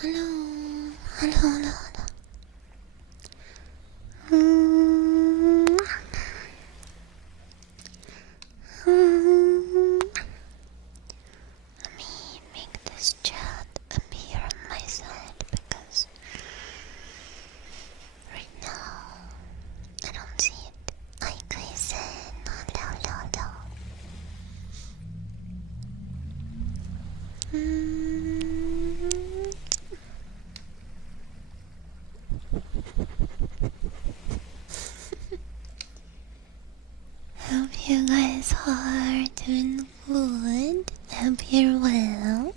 Hello, hello, hello, hello. Let me make this chat appear on my side because right now I don't see it. Hi, Grayson. Hello, hello, hello. Hope you guys are doing good. Hope you're well.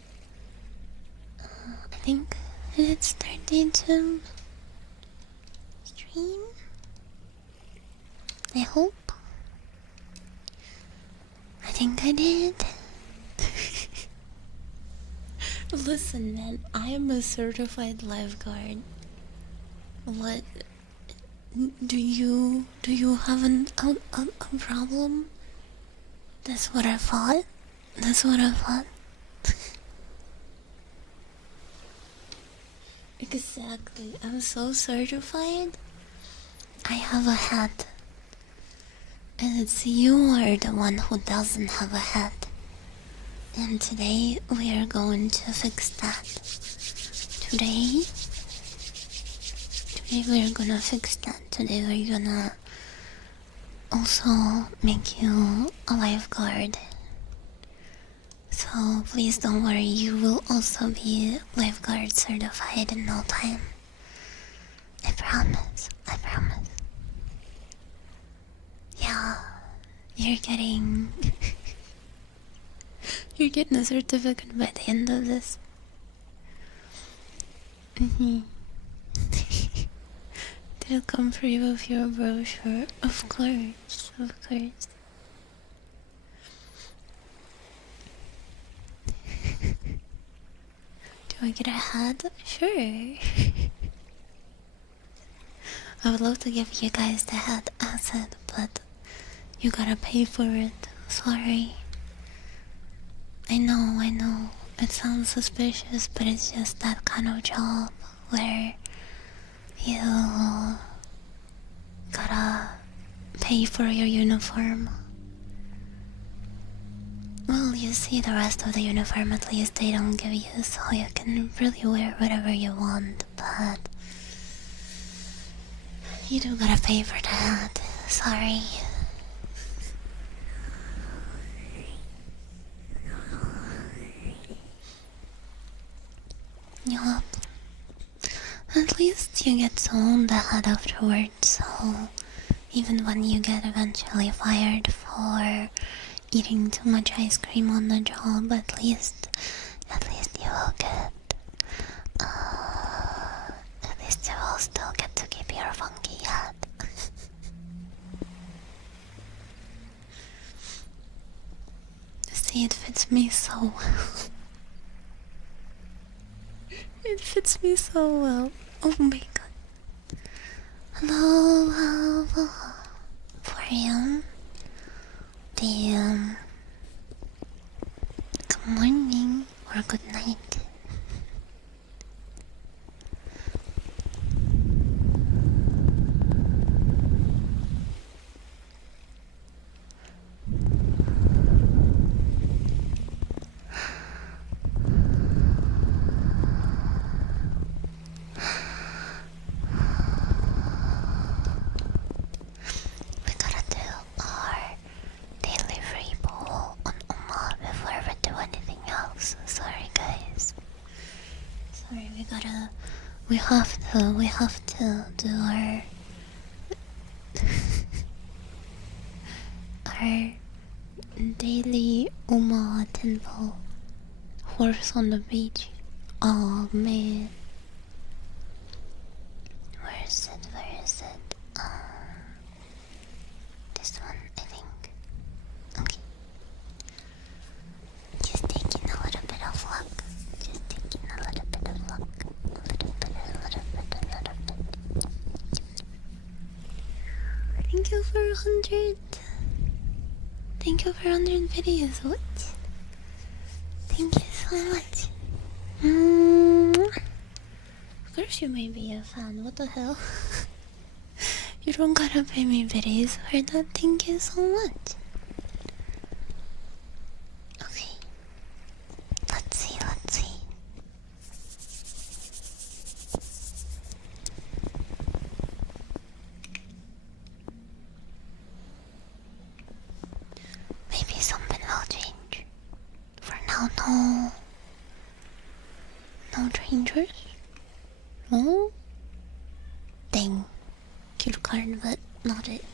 I think it's starting to stream. I hope. I think I did. Listen, man, I am a certified lifeguard. What? Do you have a problem? That's what I thought. That's what I thought. Exactly. I'm so certified. I have a hat. And it's you are the one who doesn't have a hat. And today we are going to fix that. Today we are gonna fix that. Today we're gonna also make you a lifeguard. So please don't worry, you will also be lifeguard certified in no time. I promise, I promise. Yeah, you're getting you're getting a certificate by the end of this. They'll come free with your brochure, of course, of course. Do I get a hat? Sure. I would love to give you guys the hat asset, but you gotta pay for it. Sorry. I know. It sounds suspicious, but it's just that kind of job where you gotta pay for your uniform. Well, you see, the rest of the uniform at least they don't give you, so you can really wear whatever you want, but you do gotta pay for that. Sorry. Yup. At least you get to own the hat afterwards, so even when you get eventually fired for eating too much ice cream on the job, at least you will get, at least you will still get to keep your funky hat. See, it fits me so well. It fits me so well. Oh my god. Hello, for you. Good morning or good night. We gotta do our daily free poll on Uma before we do anything else. Sorry guys. Sorry, we have to do our our daily Uma temple horse on the beach. Oh man. Where is it? This one, I think. Okay. Just taking a little bit of luck. Thank you for 100. Thank you for 100 videos. What? Thank you so much. course you may be a fan. What the hell? You don't gotta pay me biddies for that. Thank you so much. Okay. Let's see. Maybe something will change. For now, no strangers. No? Dang. Cute card, but not it.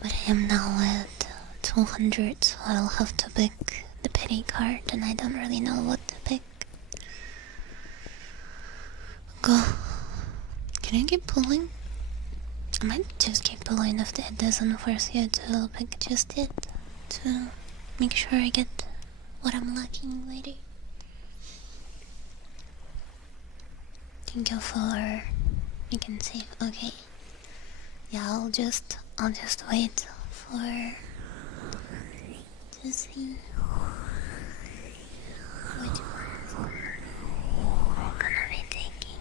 But I am now at 200, so I'll have to pick the pity card, and I don't really know what to pick. Go. Can I keep pulling? I might just keep pulling if it doesn't force you to pick just it, to make sure I get what I'm lacking later. Thank you for... You can save. Okay. Yeah, I'll just wait for... to see which ones I'm gonna be taking.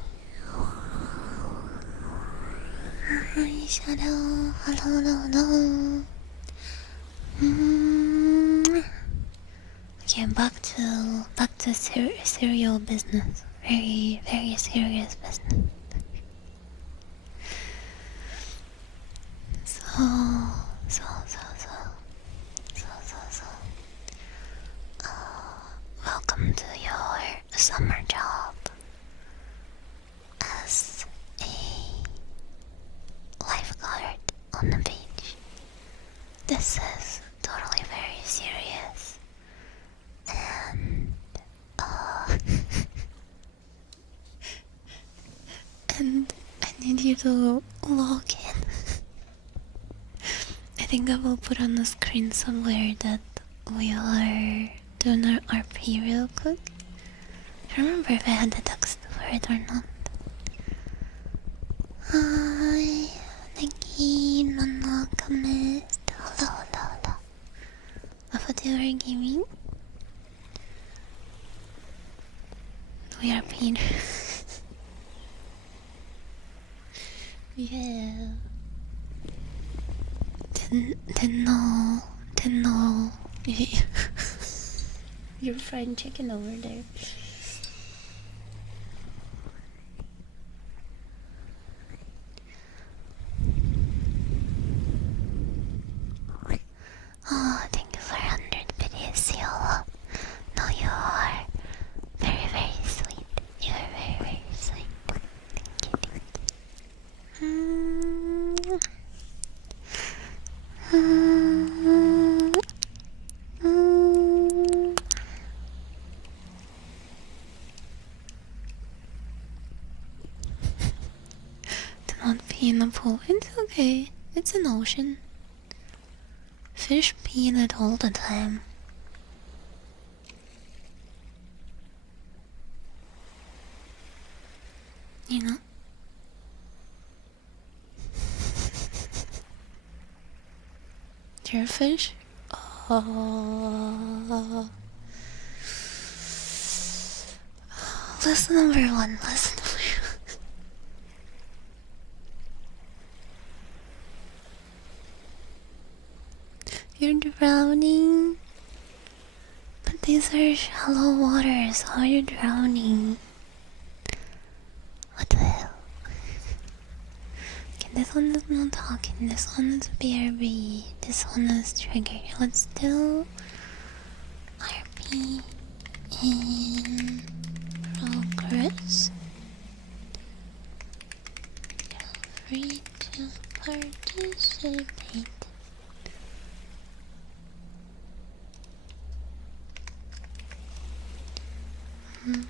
Hi, Shadow. Hello. Okay, back to serial business. Very, very serious business. So. Welcome to your summer job as a lifeguard on the beach. This is totally very serious. And, and I need you to log in. I think I will put on the screen somewhere that we are doing our RP real quick. I don't remember if I had the text for it or not. Hi, Nikki, Nana, Kamist. Hello. Avatar Gaming. We are paid. Yeah. Didn't know. You're fried chicken over there. Oh, thank you for 100 videos, Siola. No, you are very, very sweet. You are very, very sweet. Thank you. Do not pee in the pool. It's okay. It's an ocean. Fish pee in it all the time. You know? Dear fish? Oh. Lesson number one. You're drowning. But these are shallow waters. How are you drowning? What the hell? Okay, this one is not talking. This one is BRB. This one is trigger. Let's do RP in progress. Feel free to participate.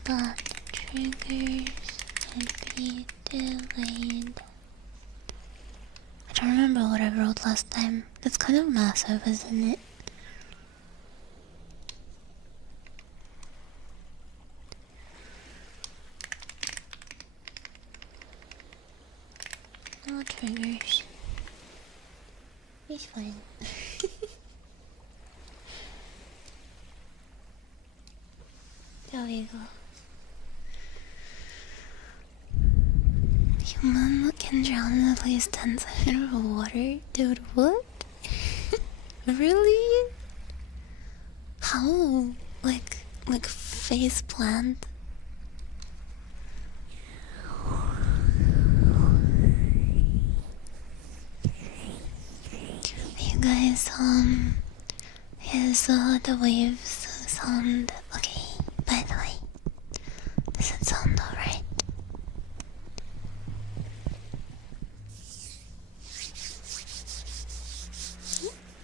But triggers can be delayed. I don't remember what I wrote last time. That's kind of massive, isn't it? No triggers. It's fine. There we go. Human can drown in at least 10 seconds of water? Dude, what? Really? How? Like face plant? You guys, is the waves sound okay? By the way, does it sound alright?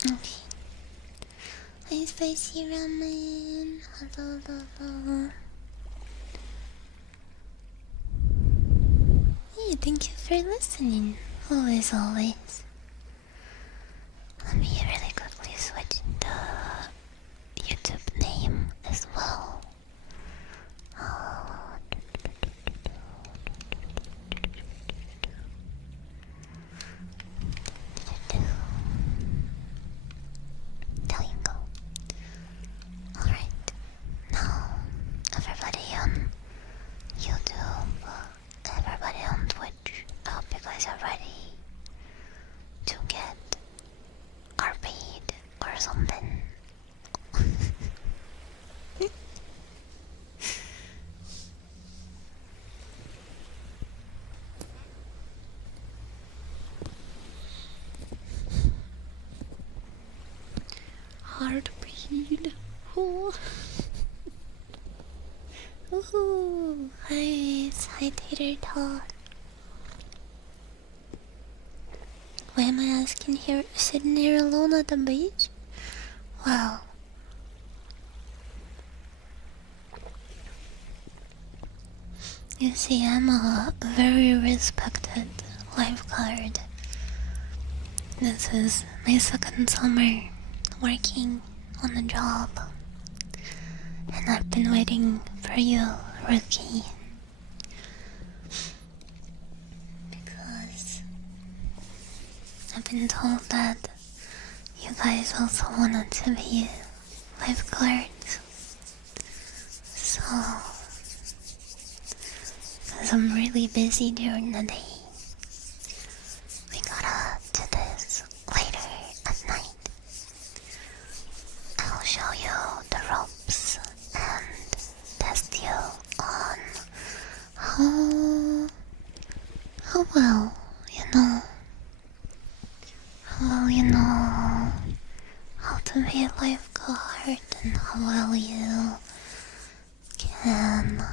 Okay. Hi, spicy ramen. Hello, hello. Hey, thank you for listening. Always, always. Let me really quickly switch the YouTube name as well. There you go. Alright. Now, everybody on YouTube, everybody on Twitch, I hope you guys are ready to get carpeed or something. Heartbeat. Oh. Ooh. Hi, Tater Tot. Why am I asking here, sitting here alone at the beach? Wow. You see, I'm a very respected lifeguard. This is my second summer working on the job. And I've been waiting for you, Rookie. Because I've been told that you guys also wanted to be lifeguards. So, because I'm really busy during the day, we gotta do this later at night. I'll show you the ropes and test you on how well you know how to be a lifeguard and how well you can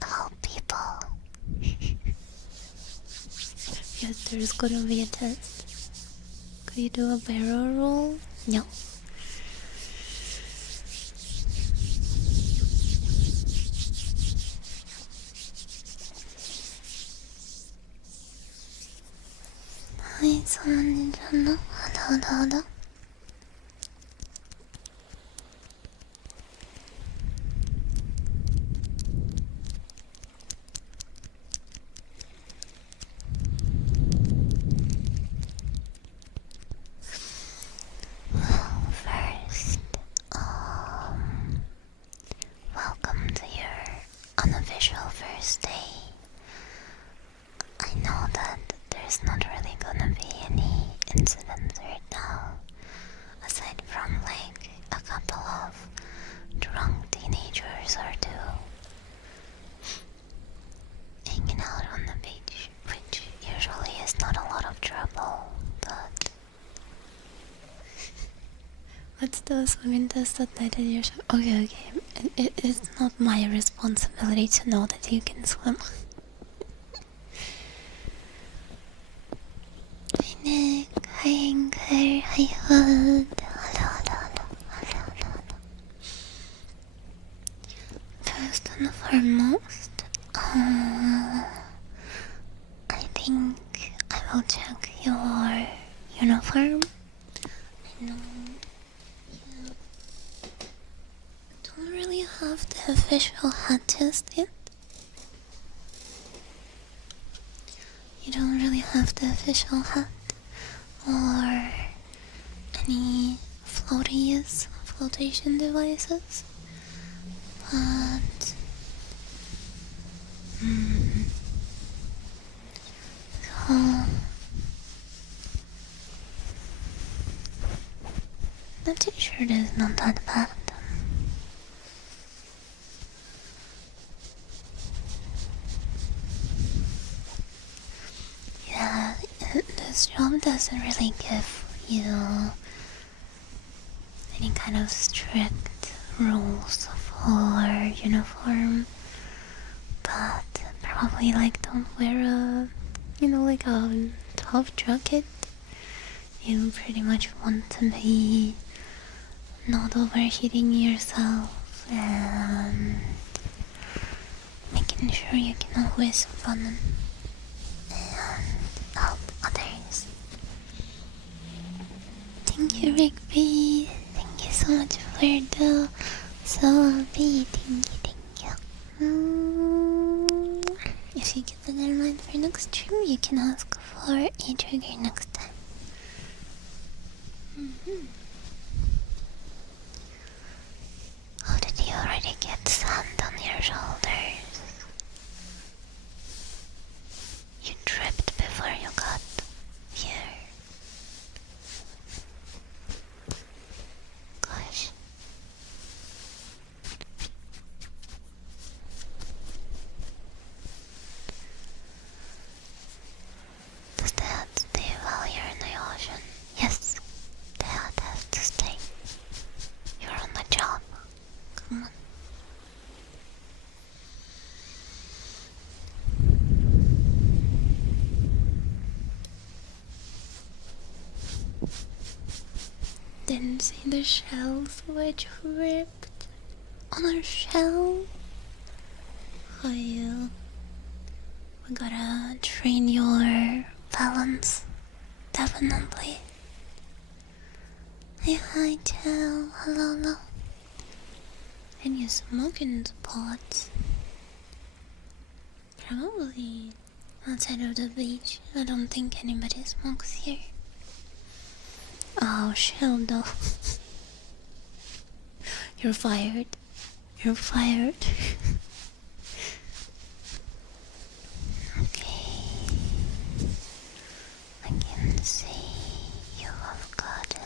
help people. Yes, there's gonna be a test. Could you do a barrel roll? No. Hi, someone didn't know. Hello. First, welcome to your unofficial first day. I know that there's not really gonna be any incidents right now, aside from like a couple of drunk teenagers or two hanging out on the beach, which usually is not a lot of trouble, but let's do a swimming test at night at your shop. Okay. It's not my responsibility to know that you can swim. Hi Nick, hi Anchor, hi Hood. Hello. First and foremost, I think I will check your uniform. I know you don't really have the official hat just yet. You don't really have the official hat or any floaties flotation devices, but so I'm too sure it's not that bad. Yeah, this job doesn't really give you any kind of strict rules for uniform, but probably like don't wear like a tough jacket. You pretty much want to be not overheating yourself and making sure you can always run and help others. Thank you, Rigby. Thank you so much for the Sophie. Thank you. If you get the deadline for next stream, you can ask for a trigger next time. Oh, did you already get sand on your shoulders? You tripped before you got here. Gosh. Does the hat stay while you're in the ocean? Yes, the hat has to stay. You're on the job. Come on. Didn't see the shells which ripped on our shell. Oh, yeah. We gotta train your balance. Definitely. Hey, hi, Joe. Hello. And you smoke in the pots? Probably outside of the beach. I don't think anybody smokes here. Oh, Sheldon. You're fired. You're fired. Okay. I can see you have gotten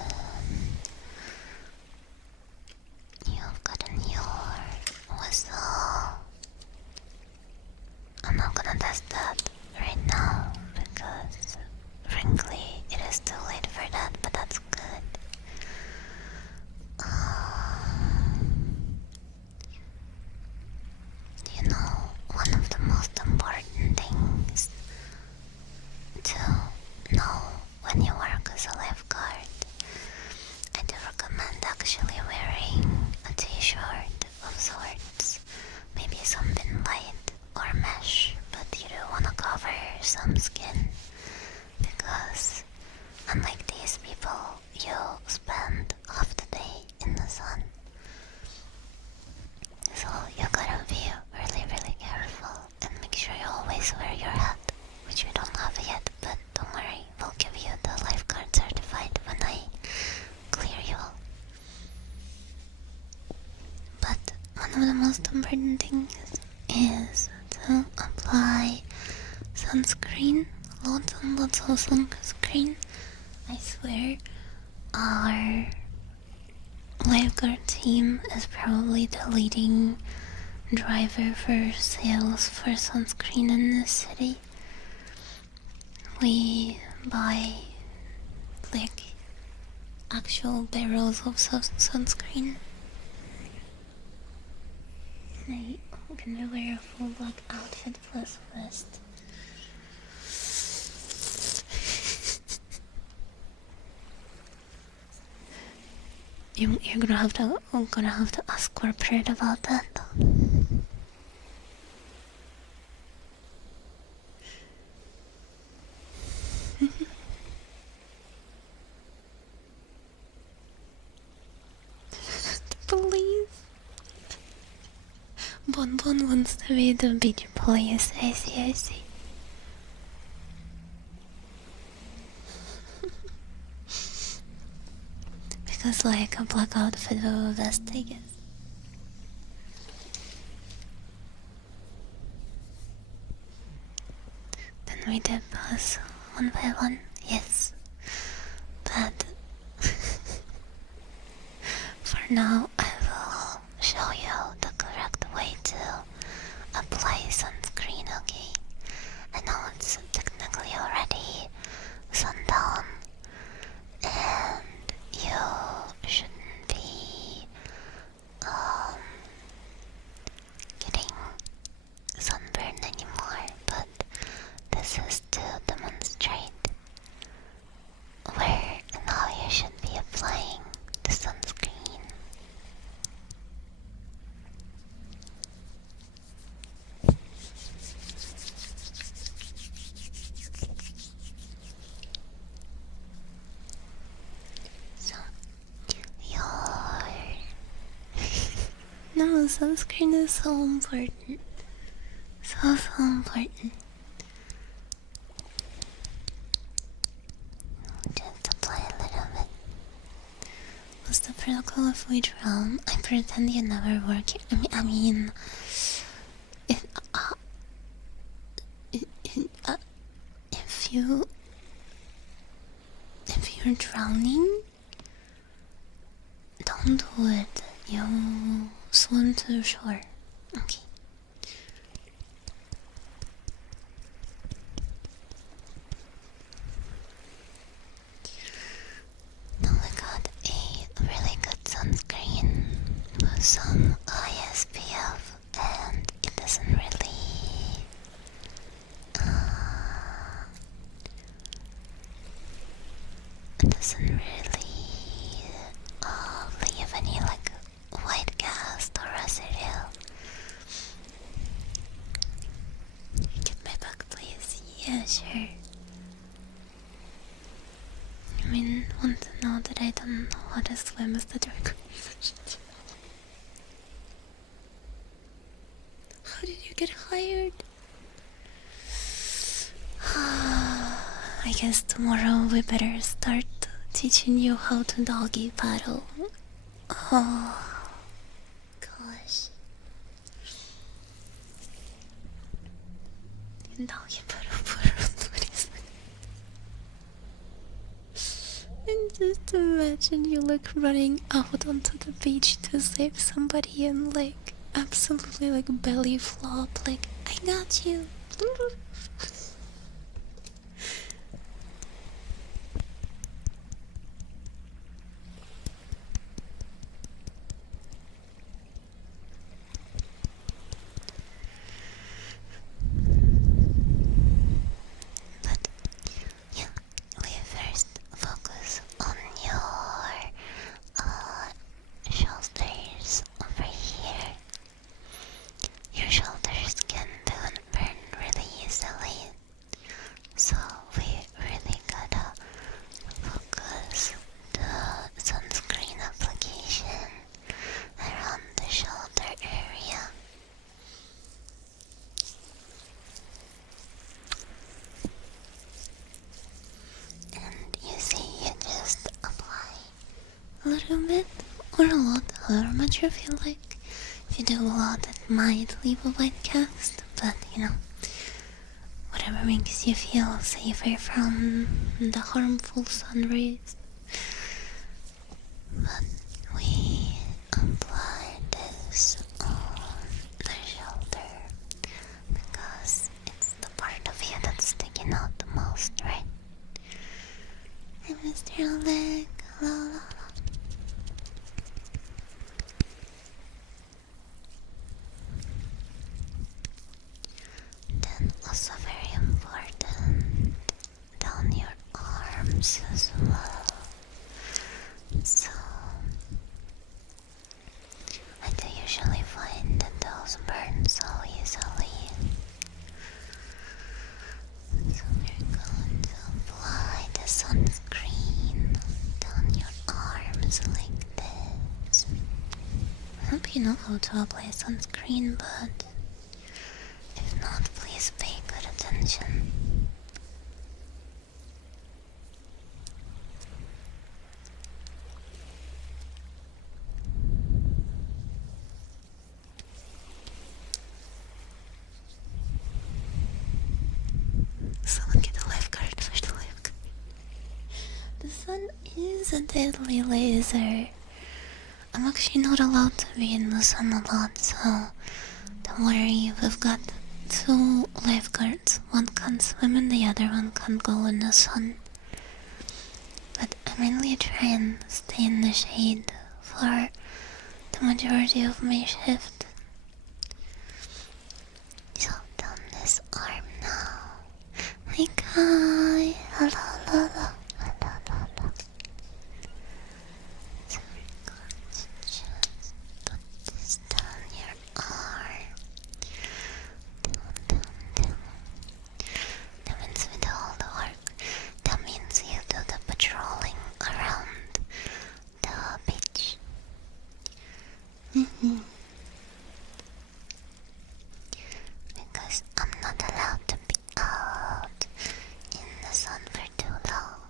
your whistle. I'm not gonna test that right now because frankly it is too late for that, but that's good. You know, one of the most important things to know when you work as a lifeguard, I do recommend actually wearing a t-shirt of sorts, maybe something light or mesh, but you do want to cover some skin because unlike these people, you spend half the day in the sun. So you gotta be really careful and make sure you always wear your hat, which we don't have yet, but don't worry, we'll give you the lifeguard certified when I clear you all. But one of the most important things is to apply sunscreen, lots and lots of sunscreen. I swear, our lifeguard team is probably the leading driver for sales for sunscreen in this city. We buy like actual barrels of sunscreen. And I can wear a full black outfit plus vest. You're gonna have to ask corporate about that. Please. Bon wants to be the beach police. I see. because like a black outfit with a vest, I guess. Then we did pass one by one, yes. But for now, I will show you the correct way to apply sunscreen, okay? I know it's technically already sundown, and you shouldn't be getting sunburn anymore, but this is to demonstrate where and how you should be applying the sunscreen. So, no, sunscreen is so important. So important. Just apply a little bit. What's the protocol if we drown? I pretend you never work here. I mean, if you're drowning, don't do it. You swim to shore. Okay. Now we got a really good sunscreen with some SPF, and it doesn't really leave any like white cast or residue. Get my back, please. Yeah, sure. I mean, want to know that I don't know how to swim is the dark. How did you get hired? I guess tomorrow we better start teaching you how to doggy paddle. Oh, gosh. Doggy paddle. And just imagine you like running out onto the beach to save somebody and like absolutely like belly flop, like, I got you. But yeah, we first focus on your shoulders over here. Your shoulders can burn really easily, so we really gotta focus the sunscreen application around the shoulder area. And you see, you just apply a little bit or a lot, however much you feel like. If you do a lot, it might leave a white cast, but you know, whatever makes you feel safer from the harmful sun rays. But we apply this on the shoulder because it's the part of you that's sticking out the most, right? I missed your leg. La, la, la. Then also very important, down your arms as well. So I do usually find that those burn so easily. So we're going to apply the sunscreen down your arms like this. I hope you know how to apply sunscreen, but if not, please pay good attention. is a deadly laser. I'm actually not allowed to be in the sun a lot, so don't worry, we've got 2 lifeguards. One can't swim and the other one can't go in the sun. But I mainly try and stay in the shade for the majority of my shift. So down this arm now. My guy, hello, hello, hello, hello, hello. So we're going to just put this down your arm. Down. That means we do all the work. That means you do the patrolling around the beach. Because I'm not allowed to be out in the sun for too long.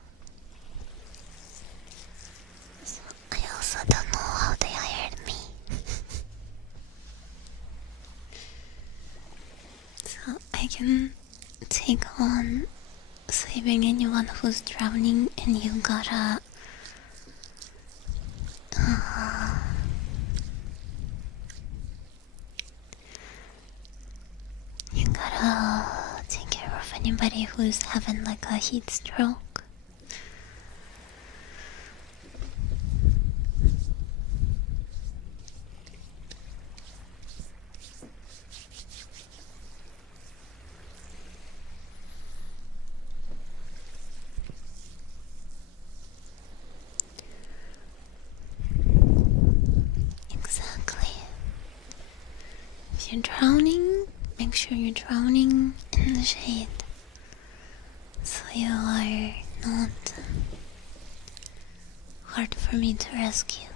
So I also don't know how they hired me. So I can take on saving anyone who's drowning, and you gotta take care of anybody who's having like a heat stroke. Exactly. If you're drowning, make sure you're drowning in the shade, so you are not hard for me to rescue.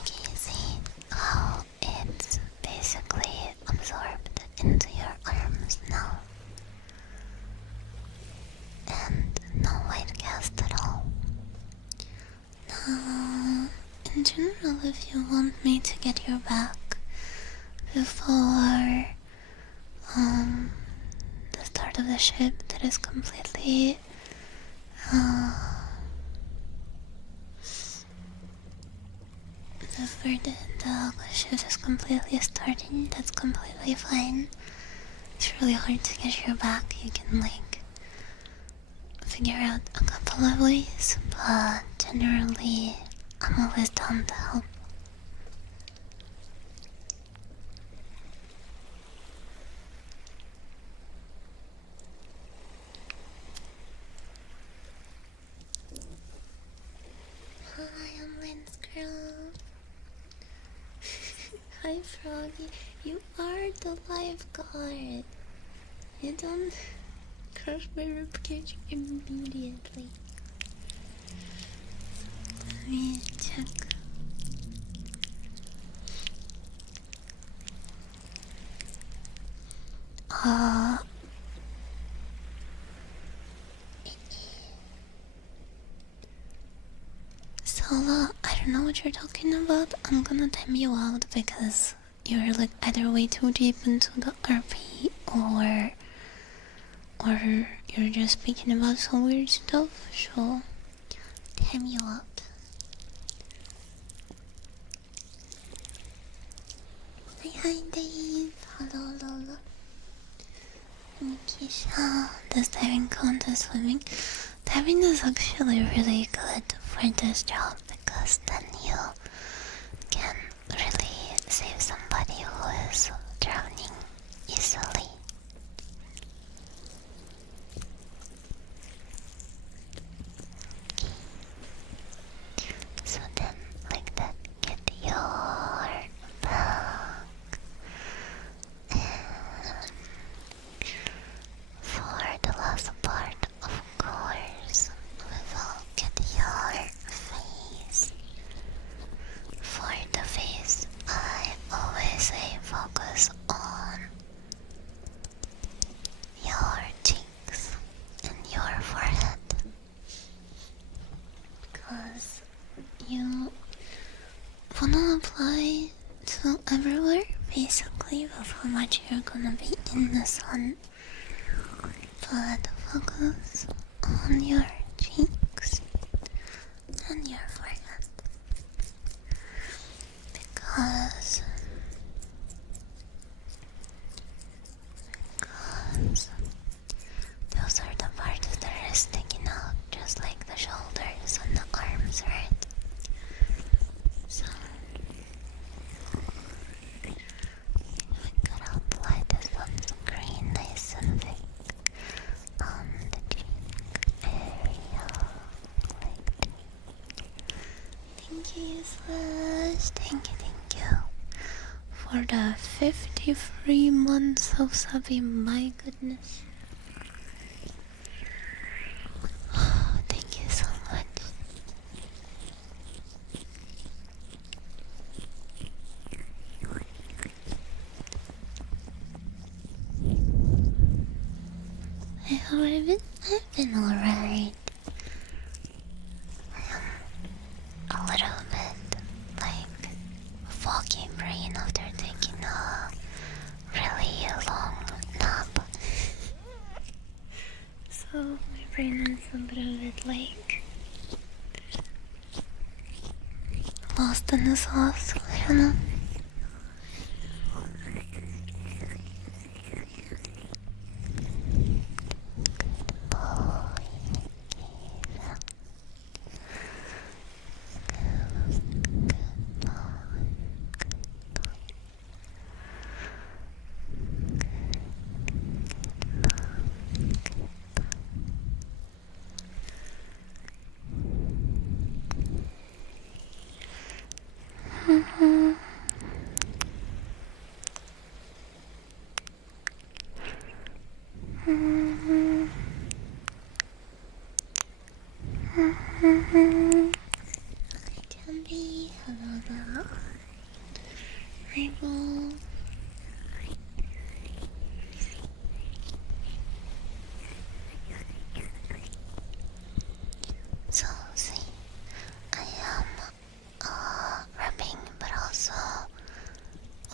Okay, see how it's basically absorbed into your arms now. And no white cast at all. Now, in general, if you want me to get your back before the start of the ship, that is completely before the shift is completely starting, that's completely fine. It's really hard to get your back. You can like figure out a couple of ways, but generally I'm always down to help. Hi, I'm Linscrow. Hi, Froggy. You are the lifeguard. You don't crush my reputation immediately. Let me check. Sola, I don't know what you're talking about. I'm gonna time you out because you're like either way too deep into the RP or you're just speaking about some weird stuff, so time you out. Hi Dave, hello Lola. Nikisha, does diving count as swimming? Diving is actually really good for this job because then you can really save somebody who is drowning easily. So then, like that, get your back. And for the last part, of course, we will get your face. basically with how much you're gonna be in the sun, but focus on your cheeks and your forehead, because those are the parts that are sticking out, just like the shoulders and the arms, right? So we gotta apply this sunscreen nice and thick on the cheek area, like that. Thank you, Slash. Thank you. For the 53 months of Sabi, my goodness. Thank you so much. I've been alright. A little bit like foggy brain after taking a really long nap. So my brain is a little bit like lost in the sauce. I don't know. Candy, hello there. Rainbow. So, see, I am rubbing, but also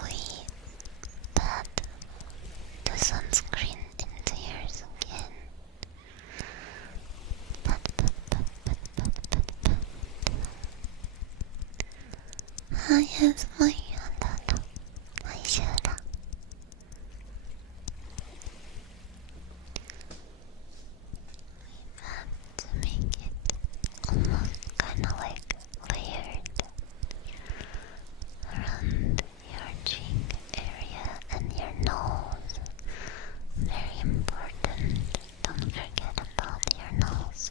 we pat the sunscreen into your skin. Pat. Ah, yes, my hand. I should. To make it almost kind of like layered around your cheek area and your nose. Very important. Don't forget about your nose,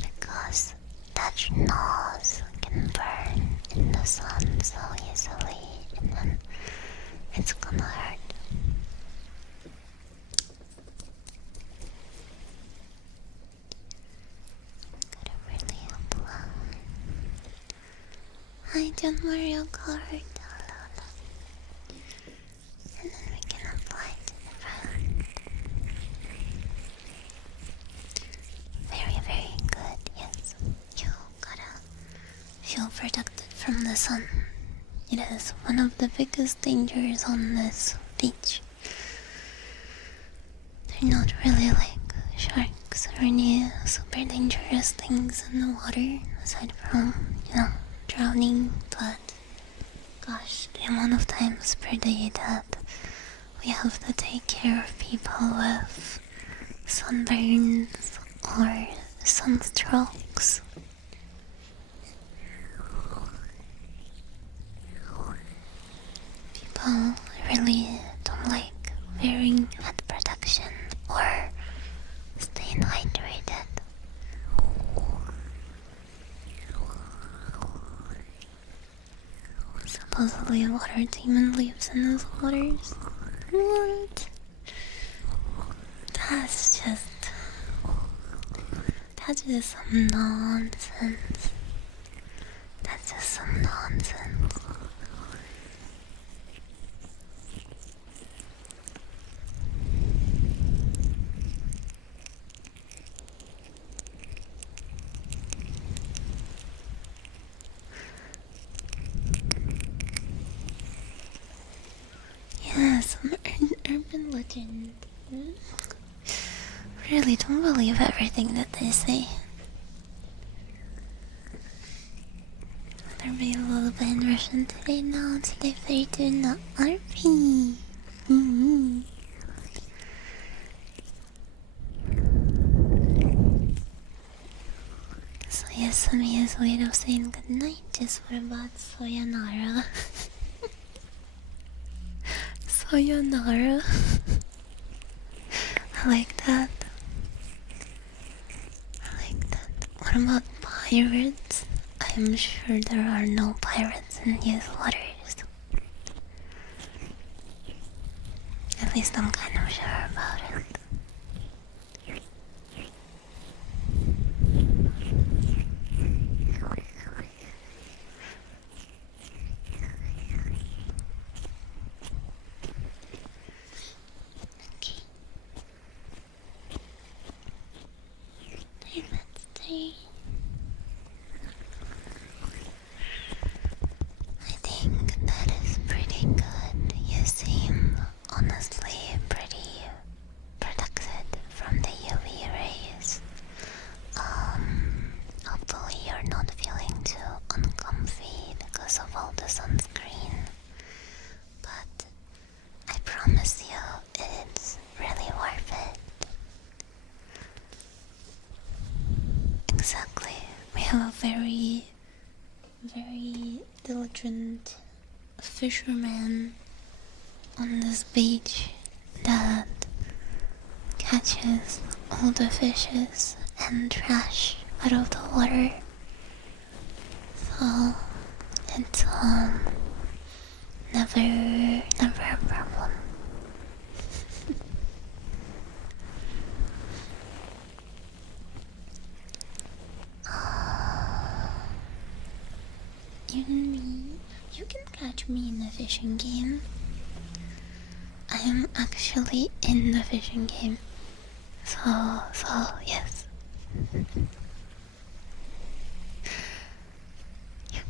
because that nose can burn in the sun so easily, and then it's gonna hurt. Gotta really apply. Hi, John Mario Kart. And then we can apply to the front. Very, very good. Yes, you gotta feel protected from the sun. It is one of the biggest dangers on this beach. They're not really like sharks or any super dangerous things in the water, aside from, drowning, but gosh, the amount of times per day that we have to take care of people with sunburns or sunstrokes. People really don't like wearing head protection or staying hydrated. Supposedly a water demon lives in those waters. What? That's just some nonsense. That's just some nonsense. some urban legend. Really don't believe everything that they say. There be a little bit in Russian today now. Today 32 not RP. So Yasami's way of saying goodnight is what about Sayonara? Sayonara. I like that. What about pirates? I'm sure there are no pirates in these waters. At least I'm kind of sure about it. Okay. Let's see. I think that is pretty good. You seem honestly pretty protected from the UV rays. Hopefully you're not feeling too uncomfy because of all the sunscreen. But I promise you it's really worth it. Exactly. We have a very diligent fisherman on this beach that catches all the fishes and trash out of the water. So it's never a problem. You and me, you can catch me in the fishing game. I am actually in the fishing game. So yes. You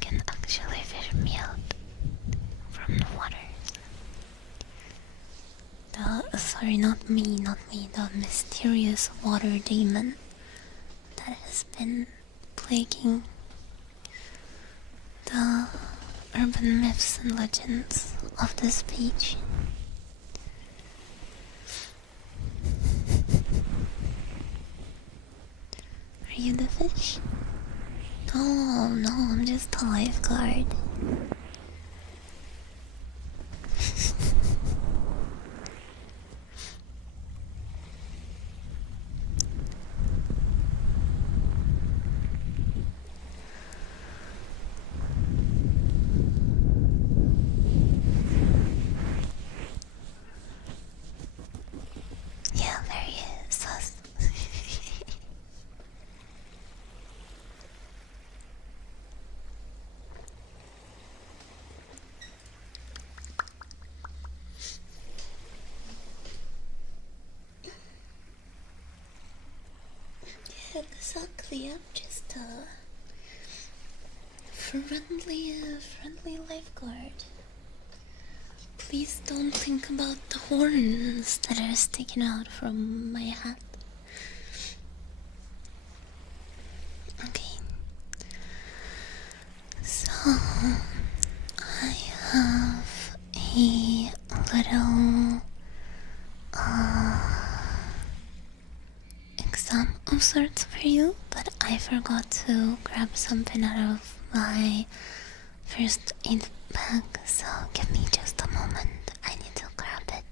can actually fish me out from the waters. Sorry, not me, the mysterious water demon that has been plaguing the urban myths and legends of this beach. Are you the fish? No, I'm just a lifeguard. Yeah, very sus. Yeah, exactly. I'm just a friendly lifeguard. Please don't think about the horns that are sticking out from my hat. Okay. So, I have a little exam of sorts for you, but I forgot to grab something out of my first aid bag, so give me just a moment. I need to grab it.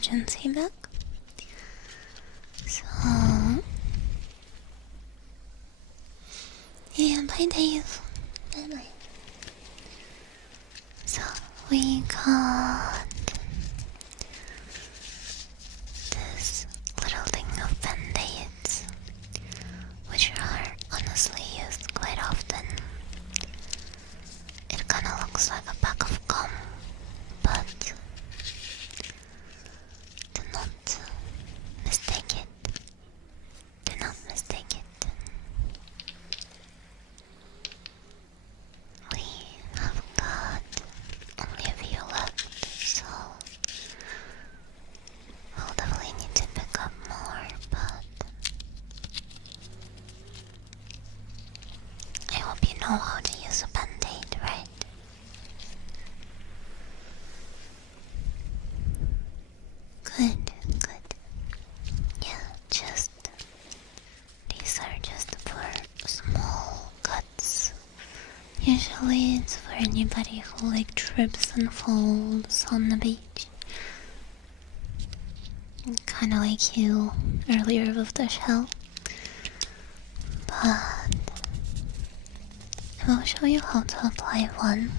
emergency bag. So yeah, bye Dave. Bye bye. So we got this little thing of band-aids, which are honestly used quite often. It kinda looks like a pack of gum, but do not mistake it. Do not mistake it. We have got only a few left, so we'll definitely need to pick up more, but I hope you know how to use a band-aid, right? Good, good. Yeah, these are just for small cuts. Usually it's for anybody who trips and falls on the beach. Kinda like you earlier with the shell. But I will show you how to apply one,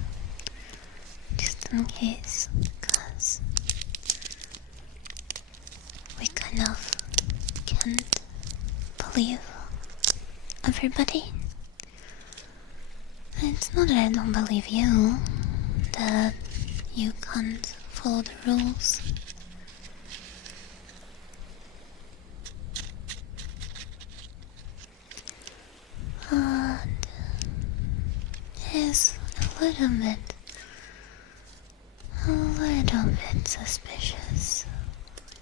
just in case, because we kind of can't believe everybody. It's not that I don't believe you, that you can't follow the rules. But it is a little bit suspicious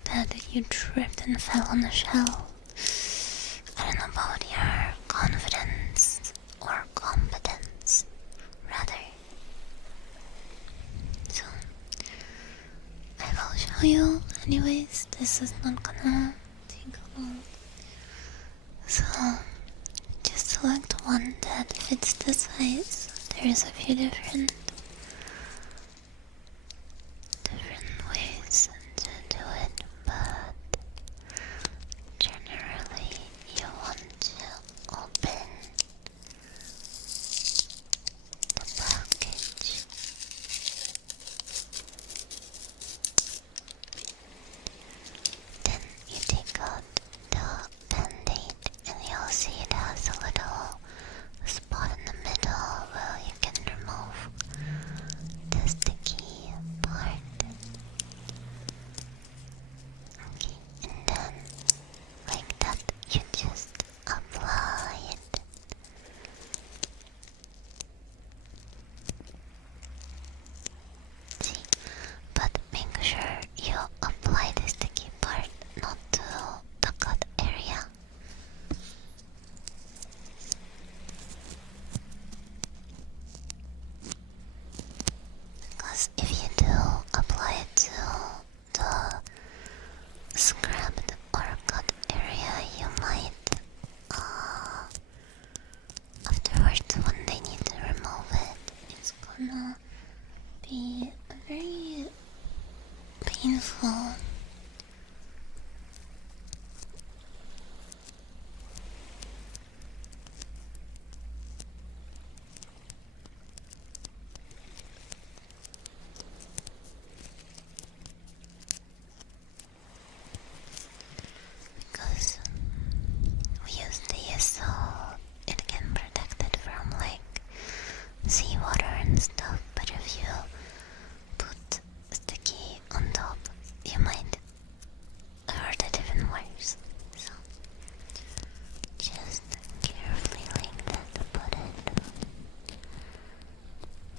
that you tripped and fell on the shell. I don't know about your confidence or competence, rather. So, I will show you. Anyways, this is not gonna take long. So, just select one that fits the size. There's a few different ways to do it, but generally you want to open the package. Then you take out the band-aid and you'll see it has a little spot in the middle where you can remove the sticky part. Okay, and then like that you just apply it. See, but make sure you apply the sticky part not to the cut area. Because if you do apply it to the scrapped or cut area, you might afterwards when they need to remove it, it's gonna be very painful. Because we use these so it can protect it from seawater and stuff, but if you put sticky on top, you might hurt it even worse. So just carefully like that put it.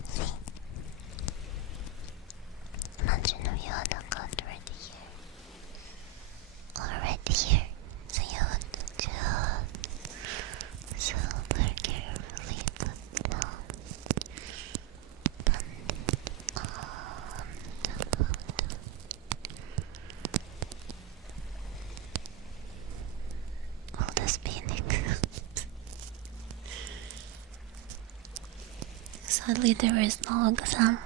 See? Imagine if you had a cut right here. Or right here. So you would just super carefully put down on the bottom. Will this be next? Sadly, there is no exam.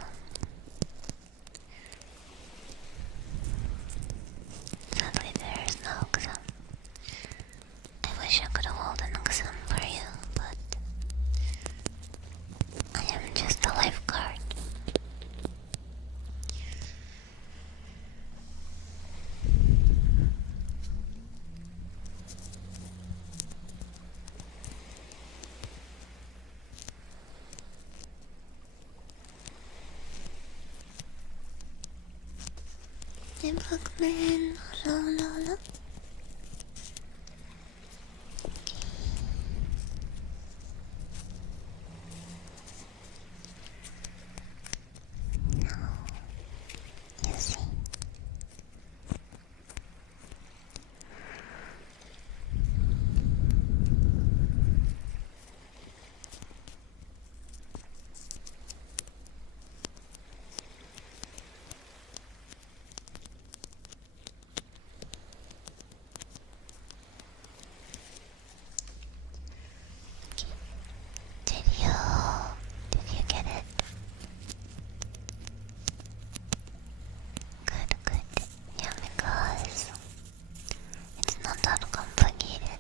Hey, Bookman. Hello, hello, hello. You see. Did you get it? Good. Yeah, because it's not that complicated.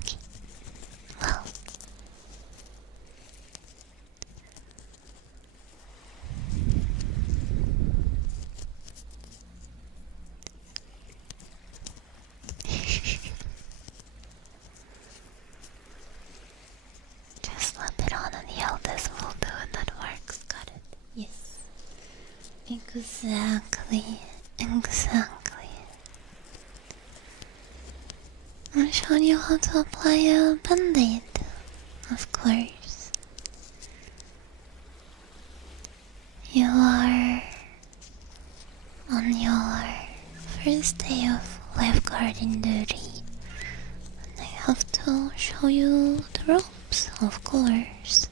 Okay, well. Just slap it on and yell, this will do and that works. Got it. Yes. Exactly. I'm showing you how to apply a band-aid, of course. You are on your first day of lifeguarding duty, and I have to show you the ropes, of course.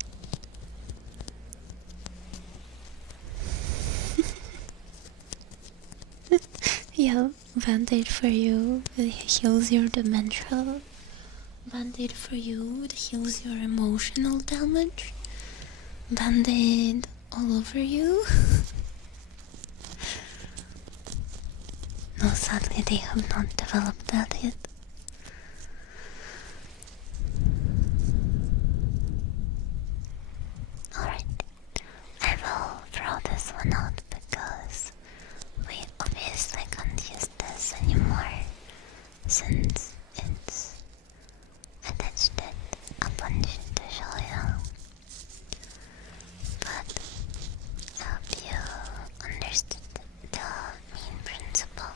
Yeah, band-aid for you, it heals your dementia. Band-aid for you, it heals your emotional damage. Band-aid all over you. No, sadly they have not developed that yet. Alright, I will throw this one out because we obviously can't use this anymore since it's attached a bunch to show you. But I hope you understood the main principle.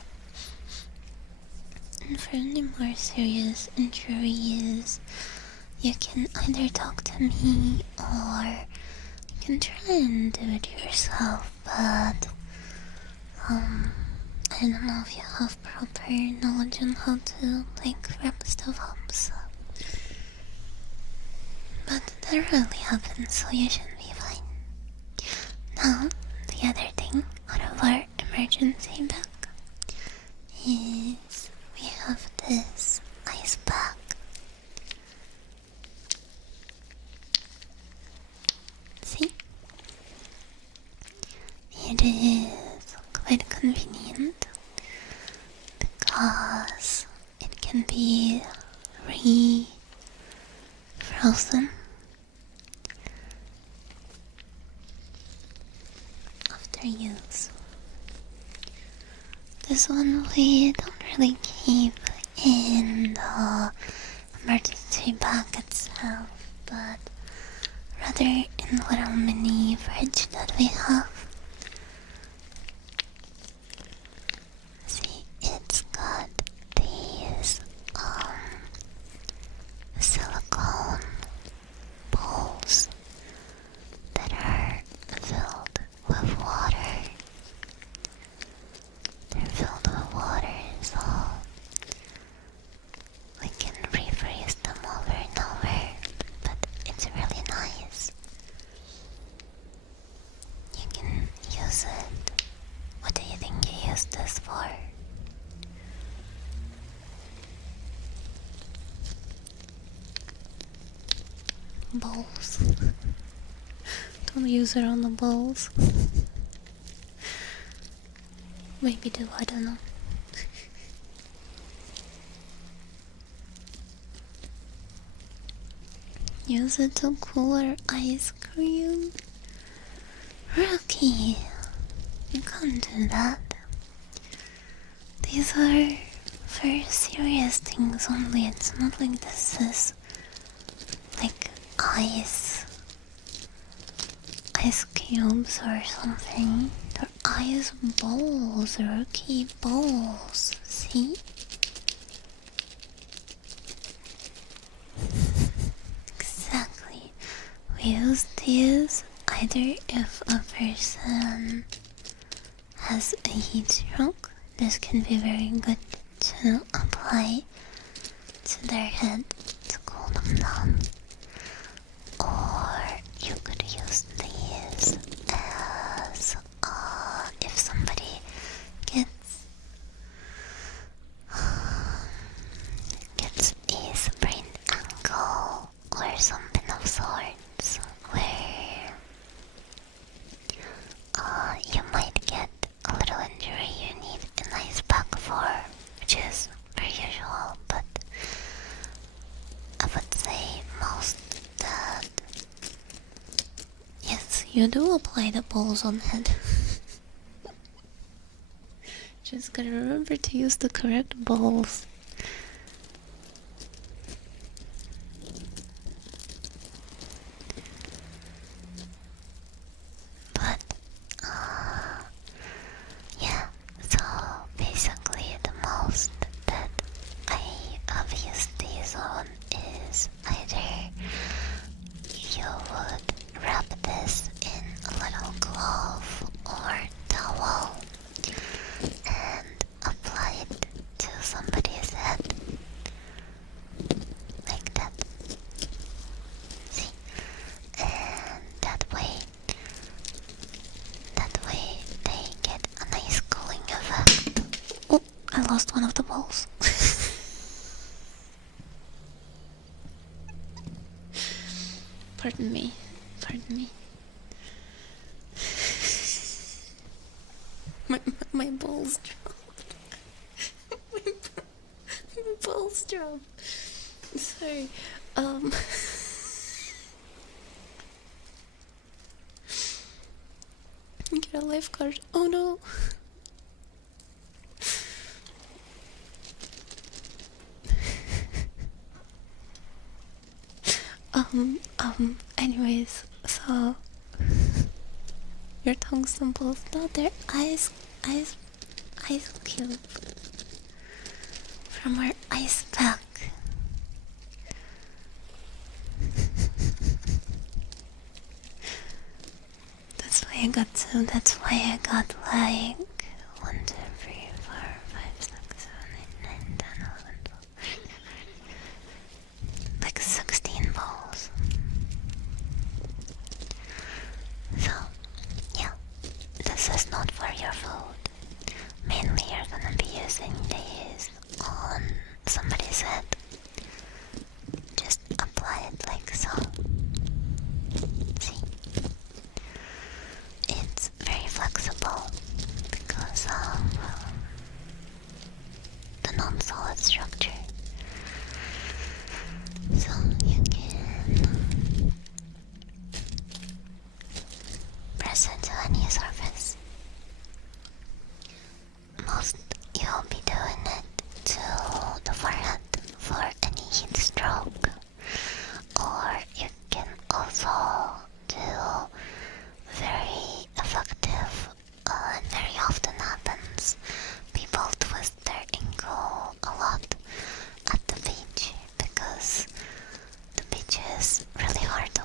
And for any more serious injuries, you can either talk to me or you can try and do it yourself, but I don't know if you have proper knowledge on how to wrap stuff up, so. But that rarely happens, so you should be fine. Now, the other thing out of our emergency bag is we have this ice pack. See? It is quite convenient because it can be frozen after use. This one we don't really keep in the emergency bag itself, but rather in a little mini fridge that we have. See, it's got these silicone bowls that are filled with water. They're filled with water, so we can refreeze them over and over, but it's really nice. You can use it. What do you think you use this for? Balls. Don't use it on the balls. Maybe do, I don't know. Use it to cool our ice cream. Rookie, you can't do that. These are for serious things only. It's not like this is like ice cubes or something. They're ice balls, rookie balls. See? Exactly. We use these either if a person has a heat stroke. This can be very good to apply to their head to cool them down. Or you could use these as if somebody gets a sprained ankle or something of sorts, where you might get a little injury you need an ice pack for, which is very usual, but I would say most that yes, you do apply the balls on head. Just gotta remember to use the correct balls. But yeah, so basically the most that I have used these on is either you would wrap this in a little glove or towel and apply it to somebody's head like that. See? And that way they get a nice cooling effect. Oh, I lost one of the balls. Pardon me. My balls dropped. my balls dropped. Sorry. Get a lifeguard. Oh no. Anyways, so your tungsten balls, no, they're ice cube from our ice pack. That's why I got two. That's why I got like 1, 2, 3, 4, 5, 6, 7, 8, 9, 10, 11, 12, like 16 balls. So, yeah, this is not for your food. Mainly you're gonna be using these on somebody's head. Just apply it like so. See? It's very flexible because of the non-solid structure. So you can press it to any surface. Most you'll be doing it to the forehead for any heat stroke, or you can also do very effective, and very often happens, people twist their ankle a lot at the beach because the beach is really hard to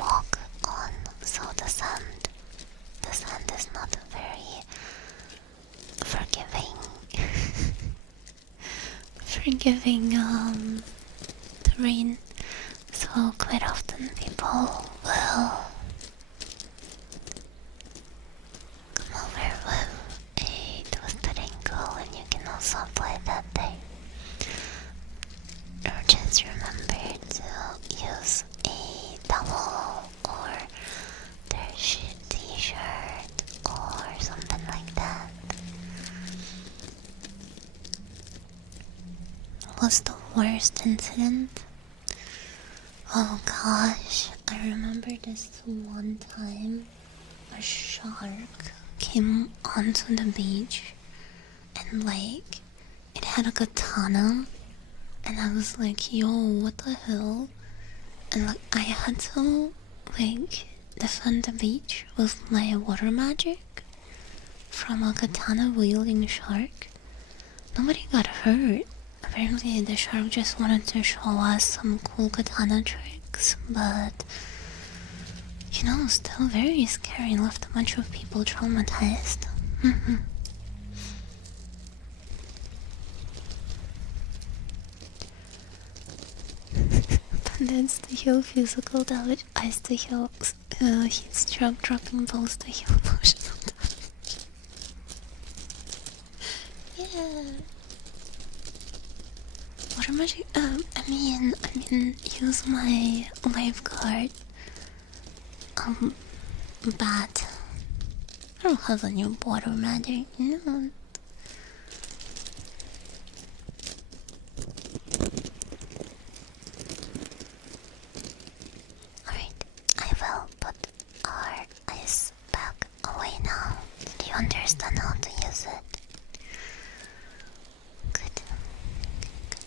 walk on, so the sand is not very forgiving terrain, so quite often people will come over with a twisted ankle, and you can also apply that day. Or just remember to use a towel or their t-shirt or something like that. What's the worst incident? Oh gosh, I remember this one time a shark came onto the beach and like it had a katana, and I was like, yo, what the hell? And like, I had to like defend the beach with my water magic from a katana wielding shark. Nobody got hurt. Apparently, the shark just wanted to show us some cool katana tricks, but you know, still very scary and left a bunch of people traumatized. Bandits to heal physical damage, ice to heal heat stroke, dropping balls to heal emotional damage. Yeah. Water magic. I mean, use my lifeguard. Bat. I don't have any water magic. No. Alright, I will put our ice back away now. Do you understand how to use it? Good. Good.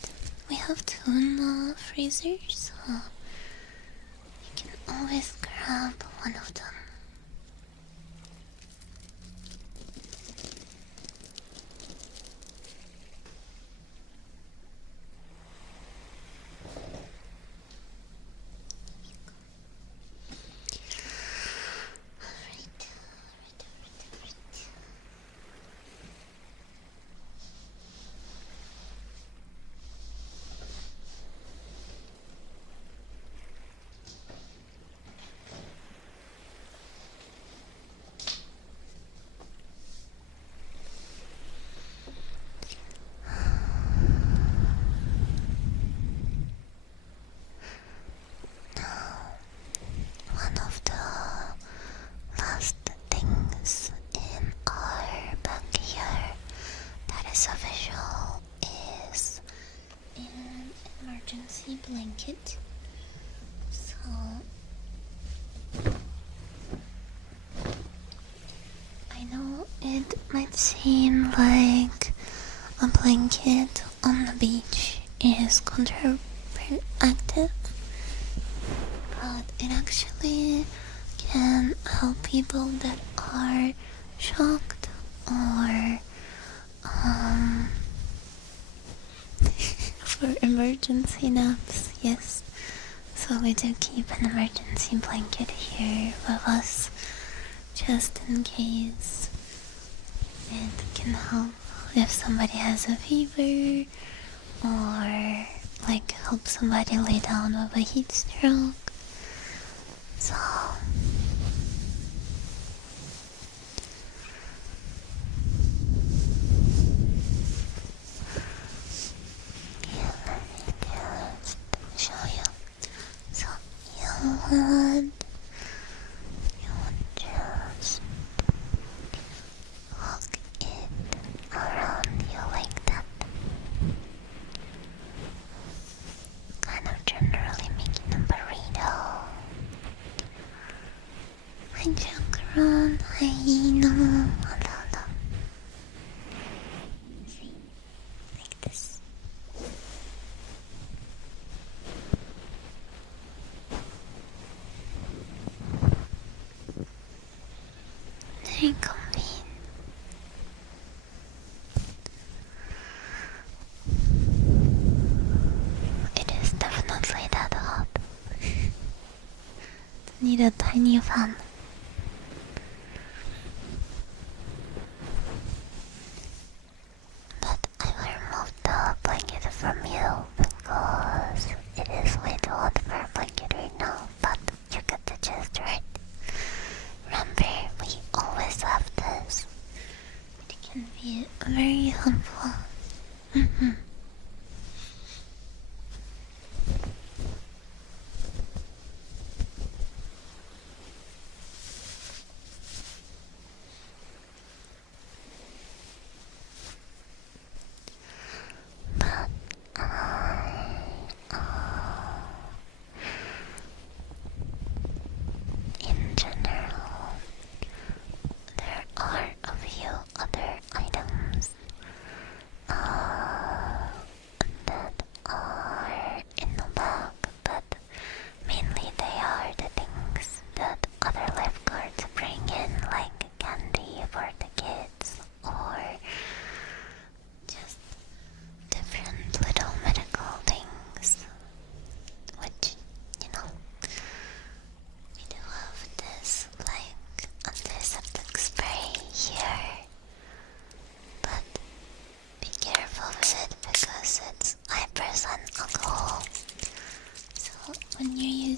We have two in the freezer, so you can always grab one of them. One of the last things in our bag here that is official is an emergency blanket. So I know it might seem like a blanket on the beach is counterproductive, but it actually can help people that are shocked or for emergency naps. Yes, so we do keep an emergency blanket here with us just in case. It can help if somebody has a fever or like help somebody lay down with a heat stroke. So yeah, let me just show you. So you would just hook it around you like that, kind of generally making a burrito. Hi Chakran, hi Ino, hello. See, like this. Very comfy. It is definitely that hot. Need a tiny fan. But I will remove the blanket from you because it is way too hot for a blanket right now. But you get the gist, right? Remember, we always have this. It can be very helpful. But in general, there are a few other items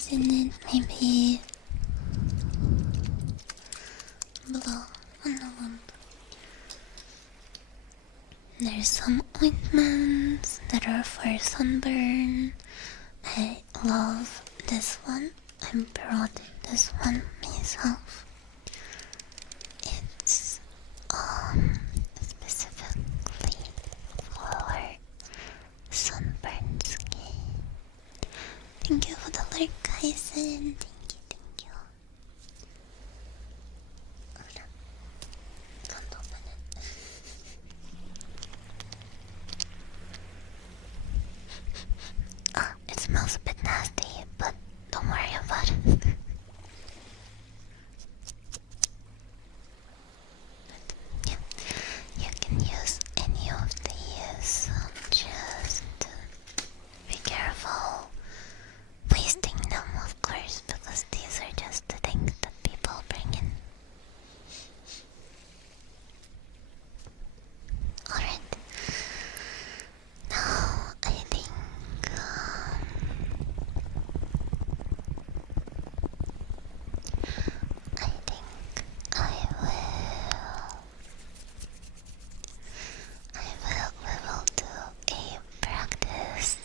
what's in it. Maybe below on the lump. There's some ointments that are for sunburn. I love this one. I brought this one myself. It's specifically for sunburned skin. Thank you for the lurk, Kaisen. Thank you. Hold on. Can't open it. It smells a bit nasty, but don't worry about it. Yeah, you can use any of these. Just be careful wasting them, of course, because these are just the things that people bring in. Alright. Now, I think we will do a practice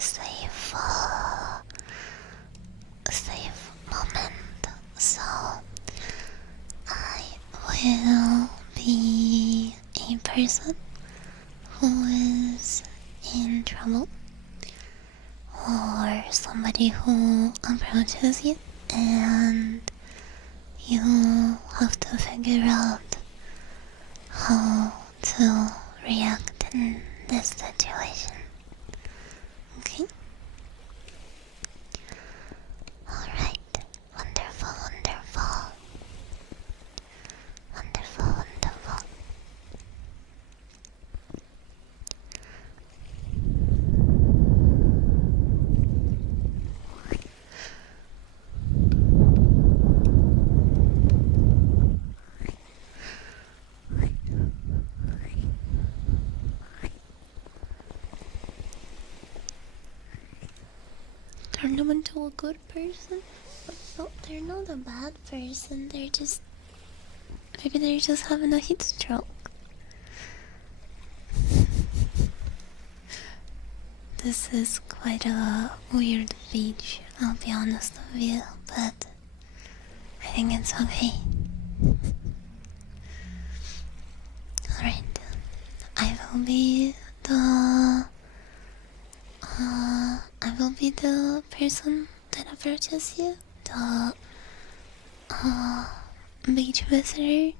safe moment. So I will be a person who is in trouble, or somebody who approaches you, and you have to figure out how to react in this situation. Okay? Alright. Wonderful, wonderful. Wonderful, wonderful. Turn them into a good person? No, they're not a bad person. Maybe they're just having a heat stroke. This is quite a weird beach, I'll be honest with you, but I think it's okay. Alright, I will be the person that approaches you, the beach visitor.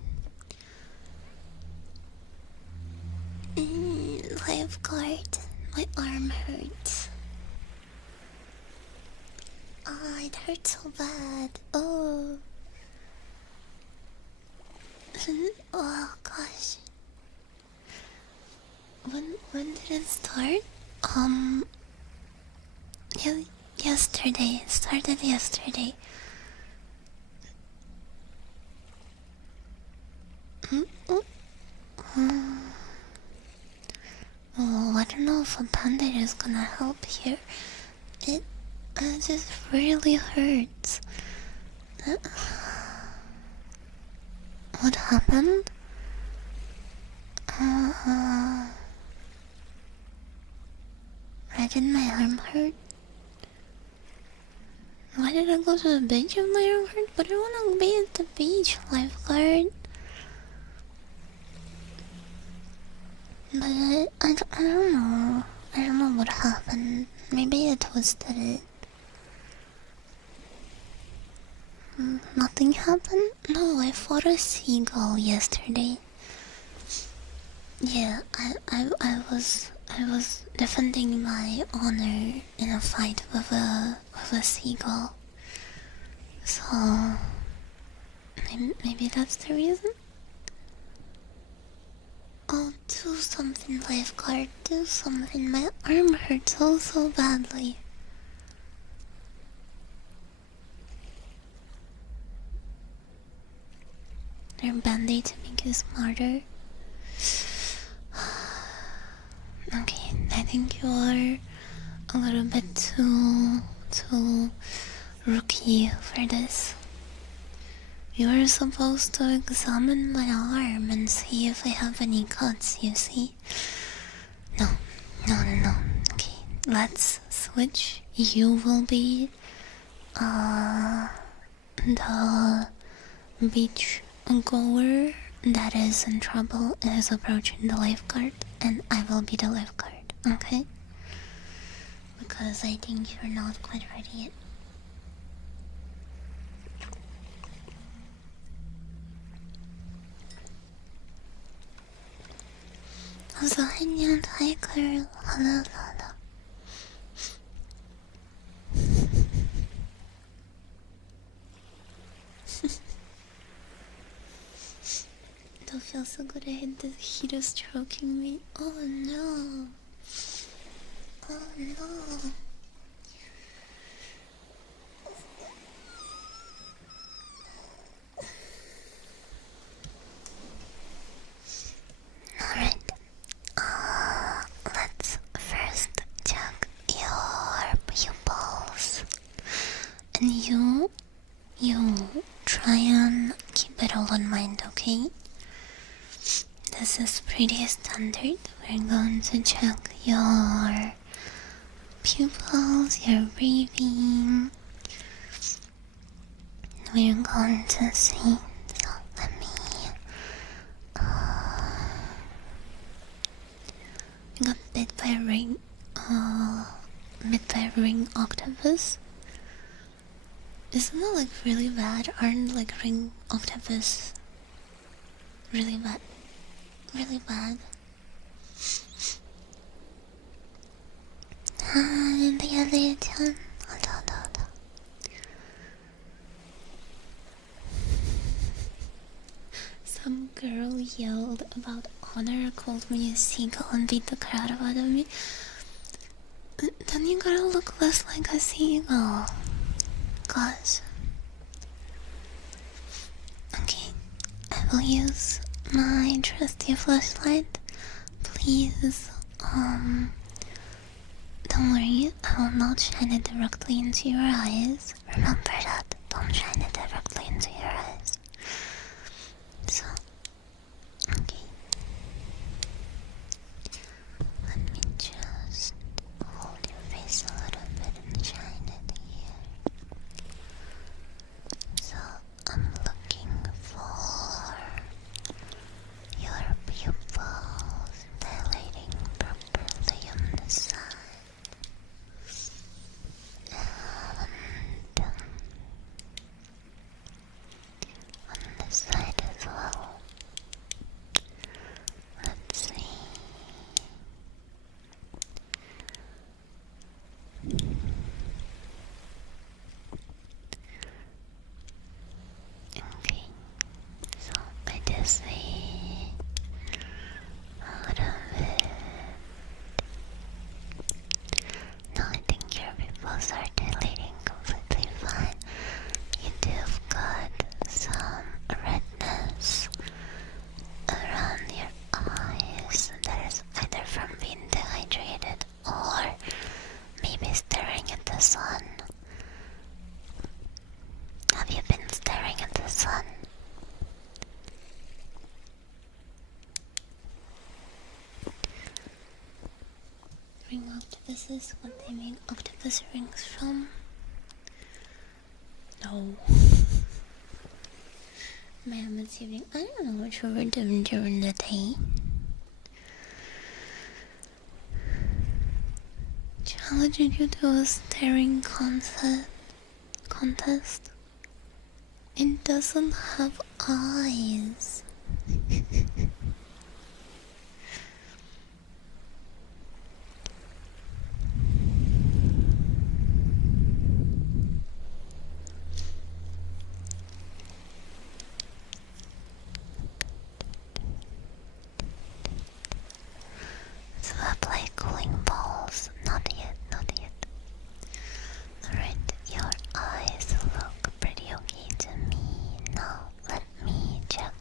Lifeguard, my arm hurts. Ah, it hurts so bad. Oh. Oh gosh. When did it start? Yesterday. It started yesterday. Oh, I don't know if a band-aid is gonna help here. It just really hurts. What happened? Why did my arm hurt? Why did I go to the beach if my arm hurt? But I wanna be at the beach, lifeguard. But I don't know. I don't know what happened. Maybe I twisted it. Nothing happened? No, I fought a seagull yesterday. Yeah, I was defending my honor in a fight with a seagull. So maybe that's the reason. Oh, do something, lifeguard. Do something. My arm hurts so badly. There are band-aids to make you smarter. Okay, I think you're a little bit too rookie for this. You were supposed to examine my arm and see if I have any cuts, you see? No. Okay, let's switch. You will be, the beach goer that is in trouble and is approaching the lifeguard, and I will be the lifeguard, okay? Because I think you're not quite ready yet. Also, hi girl. Hello. Don't feel so good. I hit the heat is stroking me. Oh no. Alright. Let's first check your pupils. And you try and keep it all in mind, okay? This is pretty standard. We're going to check your pupils, your breathing. We're going to see. So let me. Got bit by a ring. Bit by a ring octopus. Isn't that like really bad? Aren't like ring octopus really bad? Really bad. The other time. Some girl yelled about honor, called me a seagull, and beat the crowd out of me. Then you gotta look less like a seagull. Gosh. Okay, I will use my trusty flashlight. Please, don't worry, I will not shine it directly into your eyes. Remember that, don't shine it directly into your eyes. So, okay. Let me just hold your face a little bit and shine it here. So, I'm looking for your pupils dilating properly on the side. And on the side as well. Let's see. Okay, so I just see out of it. No, I think your pupils are dilating completely fine. You do have got some redness around your eyes that is either from being dehydrated or maybe staring at the sun. Have you been staring at the sun? Ring octopuses, what they make octopus rings from? No. I'm assuming I don't know what you were doing during the day. Challenging you to a staring contest. It doesn't have eyes. So apply cooling balls. Not yet. Alright, your eyes look pretty okay to me. Now let me check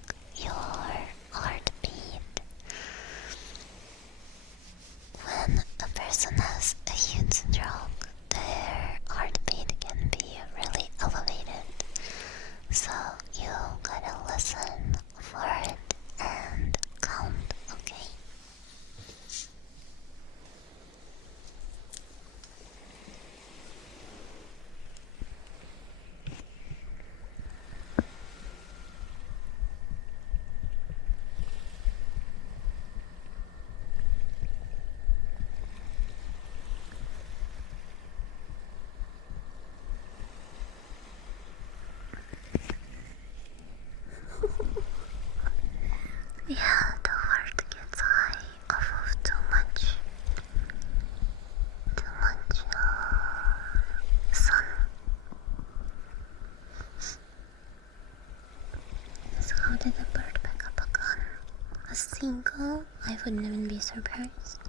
single, I wouldn't even be surprised.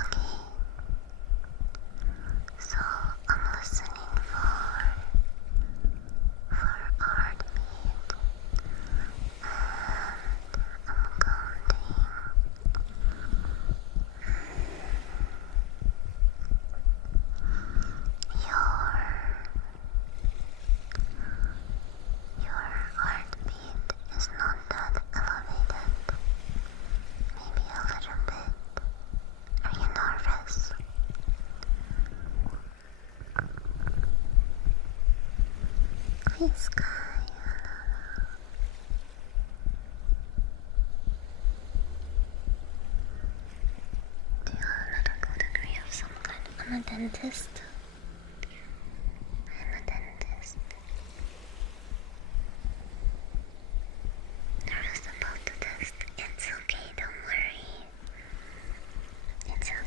Okay. So I'm listening for heartbeat, and I'm counting your heartbeat is not that elevated. Maybe a little bit. Are you nervous? Hi, Sky. Do you have a medical degree of some kind? I'm a dentist. Nervous about the test. It's okay, don't worry. It's okay.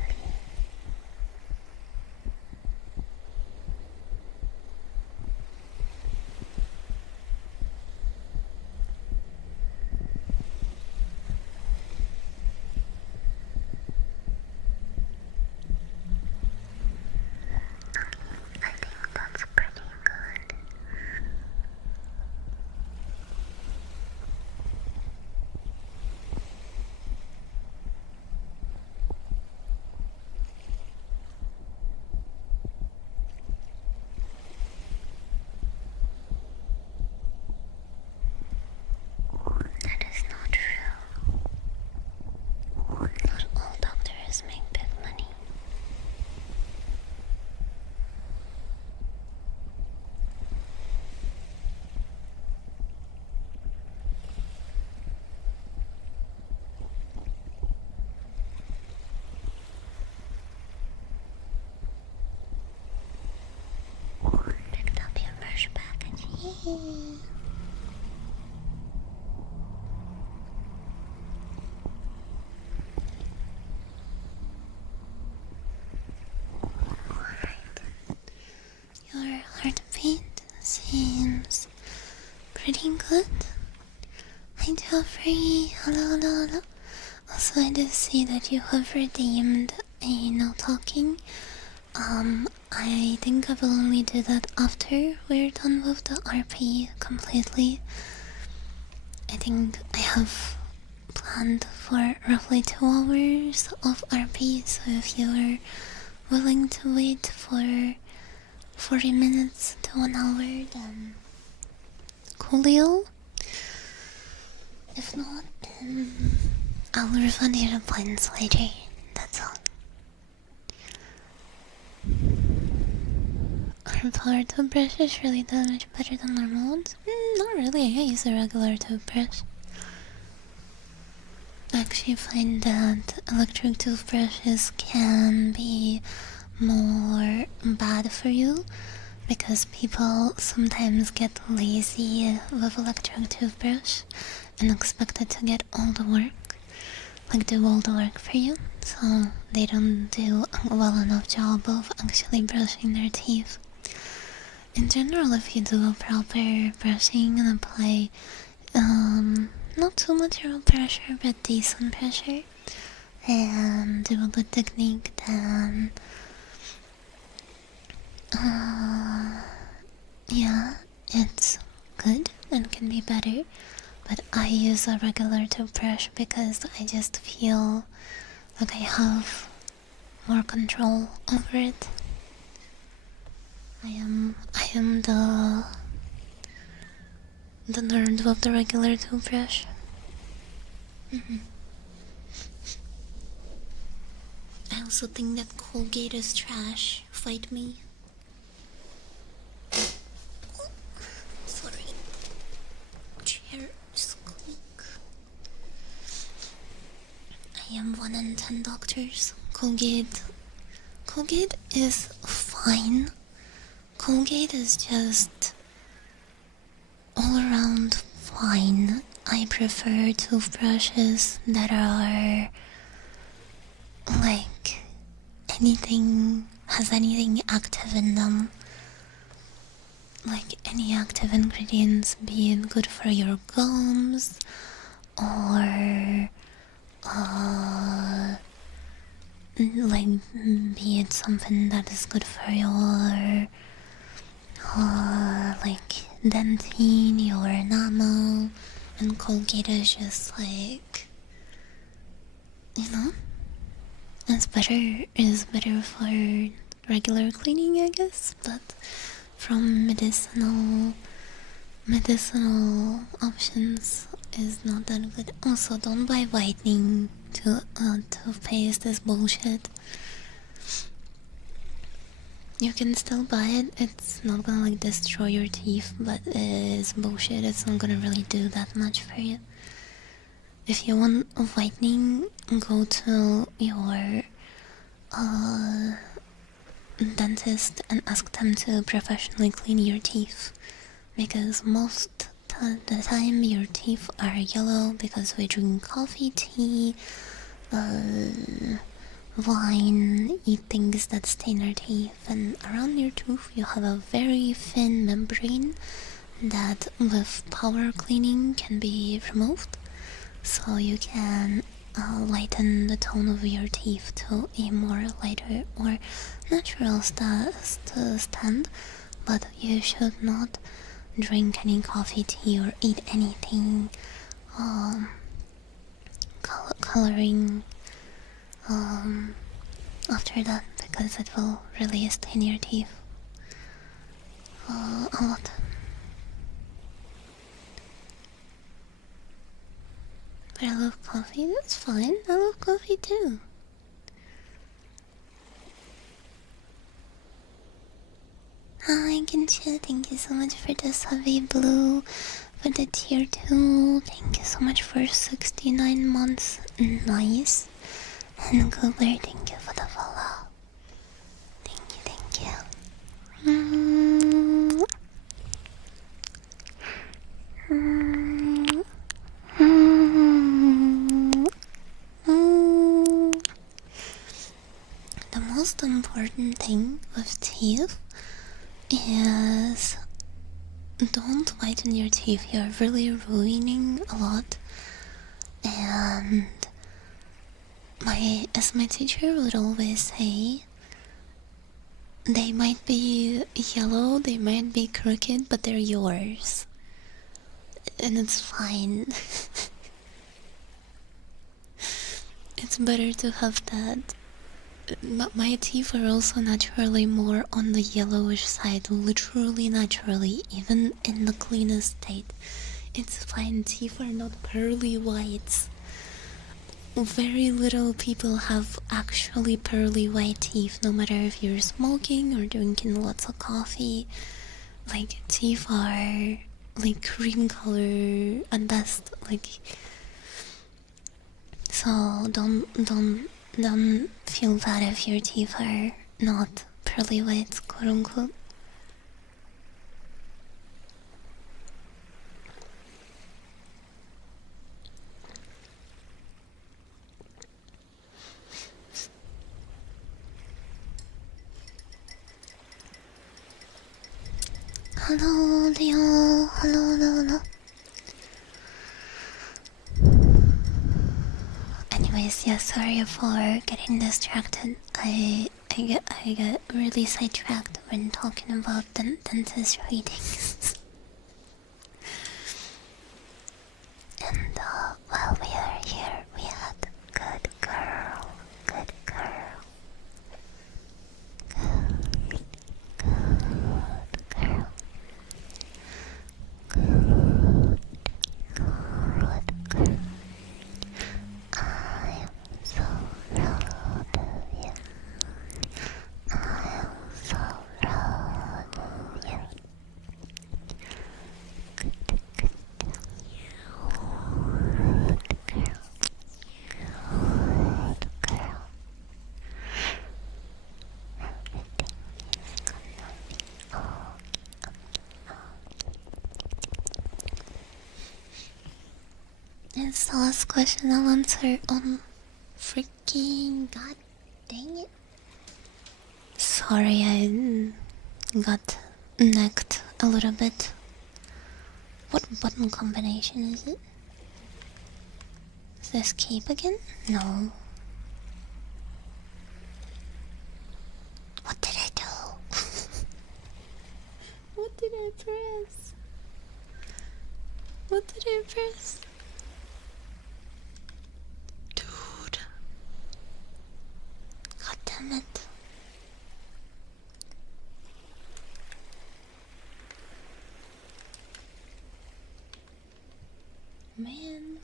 I think that's pretty good. That is not true. Not all doctors make big money. Picked up your brush package. Yay. Alright. Your heartbeat seems pretty good. Hi Geoffrey, hello, hello, hello. Also, I do see that you have redeemed a no talking. I think I will only do that after we're done with the RP completely. I think I have planned for roughly 2 hours of RP, so if you're willing to wait for 40 minutes to 1 hour, then coolio. If not, then I'll refund you the points later. That's all. Our power toothbrush is really that much better than normal ones? Not really, I use a regular toothbrush. I actually find that electric toothbrushes can be more bad for you because people sometimes get lazy with electric toothbrush and expect it to get all the work, like do all the work for you, so they don't do a well enough job of actually brushing their teeth. In general, if you do a proper brushing and apply not too much air pressure but decent pressure and do a good technique, then yeah, it's good and can be better. But I use a regular toothbrush because I just feel like I have more control over it. I am the nerd of the regular toothbrush. I also think that Colgate is trash. Fight me. Sorry. Chair squeak. I am 1 in 10 doctors. Colgate is fine. Colgate is just all around fine. I prefer toothbrushes that are like has anything active in them. like any active ingredients being good for your gums or like be it something that is good for your like dentine, your enamel, and Colgate is just like, you know, is better for regular cleaning, I guess, but from medicinal options is not that good. Also, don't buy whitening toothpaste is bullshit. You can still buy it. It's not gonna like destroy your teeth, but it is bullshit. It's not gonna really do that much for you. If you want a whitening, go to your dentist and ask them to professionally clean your teeth, because most of the time your teeth are yellow because we drink coffee, tea, wine, eat things that stain our teeth, and around your tooth you have a very thin membrane that with power cleaning can be removed, so you can lighten the tone of your teeth to a more lighter or natural stand, but you should not drink any coffee, tea, or eat anything coloring after that, because it will really stain your teeth a lot. But I love coffee, that's fine. I love coffee too. Hi, Gensha, thank you so much for the Savvy Blue, for the tier 2. Thank you so much for 69 months. Nice. And Goober, thank you for the follow. Thank you. The most important thing with teeth is don't whiten your teeth. You're really ruining a lot. And as my teacher would always say, they might be yellow, they might be crooked, but they're yours. And it's fine. It's better to have that. My teeth are also naturally more on the yellowish side, literally naturally, even in the cleanest state. It's fine, teeth are not pearly whites. Very little people have actually pearly white teeth, no matter if you're smoking or drinking lots of coffee. Like, teeth are like cream color at best, like, so don't feel bad if your teeth are not pearly whites, quote unquote. Hello, Leo. Hello. Anyways, yeah, sorry for getting distracted. I get really sidetracked when talking about dentist readings. And while we are here, we had good girl. It's the last question I'll answer on freaking god dang it. Sorry, I got necked a little bit. What button combination is it? Is this escape again? No. What did I do? What did I press? What did I press? Dude. God damn it. Man.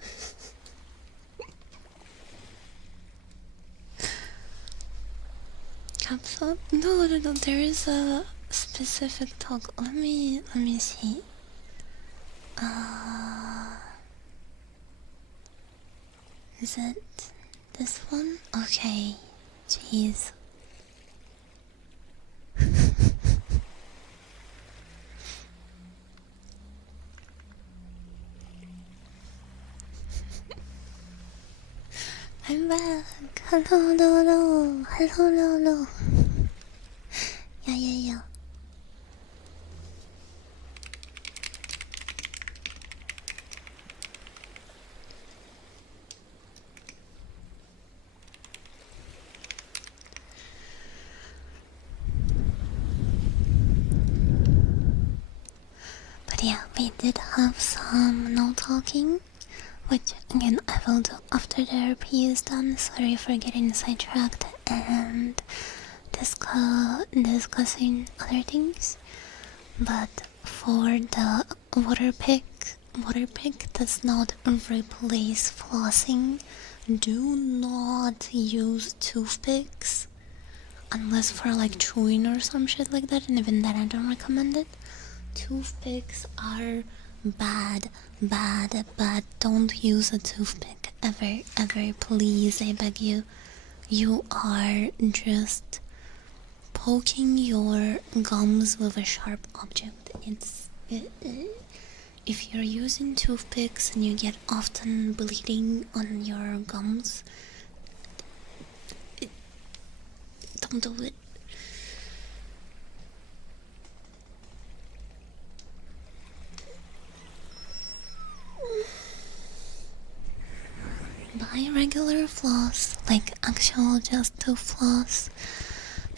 Capsule? No, there is a specific talk. Let me see. Is it this one? Okay. Jeez. I'm back. Hello. Yeah. But yeah, we did have some no talking, which again I will do after therapy is done. Sorry for getting sidetracked and discussing other things. But for the water pick does not replace flossing. Do not use toothpicks unless for like chewing or some shit like that, and even then I don't recommend it. Toothpicks are bad. Don't use a toothpick ever, please, I beg you. You are just poking your gums with a sharp object. If you're using toothpicks and you get often bleeding on your gums, don't do it. Buy regular floss, like actual just tooth floss,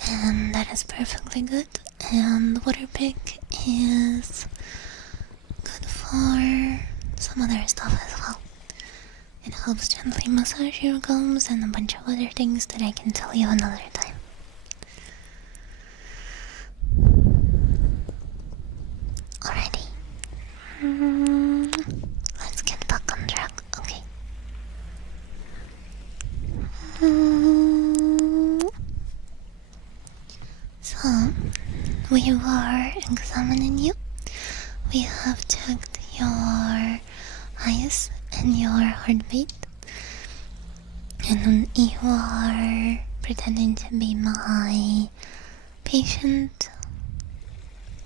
and that is perfectly good. And water pick is good for some other stuff as well. It helps gently massage your gums and a bunch of other things that I can tell you another time. Alrighty. Let's get back on track. Okay. So, we were examining you. We have checked your eyes and your heartbeat. And you are pretending to be my patient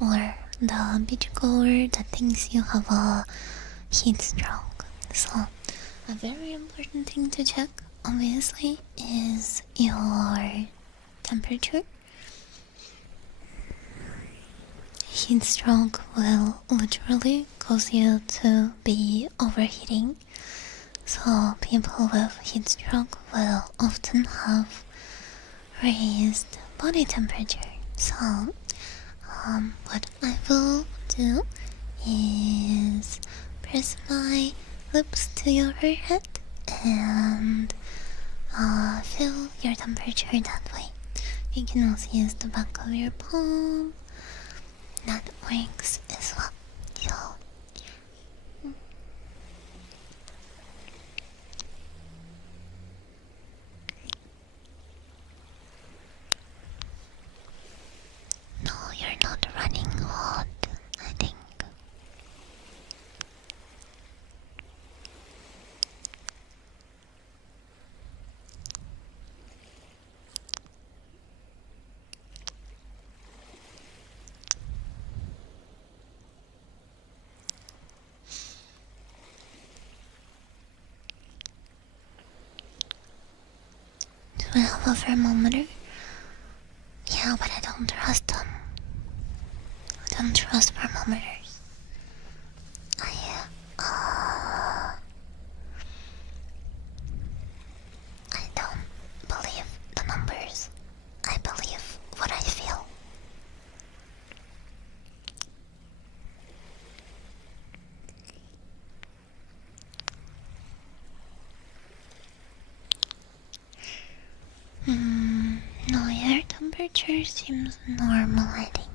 or the beachgoer that thinks you have a heat stroke. So, a very important thing to check, obviously, is your temperature. Heat stroke will literally cause you to be overheating. So people with heat stroke will often have raised body temperature. So what I will do is press my lips to your forehead and feel your temperature that way. You can also use the back of your palm. That works as well. So no, you're not running hot, I think. Do I have a thermometer? Yeah, but I don't trust them. Do don't trust thermometers. I don't believe the numbers. I believe what I feel. No, your temperature seems normal, I think.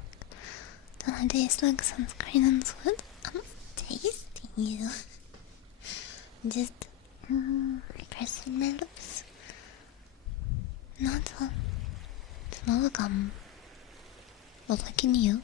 Don't I taste like sunscreen and sweat? I'm tasting you. Just pressing my lips. Not all. Smell like but like in you.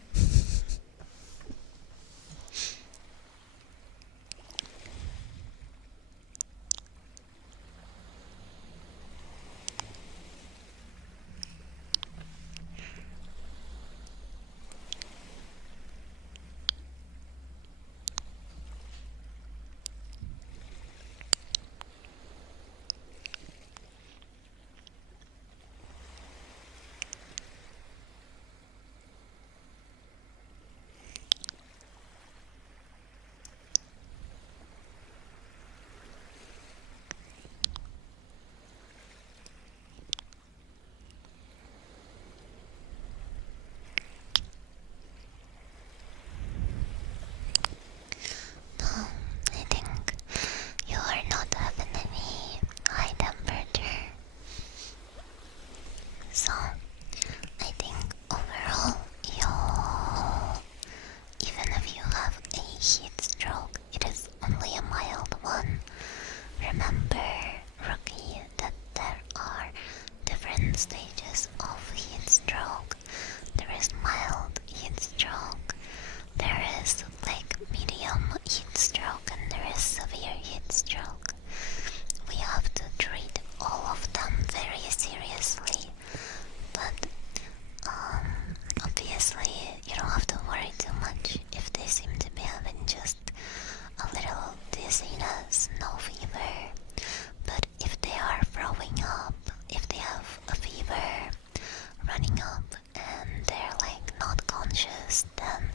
No, I think you are not having any high temperature. So, I think overall, even if you have a heat stroke, it is only a mild one. Remember, rookie, that there are different stages of heat stroke. There is mild heat stroke, there is like medium heat stroke, and there is severe heat stroke. We have to treat all of them very seriously, but obviously you don't have to worry too much if they seem to be having just a little dizziness, no fever. But if they are throwing up, if they have a fever running up and they're like not conscious, then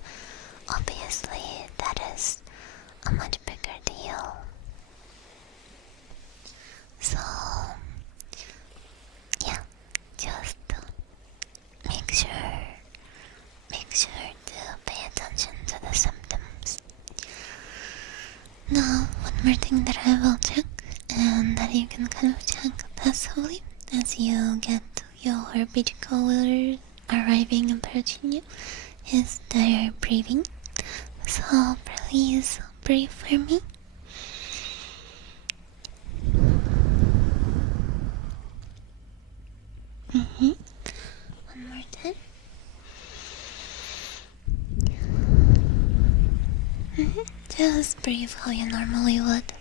obviously that is a much bigger deal. So yeah, just make sure to pay attention to the symptoms. Now, one more thing that I will check, and that you can kind of check passively as you get your beachgoers arriving and approaching you, is their breathing. So please breathe for me. One more time. Just breathe how you normally would.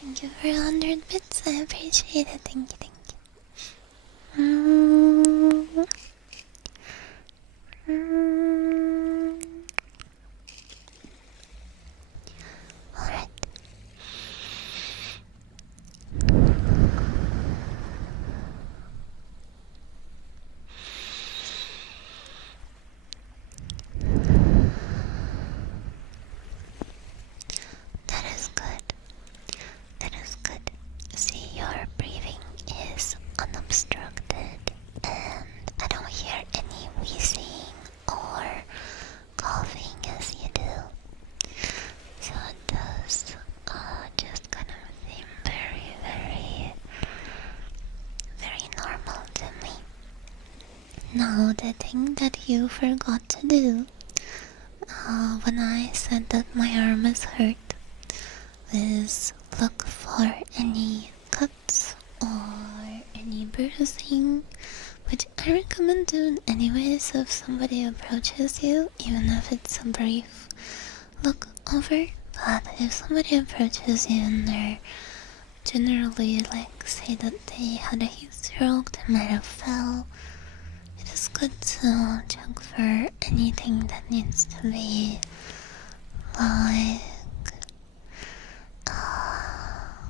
Thank you for 100 bits. I appreciate it. Thank you. Alright. That is good. See, your breathing is unobstructed, and I don't hear any wheezing or coughing as you do. So it does just kind of seem very normal to me. Now, the thing that you forgot to do when I said that my arm is hurt is look for any cuts or any bruising, which I recommend doing anyways if somebody approaches you, even if it's a brief look over. But if somebody approaches you and they're generally like say that they had a heat stroke, they might have fell, it is good to check for anything that needs to be like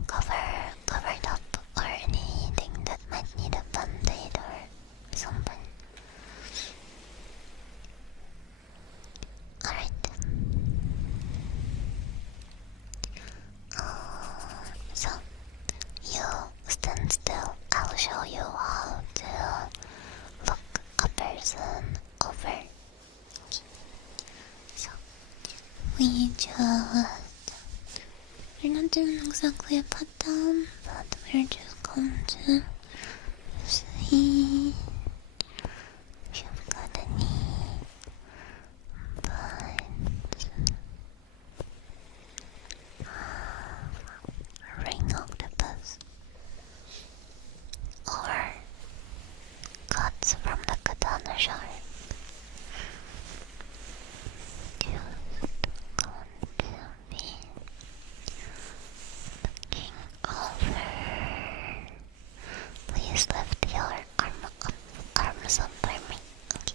covered. We're not doing exactly a pat down, but we're just going to see if you've got any bites. Ring octopus or cuts from the katana shark. Just going to be looking over. Please lift your arms up by me. Okay.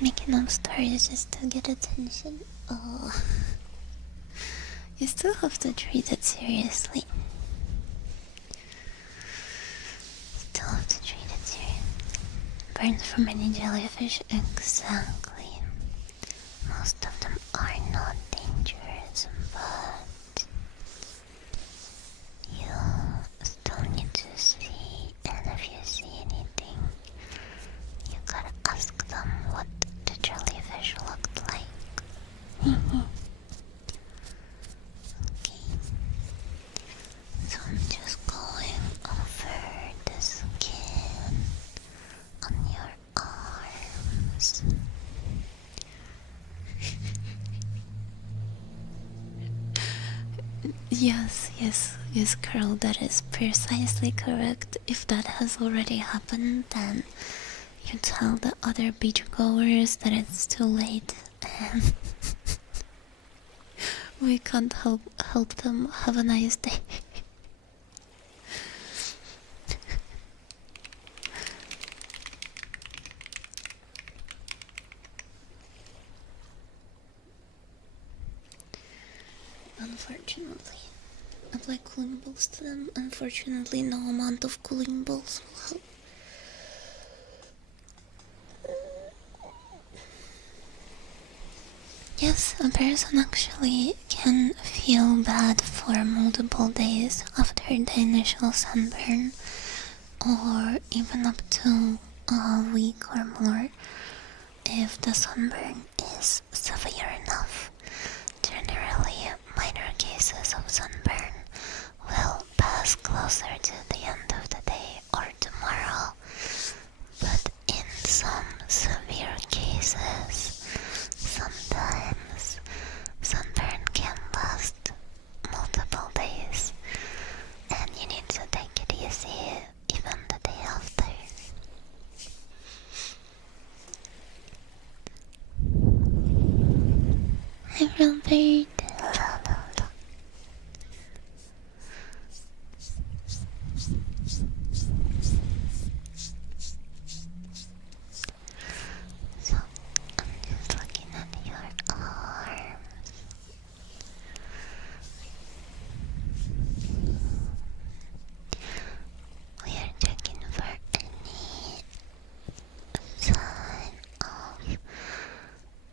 Making up stories just to get attention. Oh. You still have to treat it seriously. Still have to treat it seriously. Burns from any jellyfish, exactly. Most of them are not dangerous, but you still need to see, and if you see anything, you gotta ask them what the jellyfish looked like. Okay, so I'm just going over the skin on your arms. Yes, Carl, that is precisely correct. If that has already happened, then you tell the other beachgoers that it's too late and we can't help them have a nice day. Unfortunately, apply cooling balls to them. Unfortunately, no amount of cooling balls will help. Yes, a person actually can feel bad for multiple days after the initial sunburn, or even up to a week or more if the sunburn is severe enough. Generally, minor cases of sunburn will pass closer to the end of the day or tomorrow, but in some severe cases, sometimes sunburn can last multiple days, and you need to take it easy even the day after. Hi, Robert. So, I'm just looking at your arms. We are checking for any sign of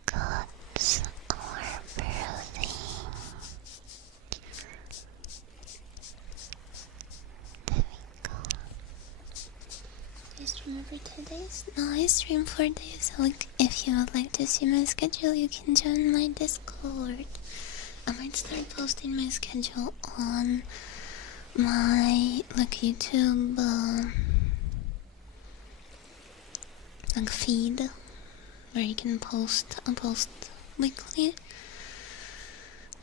cuts or bruising. There we go. I stream every 2 days? No, I stream 4 days a week. If you would like to see my schedule, you can join my Discord. I might start posting my schedule on my YouTube feed, where you can post weekly.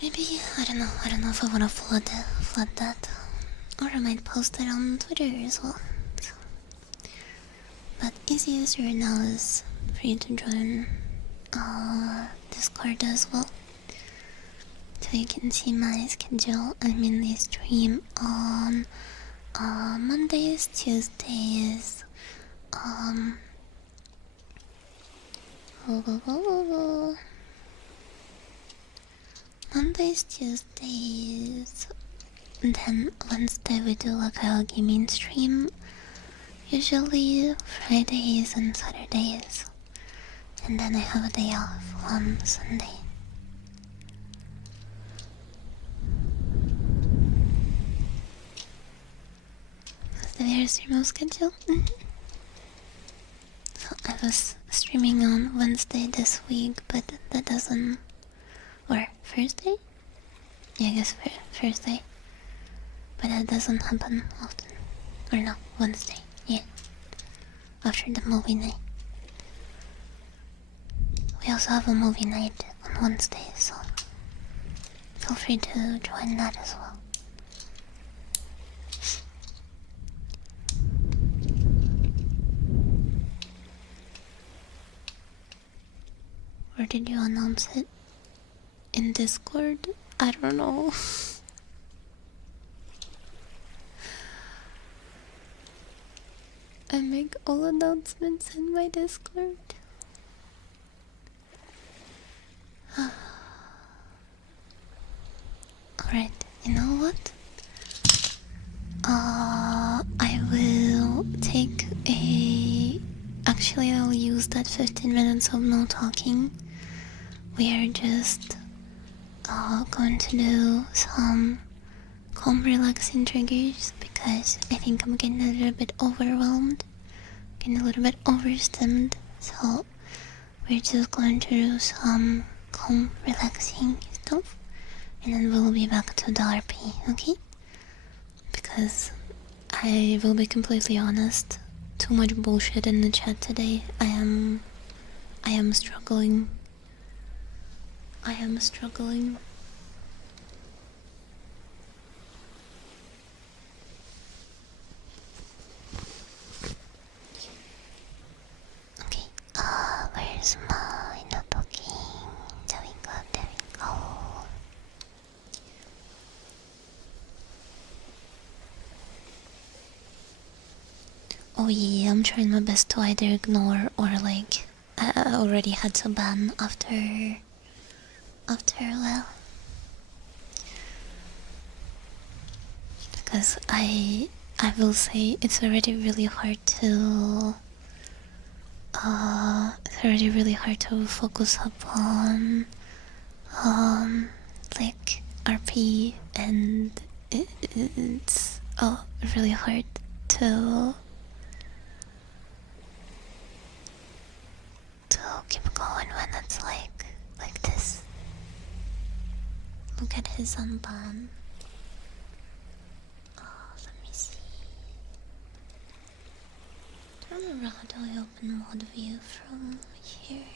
Maybe I don't know if I wanna flood that, or I might post it on Twitter as well. So. But easiest right now is for you to join Discord as well, so you can see my schedule. I mainly stream on Mondays, Tuesdays, Mondays, Tuesdays, and then Wednesday we do like a gaming stream. Usually Fridays and Saturdays, and then I have a day off on Sunday. That's the very stream schedule. So I was streaming on Wednesday this week, but that doesn't Thursday? Yeah, I guess Thursday. But that doesn't happen often. Or no, Wednesday. Yeah. After the movie night. We also have a movie night on Wednesday, so feel free to join that as well. Or did you announce it in Discord? I don't know. I make all announcements in my Discord. Alright, you know what? I will take a... Actually, I'll use that 15 minutes of no talking. We are just going to do some calm, relaxing triggers because I think I'm getting a little bit overwhelmed, getting a little bit overstimmed. So we're just going to do some calm, relaxing stuff, and then we'll be back to the RP, okay? Because I will be completely honest, too much bullshit in the chat today. I am struggling. I am struggling. Okay, where's my notebooking? There we go, there we go. Oh yeah, I'm trying my best to either ignore or like I already had to ban after a while. Because I will say it's already really hard to focus upon like RP, and it's really hard to keep going when it's like this. Look at his unban. Let me see. I don't remember how do I open mod view from here.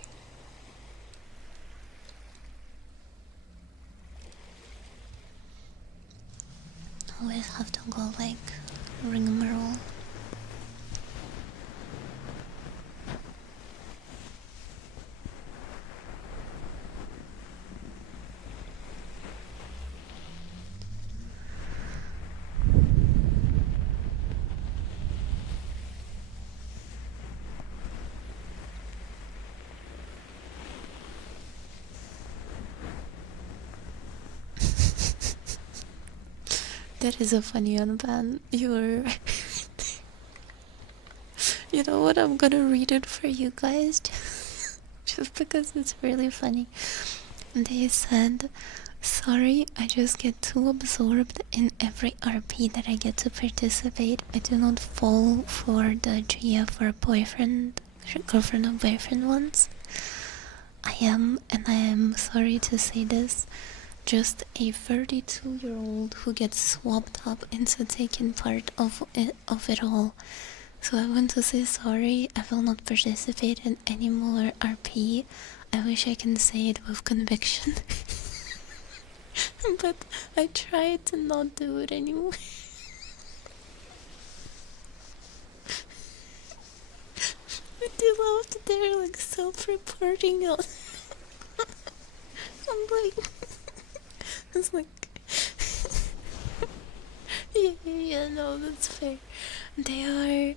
Always have to go like rigmarole. That is a funny unban. You're... You know what? I'm gonna read it for you guys. Just because it's really funny. They said, sorry, I just get too absorbed in every RP that I get to participate. I do not fall for the GF or boyfriend, girlfriend or boyfriend ones. I am, and I am sorry to say this, just a 32-year-old who gets swapped up into taking part of it all. So I want to say sorry. I will not participate in any more RP. I wish I can say it with conviction. But I try to not do it anymore. I do love that they're like self-reporting on. I'm like, it's like, yeah, no, that's fair. They are.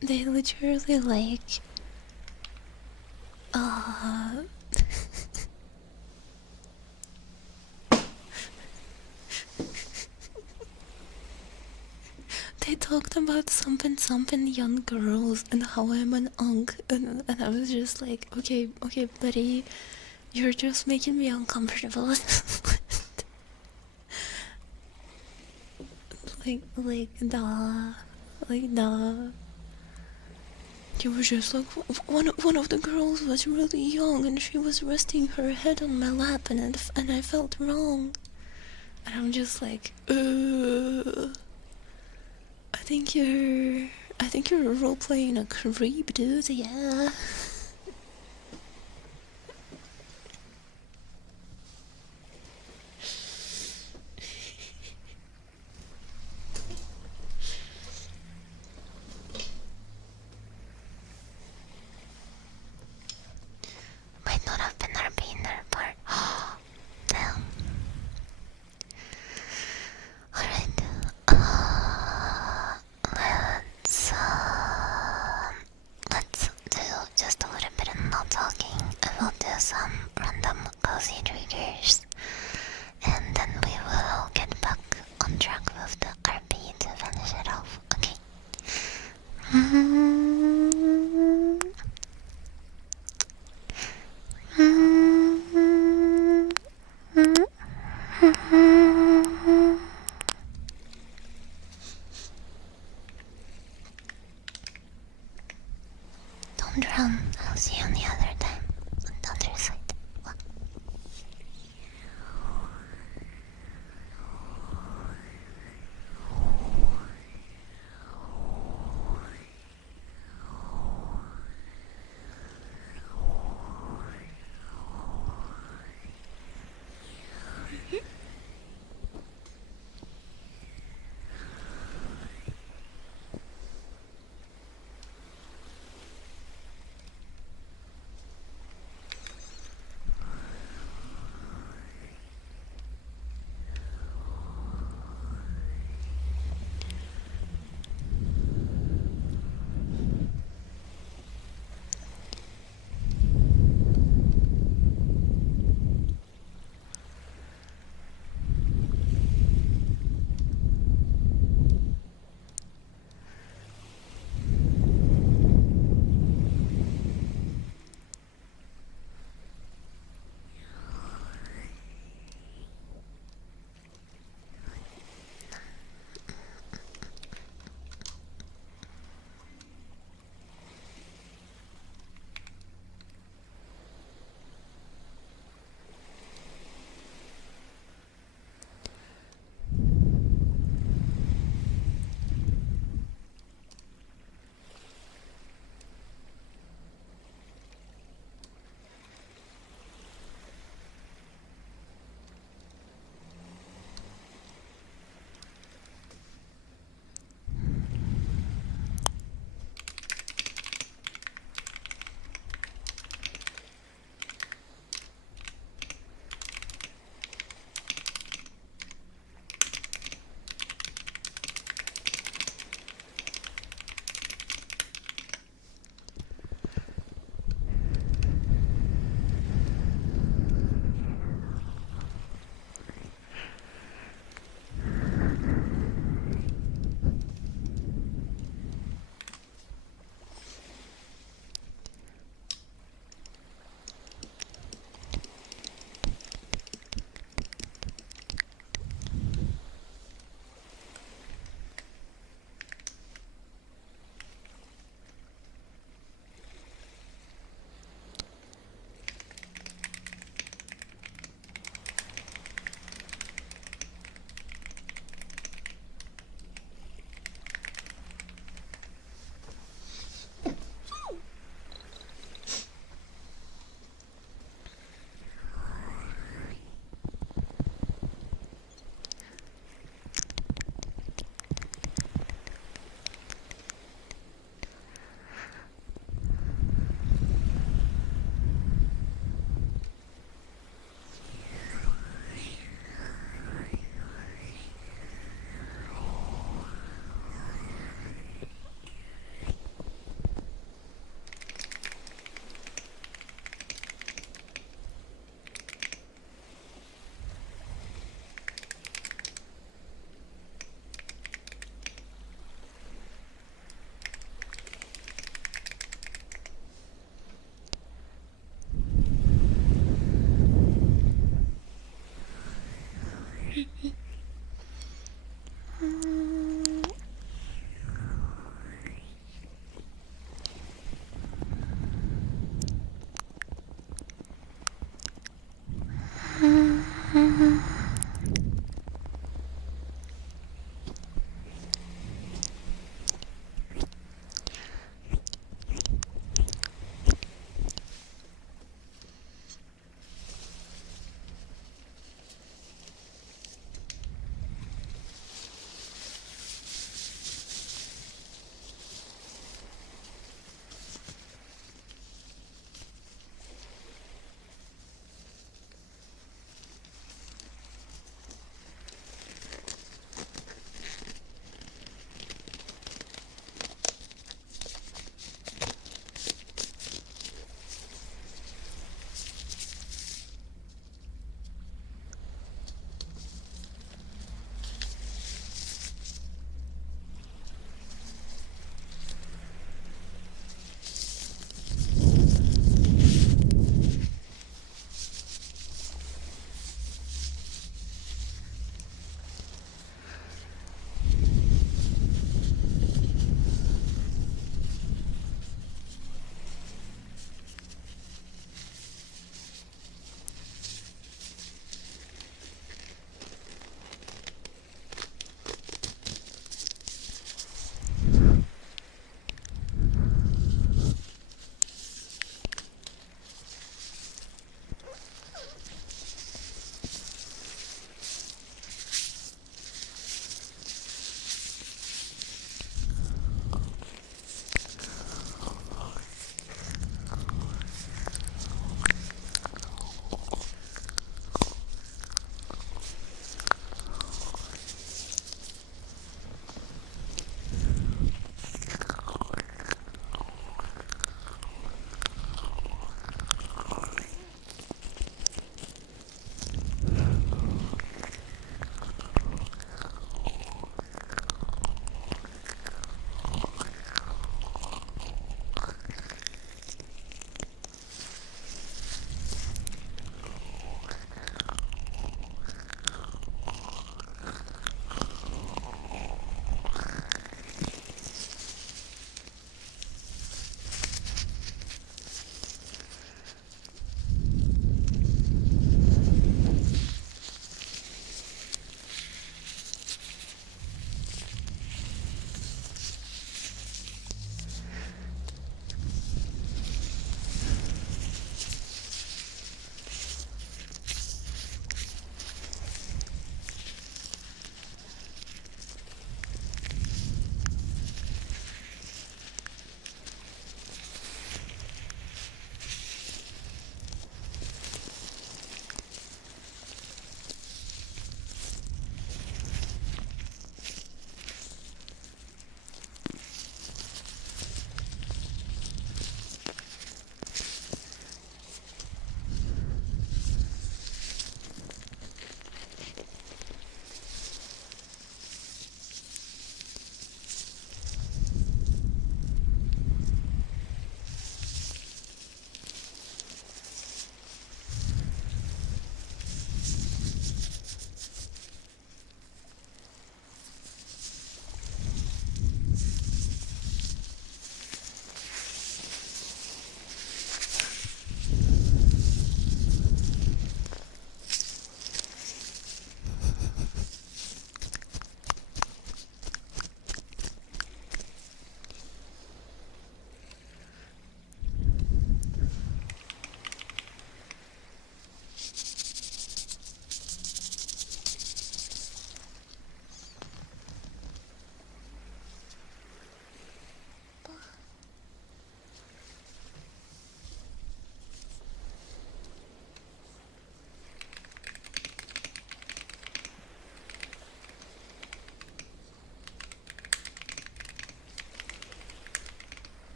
They literally like they talked about something young girls and how I'm an unk, and I was just like, okay, buddy, you're just making me uncomfortable. like nah. You were just like, one of the girls was really young and she was resting her head on my lap and I felt wrong. And I'm just like, I think you're role playing a creep, dude. Yeah. Might not have been our beginner part. Damn. Alright. Let's do just a little bit of not talking. I will do some random cozy triggers. And then we will get back on track with the RP to finish it off. Okay. Don't run. I'll see you on the other time. On the other side. What?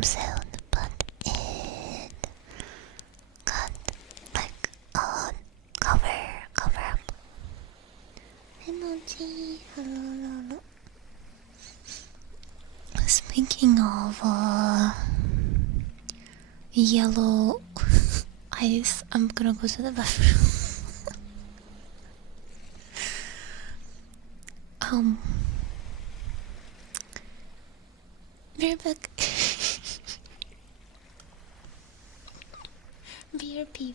home soon, but it got like cover up. Emoji, hello. Speaking of yellow eyes, I'm gonna go to the bathroom. We're back. BRP.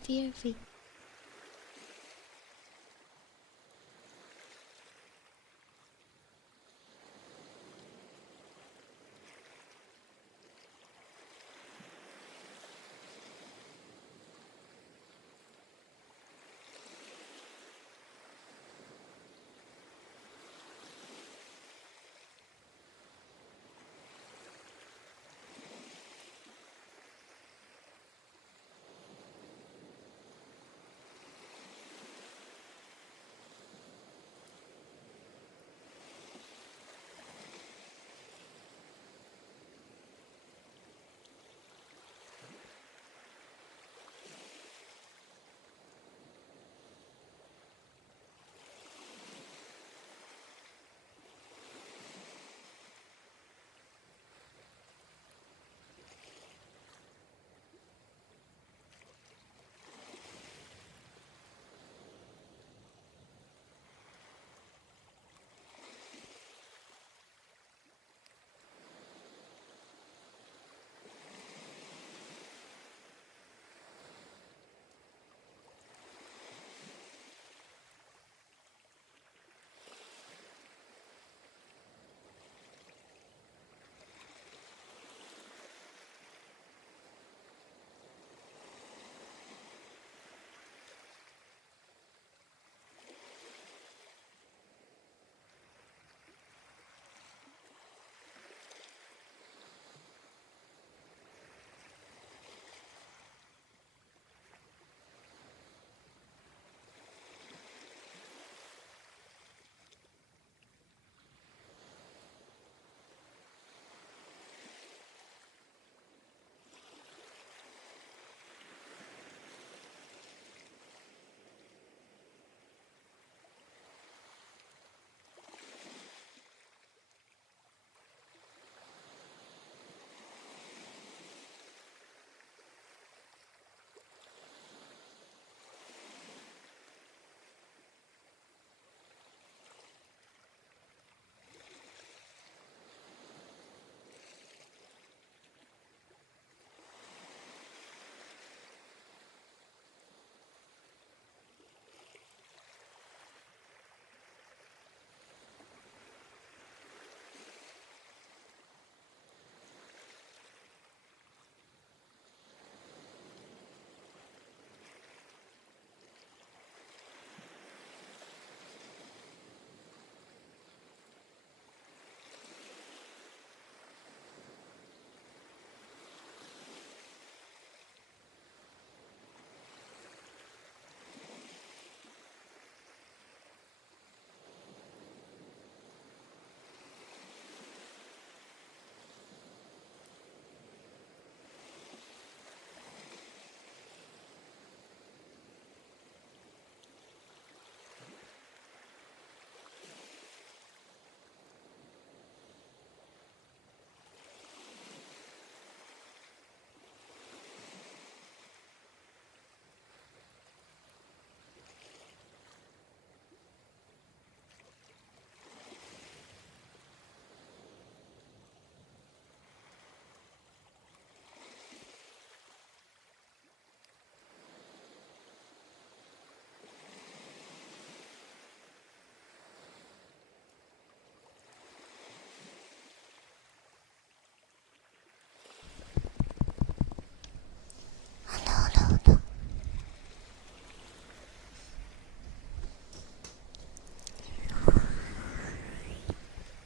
Hello.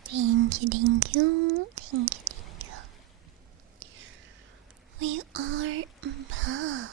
Thank you. We are back.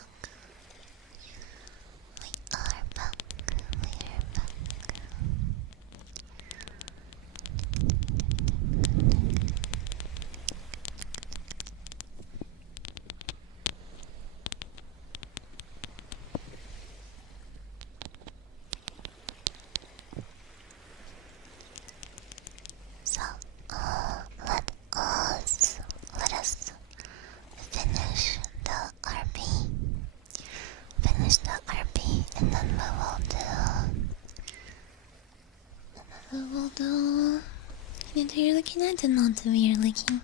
will do. Can you do your licking? I did not do your licking.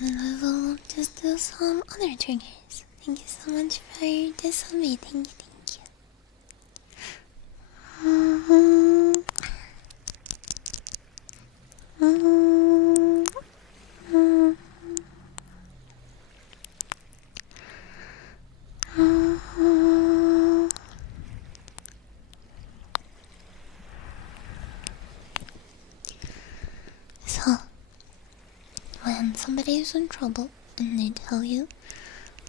And I will just do some other triggers. Thank you so much for this zombie. Thank you, thank you. So, when somebody is in trouble and they tell you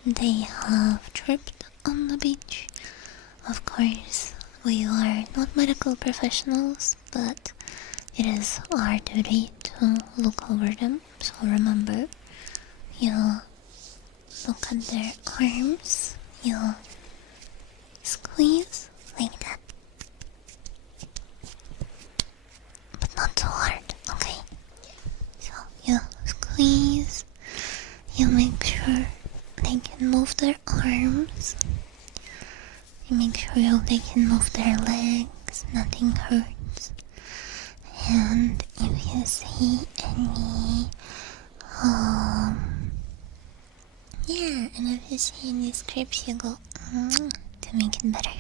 they have tripped on the beach, of course, we are not medical professionals, but it is our duty to look over them. So remember, you look at their arms, you squeeze like that. But not too hard, okay? So you squeeze, you make sure they can move their arms, you make sure they can move their legs, nothing hurts. And if you see any, and if you see any scripts, you go, to make it better.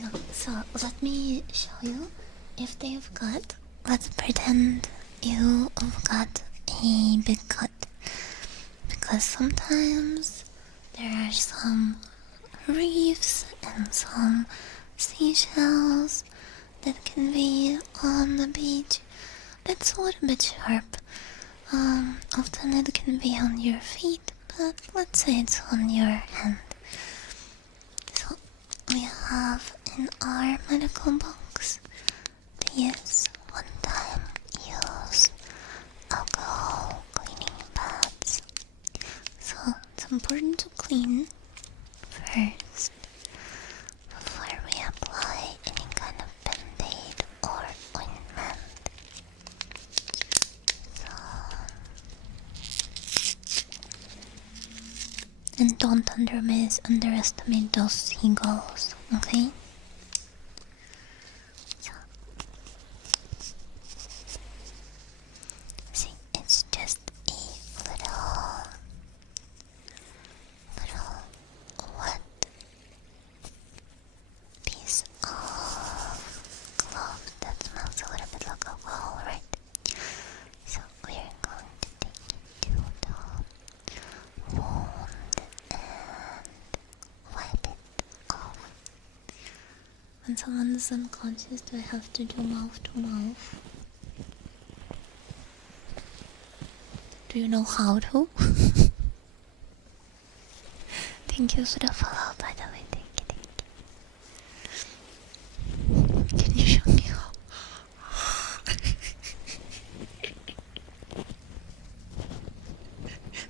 No, so let me show you if they've got, let's pretend you have got a big cut. Because sometimes there are some reefs and some seashells that can be on the beach. That's a little bit sharp. Often it can be on your feet, but let's say it's on your hand. So we have in our medical box these one-time use alcohol cleaning pads. So it's important to clean first before we apply any kind of band-aid or ointment. And don't underestimate those seagulls, okay? So, see, it's just a little wet piece of cloth that smells a little bit like alcohol, right? So we're going to take it to the wound and wipe it off. When someone is unconscious, do I have to do mouth to mouth? Do you know how to? Thank you for the follow, by the way. Thank you. Can you show me how?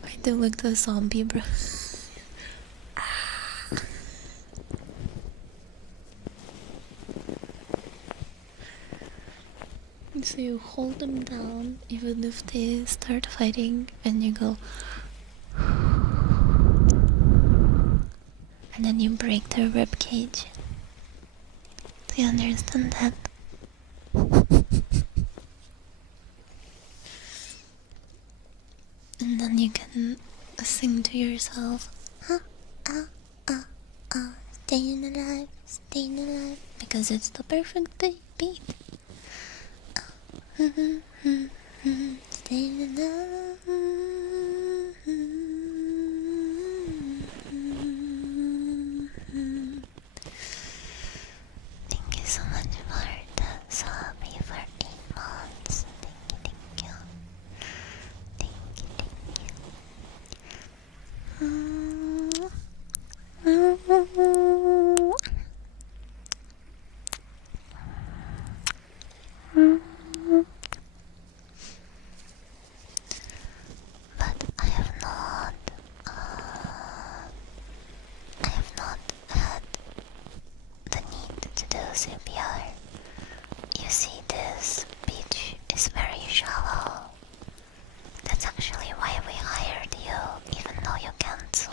I do look the zombie, bro. So you hold them down even if they start fighting, and you go, and then you break their rib cage. Do you understand that? And then you can sing to yourself, staying alive, because it's the perfect beat. Staying alive. Thank you so much for the sub for 8 months. Thank you. Thank you. But I have not had the need to do CPR. You see, this beach is very shallow. That's actually why we hired you, even though you can't swim.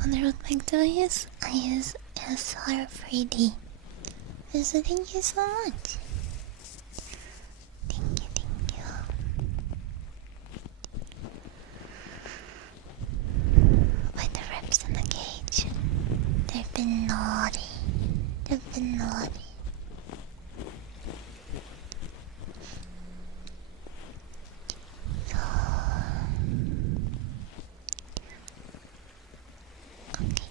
wonder what mic do I use? I use SR3D. So thank you so much. Thank you, thank you. Why the reps in the cage? They've been naughty. They've been naughty. So... okay.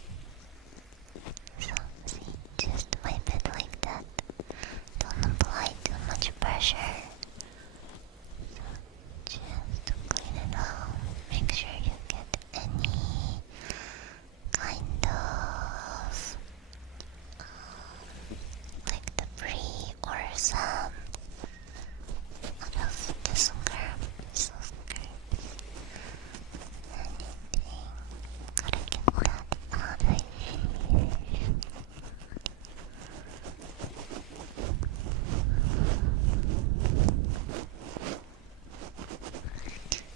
So, see, just wipe it like that. Don't apply too much pressure. So, just to clean it out. Make sure you get any kind of like debris or sand out of the scrap. So anything. Gotta get that out of here.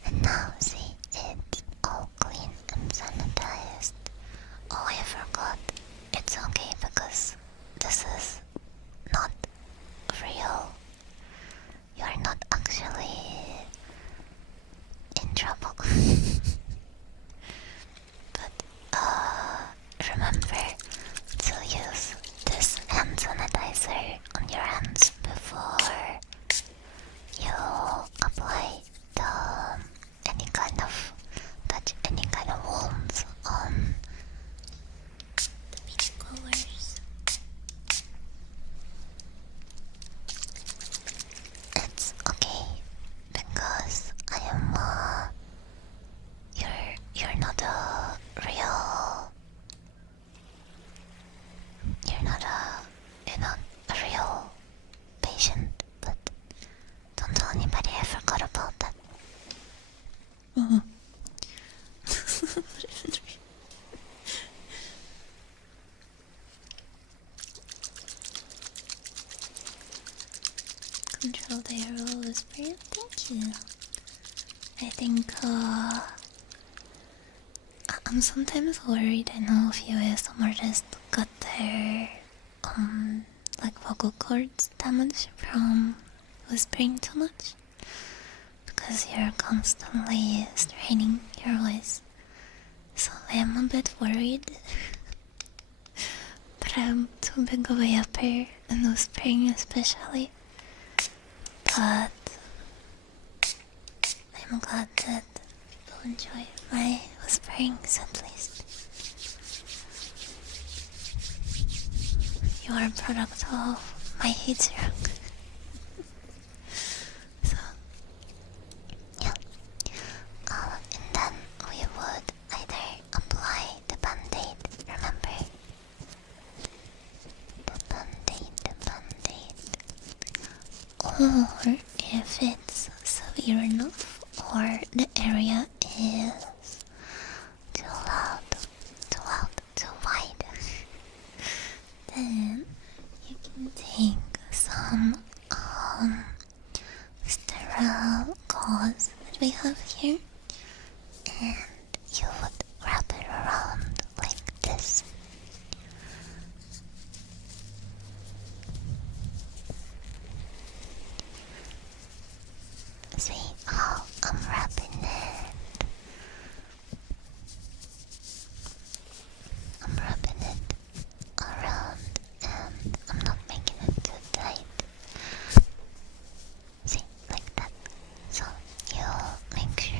And now see, it's all clean and sanitized. Oh, I forgot. It's okay because this is not real. You're not actually in trouble. But remember to use this hand sanitizer on your hands before you apply any kind of touch any kind of wounds on the beach goers. It's okay because I am you're not a real you're not a real patient, but don't tell anybody. I forgot about that. Control the arrow whisper. Thank you. I think I'm sometimes worried. I know a few ASMR artists got their like vocal cords damaged from whispering too much because you're constantly straining your voice. So I am a bit worried. But I'm too big of a yapper and whispering especially. But I'm glad that people enjoy my whisperings at least. You are a product of my heat stroke. So, yeah. And then we would either apply the band-aid, remember? The band-aid. Or if it's severe enough, or the area is too loud, too wide, then you can take some sterile gauze that we have here, and you would wrap it around like this. See how I'm wrapping it? I'm wrapping it around and I'm not making it too tight. See, like that. So you make sure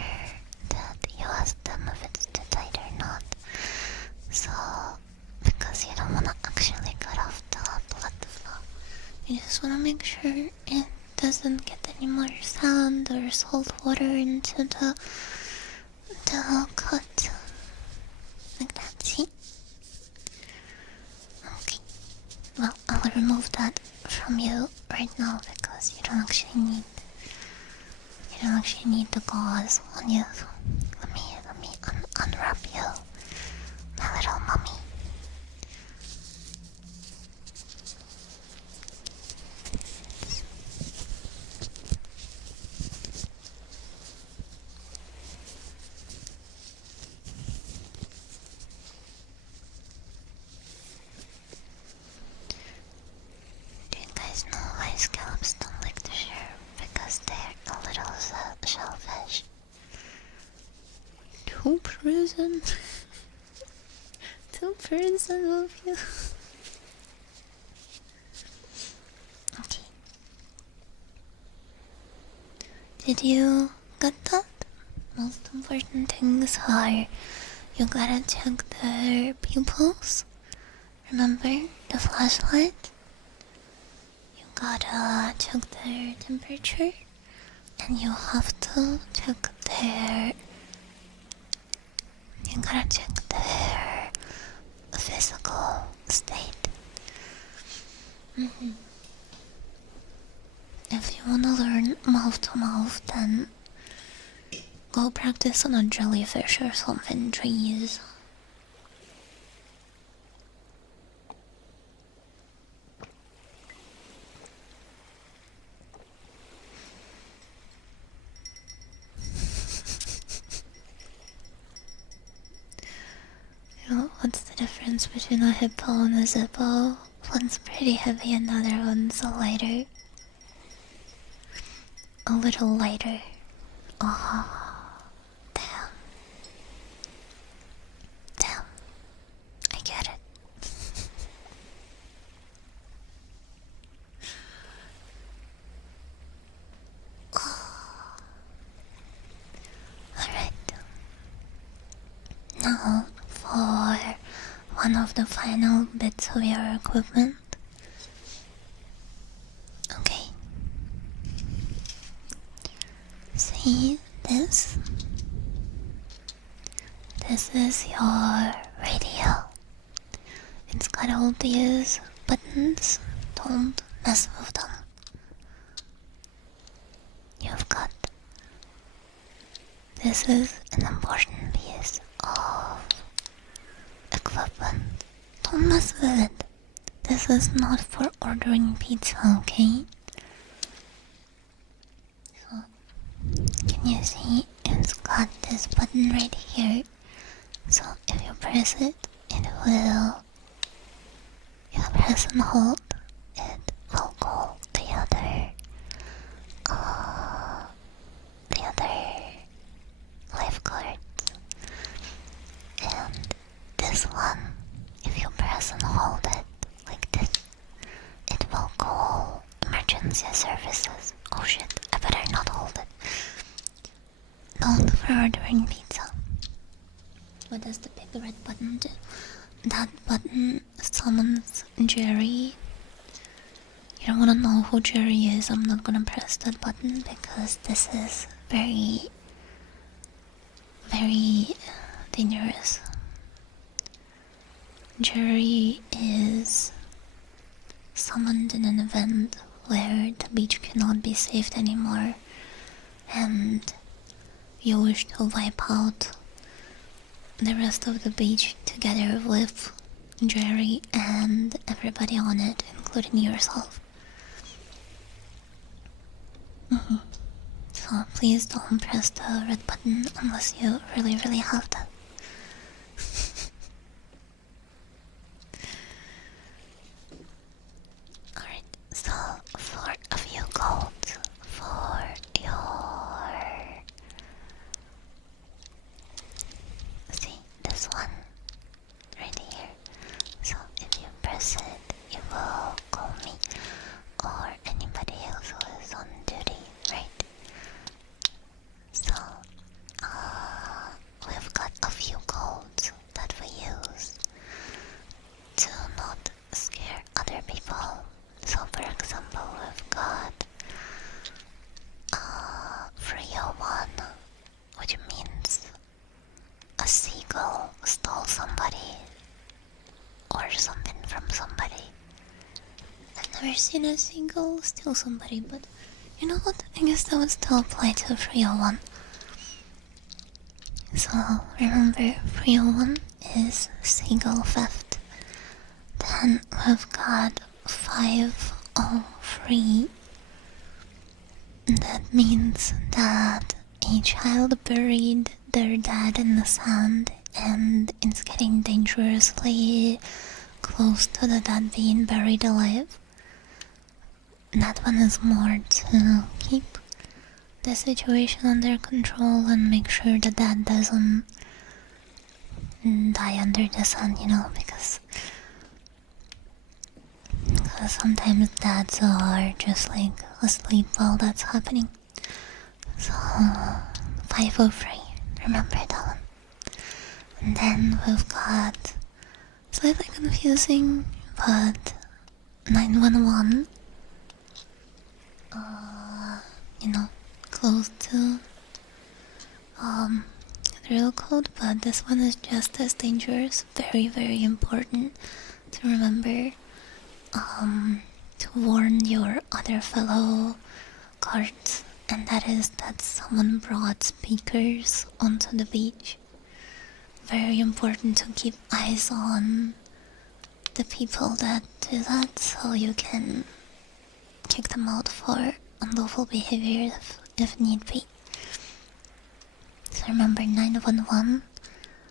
that you ask them if it's too tight or not. So, because you don't want to actually cut off the blood flow. You just want to make sure it doesn't get any more sand or salt water into the cut. Like that, see? Okay. Well, I'll remove that from you right now because you don't actually need the gauze on you. So let me unwrap you, my little mummy. person. 2% of you. Okay. Did you get that? Most important things are you gotta check their pupils. Remember the flashlight? You gotta check their temperature. And you have to check their... You gotta check their physical state. If you wanna learn mouth to mouth, then go practice on a jellyfish or something, trees. You know, what's the difference between a hippo and a zippo? One's pretty heavy and the other one's a lighter. A little lighter. Oh, damn. Damn. I get it. Alright. Now, for one of the final bits of your equipment. Okay. See this? This is your radio. It's got all these buttons. Don't mess with them. You've got... This is an important piece of equipment. Don't mess with it. This is not for ordering pizza, okay? So, can you see? It's got this button right here. So if you press it, it will... You press and hold, it will call the other lifeguards. And this one, if you press and hold it like this, it will call emergency services. Oh shit, I better not hold it. Not for ordering pizza. What does the big red button do? That button summons Jerry. You don't want to know who Jerry is. I'm not gonna press that button because this is very, very dangerous. Jerry is summoned in an event where the beach cannot be saved anymore, and you wish to wipe out the rest of the beach together with Jerry and everybody on it, including yourself. So please don't press the red button unless you really, really have that. Alright, so for a few golds for your... See, this one right here. So if you press it, you will call me or anybody else who is on duty, right? So, we've got a few codes that we use to not scare other people. So, for example, we've got 301, which means a seagull stole somebody or something from somebody. I've never seen a seagull steal somebody, but you know what? I guess that would still apply to 301. So remember, 301 is seagull theft. Then we've got 503. That means that a child buried their dad in the sand and is getting dangerously close to the dad being buried alive. That one is more to keep the situation under control and make sure the dad doesn't die under the sun, because sometimes dads are just like asleep while that's happening. So 503, remember that one. And then we've got slightly confusing, but 911. Close to the real code, but this one is just as dangerous. Very, very important to remember. To warn your other fellow guards, and that is that someone brought speakers onto the beach. Very important to keep eyes on the people that do that, so you can kick them out for unlawful behavior if need be. So remember 911,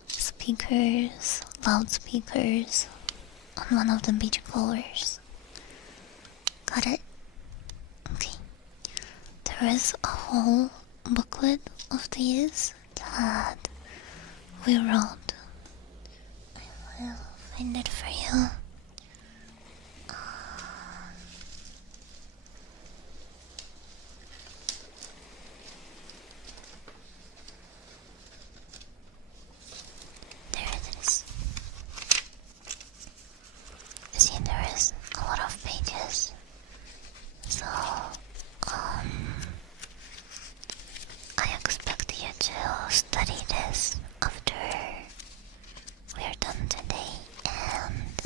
speakers, loudspeakers on one of the beachgoers. Got it? Okay. There is a whole booklet of these that we wrote. I will find it for you. There it is. You see, there is a lot of pages. So, I expect you to study this after we are done today, and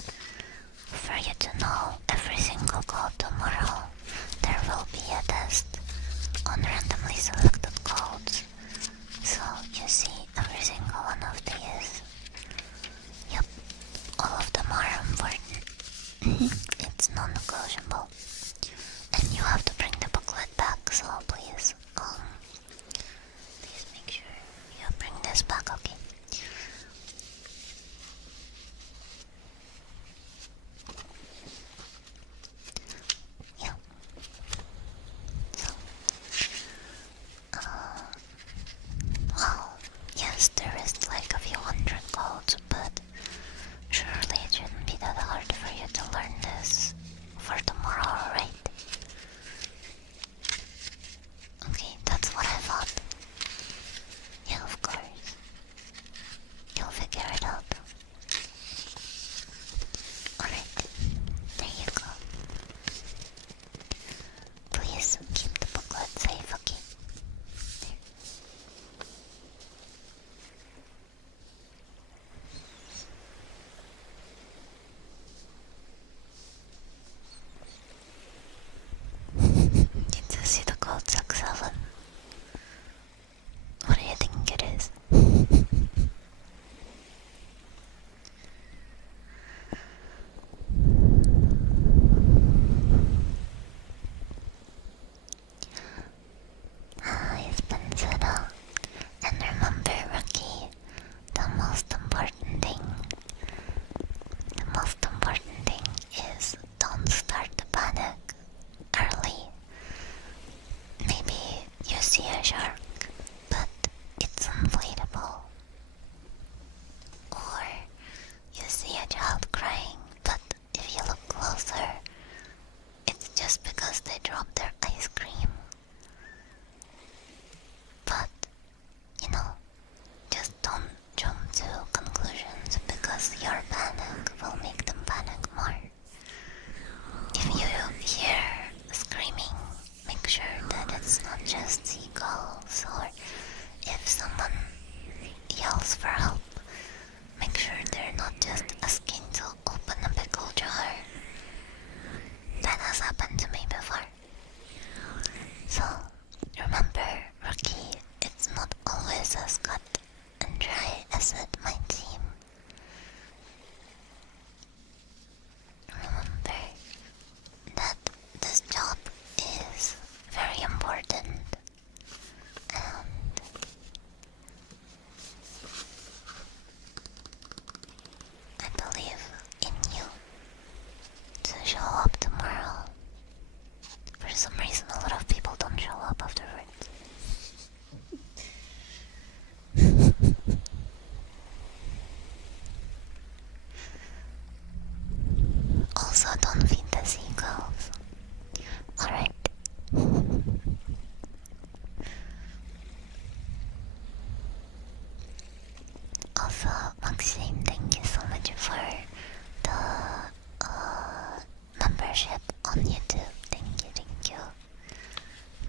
for you to know every single code tomorrow, there will be a test on randomly selected codes. So you see every single one of these. Yep, all of them are important. It's non-negotiable. And you have to bring the booklet back, so please make sure you bring this back, okay? Yeah. So, well, yes, there is like a few hundred codes, but surely it shouldn't be that hard for you to learn this for tomorrow, right?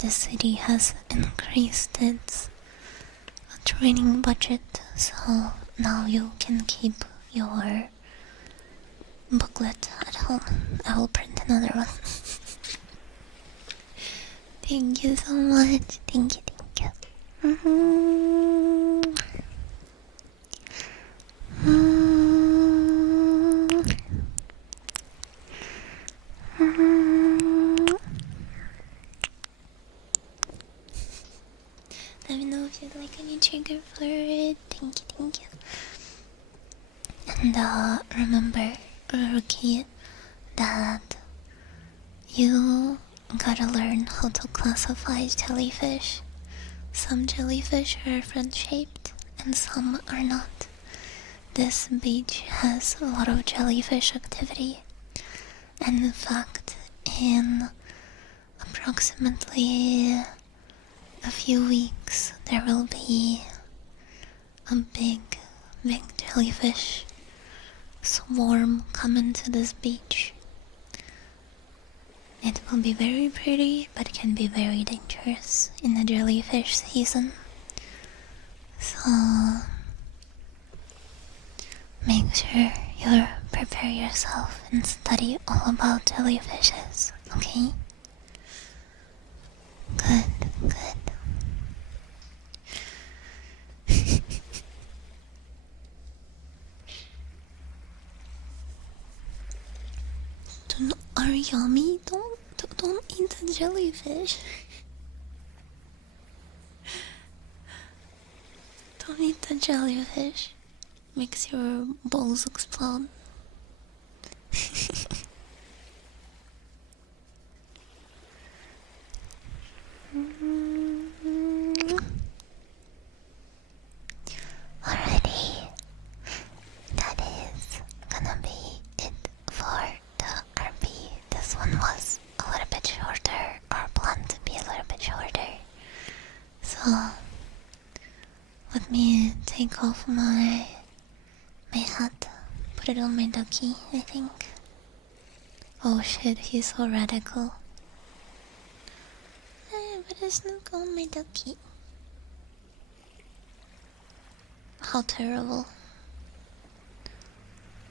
the city has increased its training budget, so now you can keep your booklet at home. I will print another one. Thank you so much. Thank you, thank you. Let me know if you'd like any trigger for it. Thank you, thank you. And remember, Rookie, that you gotta learn how to classify jellyfish. Some jellyfish are friend-shaped and some are not. This beach has a lot of jellyfish activity, and in fact, in approximately a few weeks, there will be a big jellyfish swarm coming to this beach. It will be very pretty, but can be very dangerous in the jellyfish season. So make sure you prepare yourself and study all about jellyfishes, okay? Good, good. Are yummy? Don't eat the jellyfish. Don't eat the jellyfish. Makes your balls explode. Alrighty, that is gonna be it for the RP. This one was a little bit shorter, or planned to be a little bit shorter. So let me take off my hat, put it on my ducky, I think. Oh shit, he's so radical. But it's not on my ducky. How terrible.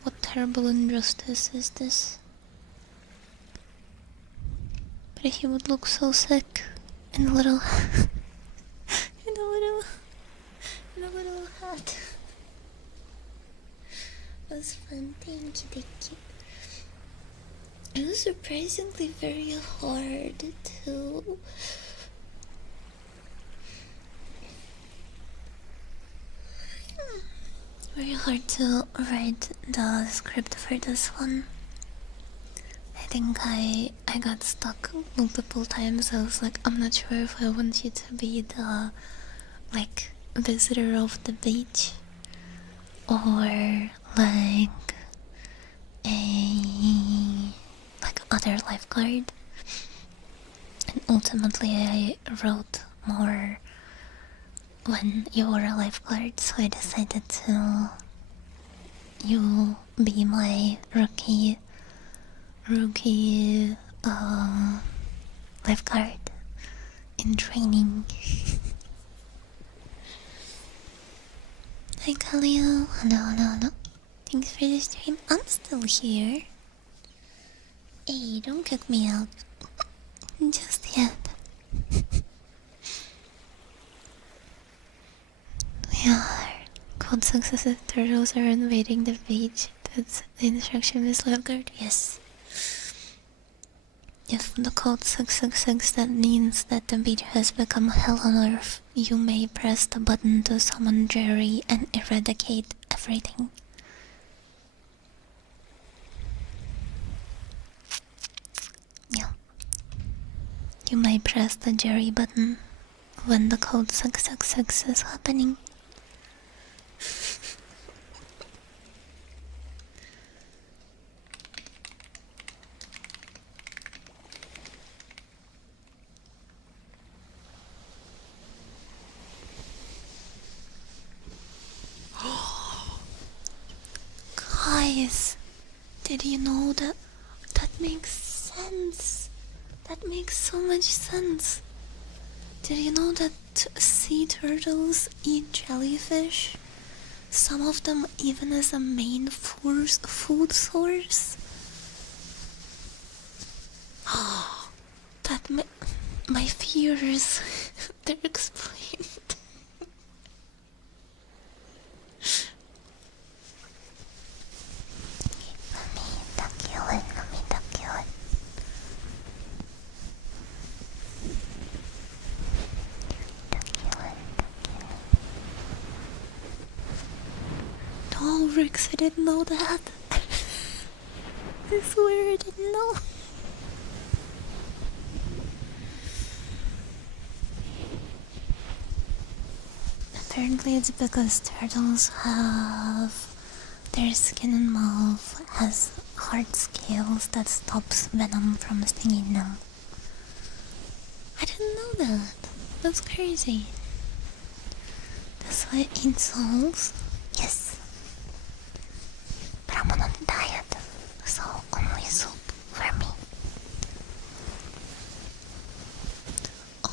What terrible injustice is this? But he would look so sick in a little in a little hat. It was fun, thank you, thank you. It was surprisingly very hard to write the script for this one. I think I got stuck multiple times. I was like, I'm not sure if I want you to be the visitor of the beach, or other lifeguard. And ultimately I wrote more when you were a lifeguard, so I decided to you be my rookie lifeguard in training. Hi Kaleo, hello. Thanks for the stream. I'm still here. Hey, don't kick me out just yet. We are called successive turtles are invading the beach. That's the instruction, Miss Lifeguard. Yes. If the code 666, that means that the beach has become hell on earth. You may press the button to summon Jerry and eradicate everything. Yeah. You may press the Jerry button when the code 666 is happening. Guys, did you know that makes sense? That makes so much sense. Did you know that sea turtles eat jellyfish? Some of them even as a main food source? Oh, that my fears, they're explained. Let me tuck you in, let me tuck you in. No, Rix, I didn't know that. I swear I didn't know. Apparently it's because turtles have their skin and mouth has hard scales that stops venom from stinging them. I didn't know that. That's crazy. That's why I eat souls. Yes. But I'm on a diet, so only soup for me.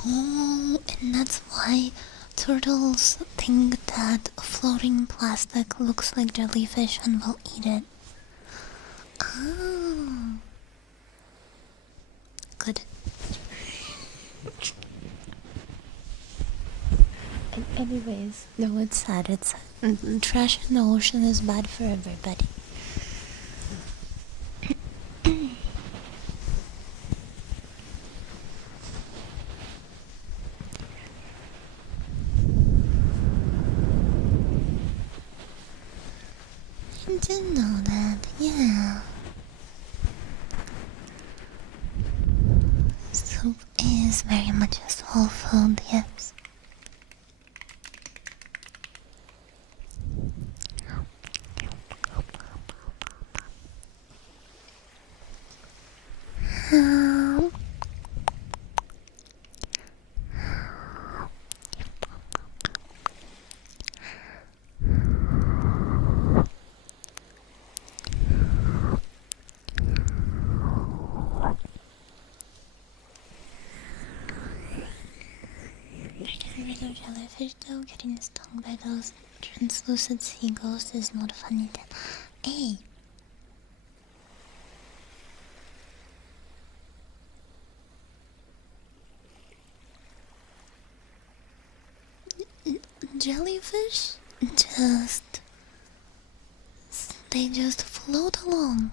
Oh, and that's why turtles think that floating plastic looks like jellyfish and will eat it. Oh. Good. Anyways, no, it's sad. It's sad. Trash in the ocean is bad for everybody. I didn't know that, yeah. Soup is very much a soul food, yes. Getting rid of jellyfish though, getting stung by those translucent sea ghosts is not funny then. Hey! Jellyfish they just float along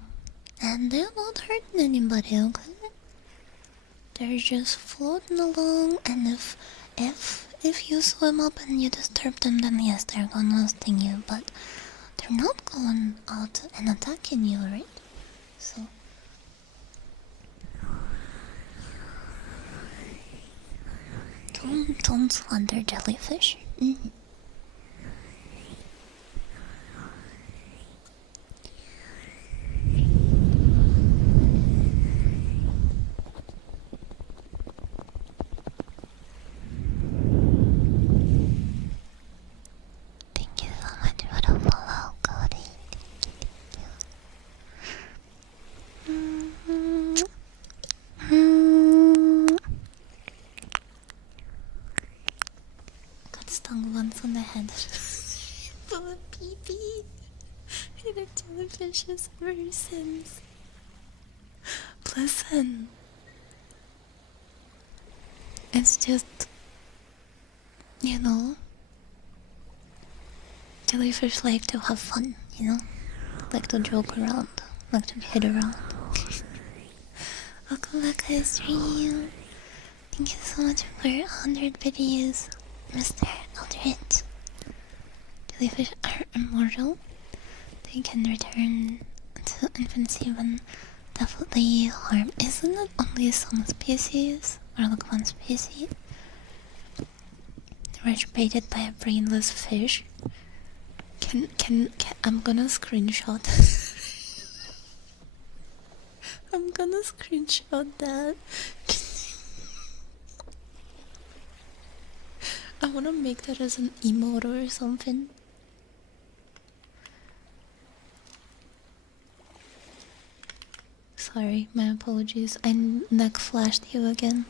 and they're not hurting anybody, okay? They're just floating along, and if you swim up and you disturb them, then yes, they're gonna sting you, but they're not going out and attacking you, right? So don't slander jellyfish. Thank you so much for the follow, Cody. Thank you. Got stung once on the head. Full of pee-pee. I had jellyfishes ever since. Listen. It's just, you know, jellyfish like to have fun, you know? Like to joke around, like to kid around. Welcome back to the stream. Thank you so much for 100 videos, Mr. Aldrich. Jellyfish are immortal. They can return to infancy when definitely harm. Isn't it only some species, or like one species, baited by a brainless fish? Can I'm gonna screenshot. I'm gonna screenshot that. I wanna make that as an emote or something. Sorry, my apologies. I neck flashed you again.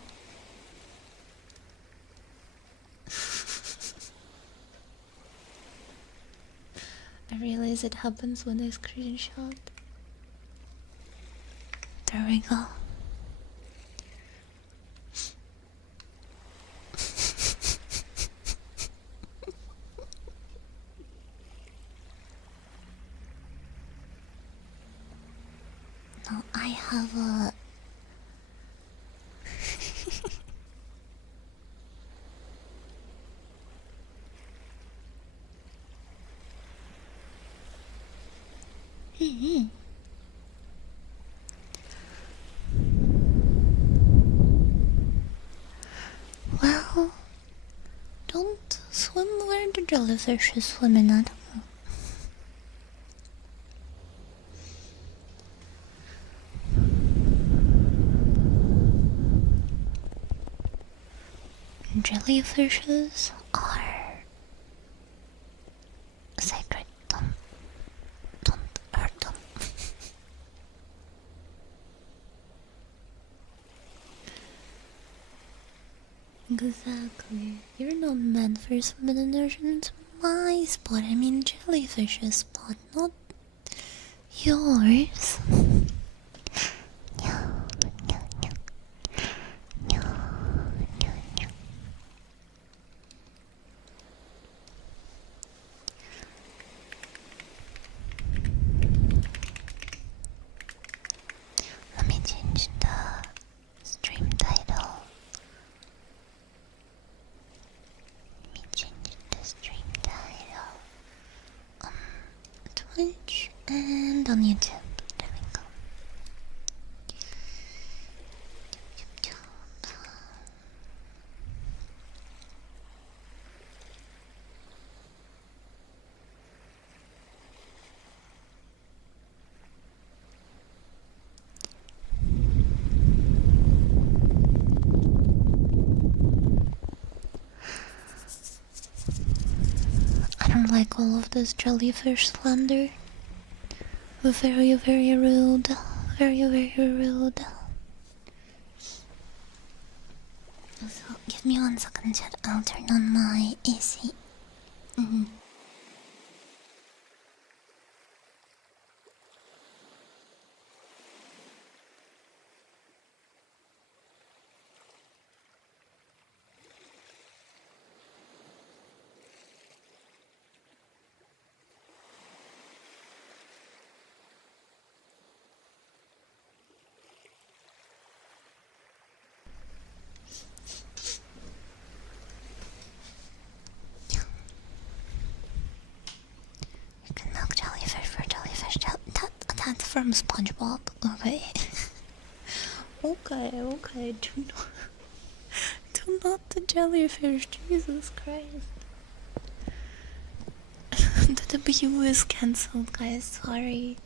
realize it happens when I screenshot. There we go. No, I have a... Well, don't swim where the jellyfish is swimming at. Jellyfishes are sacred. Don't hurt them. Exactly. You're not meant for swimming in the ocean. It's my spot. I mean jellyfish's spot, not yours. Let me change the stream title. Twitch and on YouTube. There we go. I don't like all of this jellyfish slander. Very, very rude. Very, very rude. So, give me 1 second, chat. I'll turn on my AC. You can milk jellyfish for jellyfish. That's from SpongeBob. Okay. Okay. Do not the jellyfish. Jesus Christ. The BU is cancelled, guys. Sorry.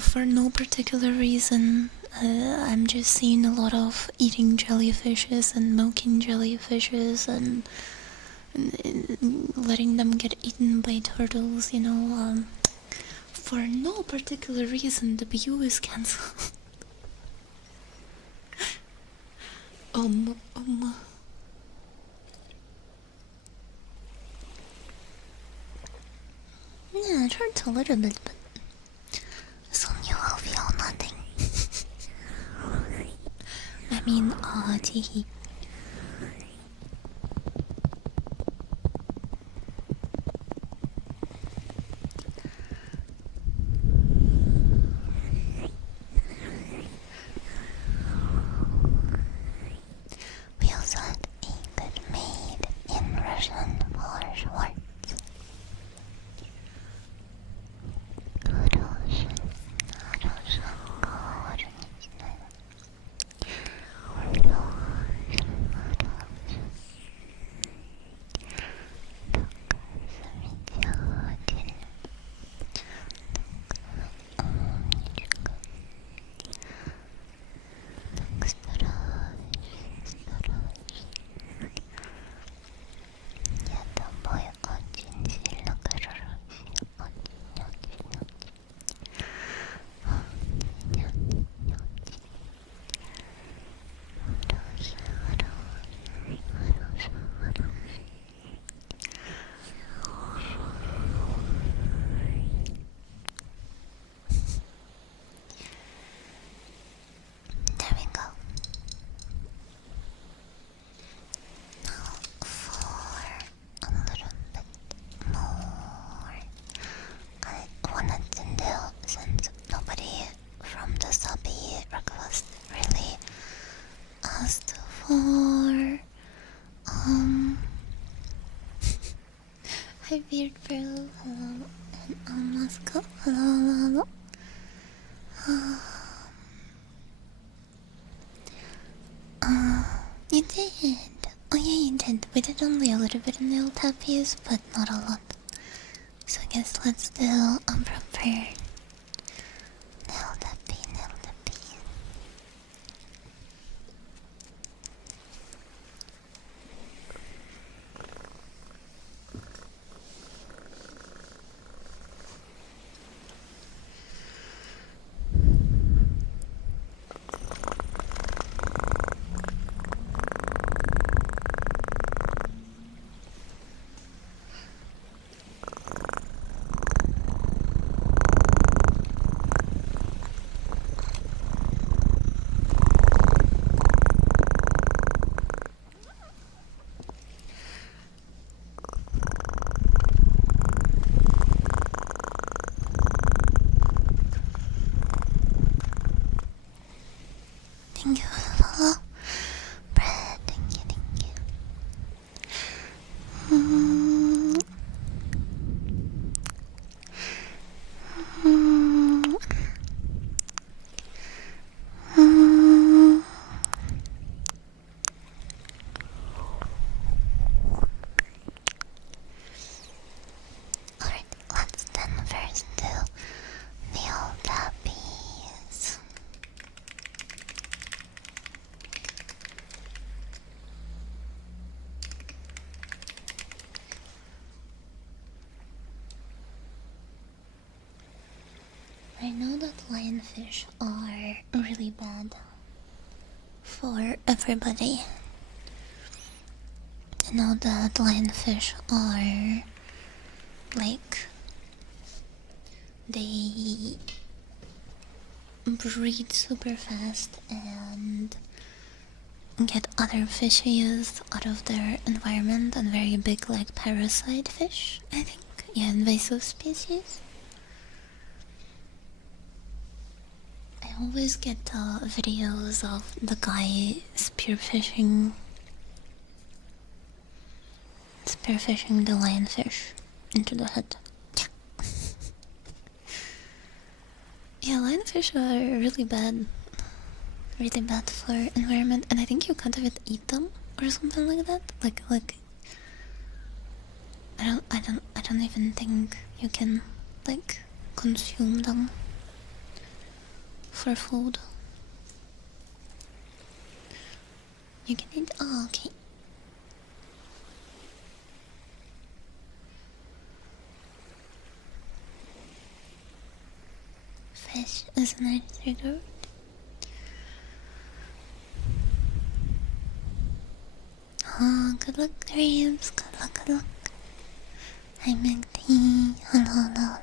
For no particular reason. I'm just seeing a lot of eating jellyfishes and milking jellyfishes and letting them get eaten by turtles, you know. For no particular reason, the BU is cancelled. Yeah, it hurts a little bit, but soon you will feel nothing. I mean, teehee. We also had a good maid in Russian for Schwartz. Hi Beard Bro, hello, and Moscow, hello, hello. You did. Oh yeah, you did. We did only a little bit of nail tappies, but not a lot. So I guess let's do a proper nail tappy, nail tappy. Thank you for the follow. Brad, thank you, thank you. Alright, let's then first do nail tappies. I know that lionfish are really bad for everybody. I know that lionfish are like they breed super fast and get other fishes out of their environment, and very big like parasite fish, I think. Yeah, invasive species. I always get videos of the guy spearfishing the lionfish into the head. Yeah, lionfish are really bad for environment, and I think you can't even eat them or something like that. Like I don't even think you can like consume them for food. You can eat. Oh, okay. Fish is a nice trigger. Oh, good luck, dreams. Good luck, good luck. Hi, Magdy. Hello, hello, hello.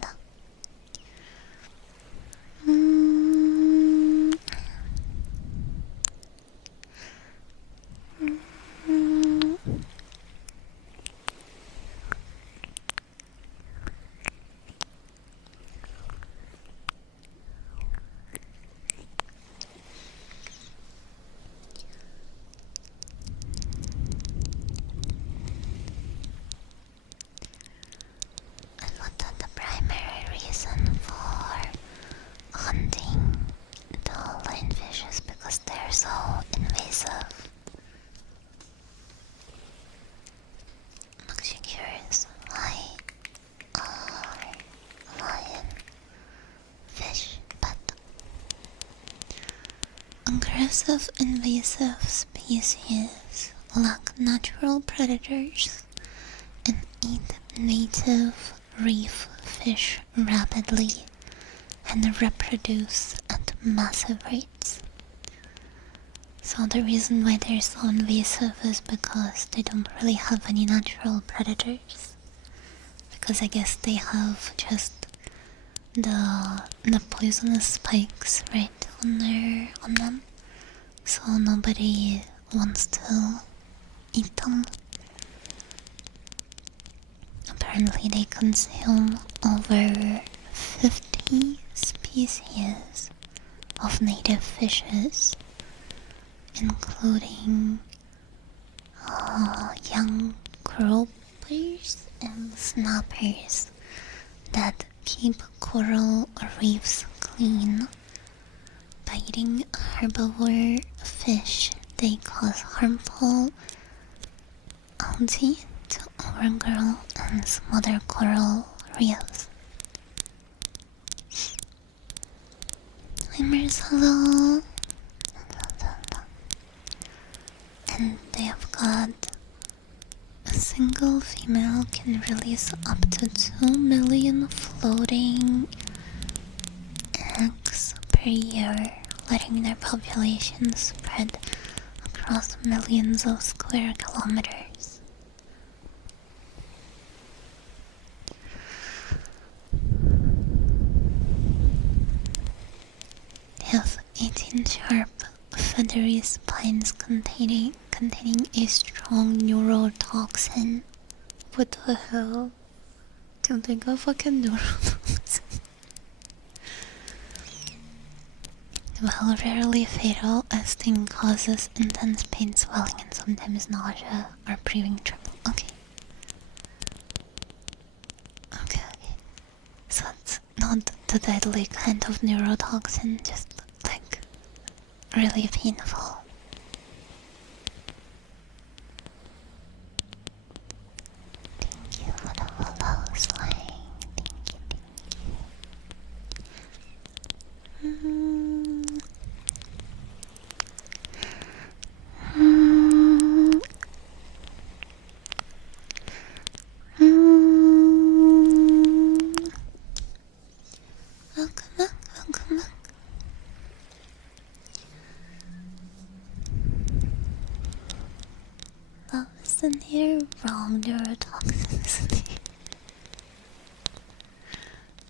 I thought that the primary reason for hunting the lionfish is because they're so invasive. I'm actually curious, why are lionfish but aggressive invasive species lack natural predators and eat native reef fish rapidly and reproduce at massive rates. So the reason why they're so invasive is because they don't really have any natural predators. Because I guess they have just the poisonous spikes right on them. So nobody wants to eat them. Apparently they consume over 50 species of native fishes, including young gropers snappers that keep coral reefs clean. By eating herbivore fish, they cause harmful algae to overgrow and smother coral reefs. Hi Marcelo! And they have got a single female can release up to 2 million floating eggs per year, letting their population spread across millions of square kilometers. They have 18 sharp, feathery spines containing a strong neurotoxin. What the hell? Don't they got fucking neurotoxin? While rarely fatal, a sting causes intense pain, swelling, and sometimes nausea or breathing trouble. Okay. So it's not the deadly kind of neurotoxin, just like really painful. Thank you for the follow, Slime. Thank you. Welcome back. Love is in here, wrong neurotoxicity.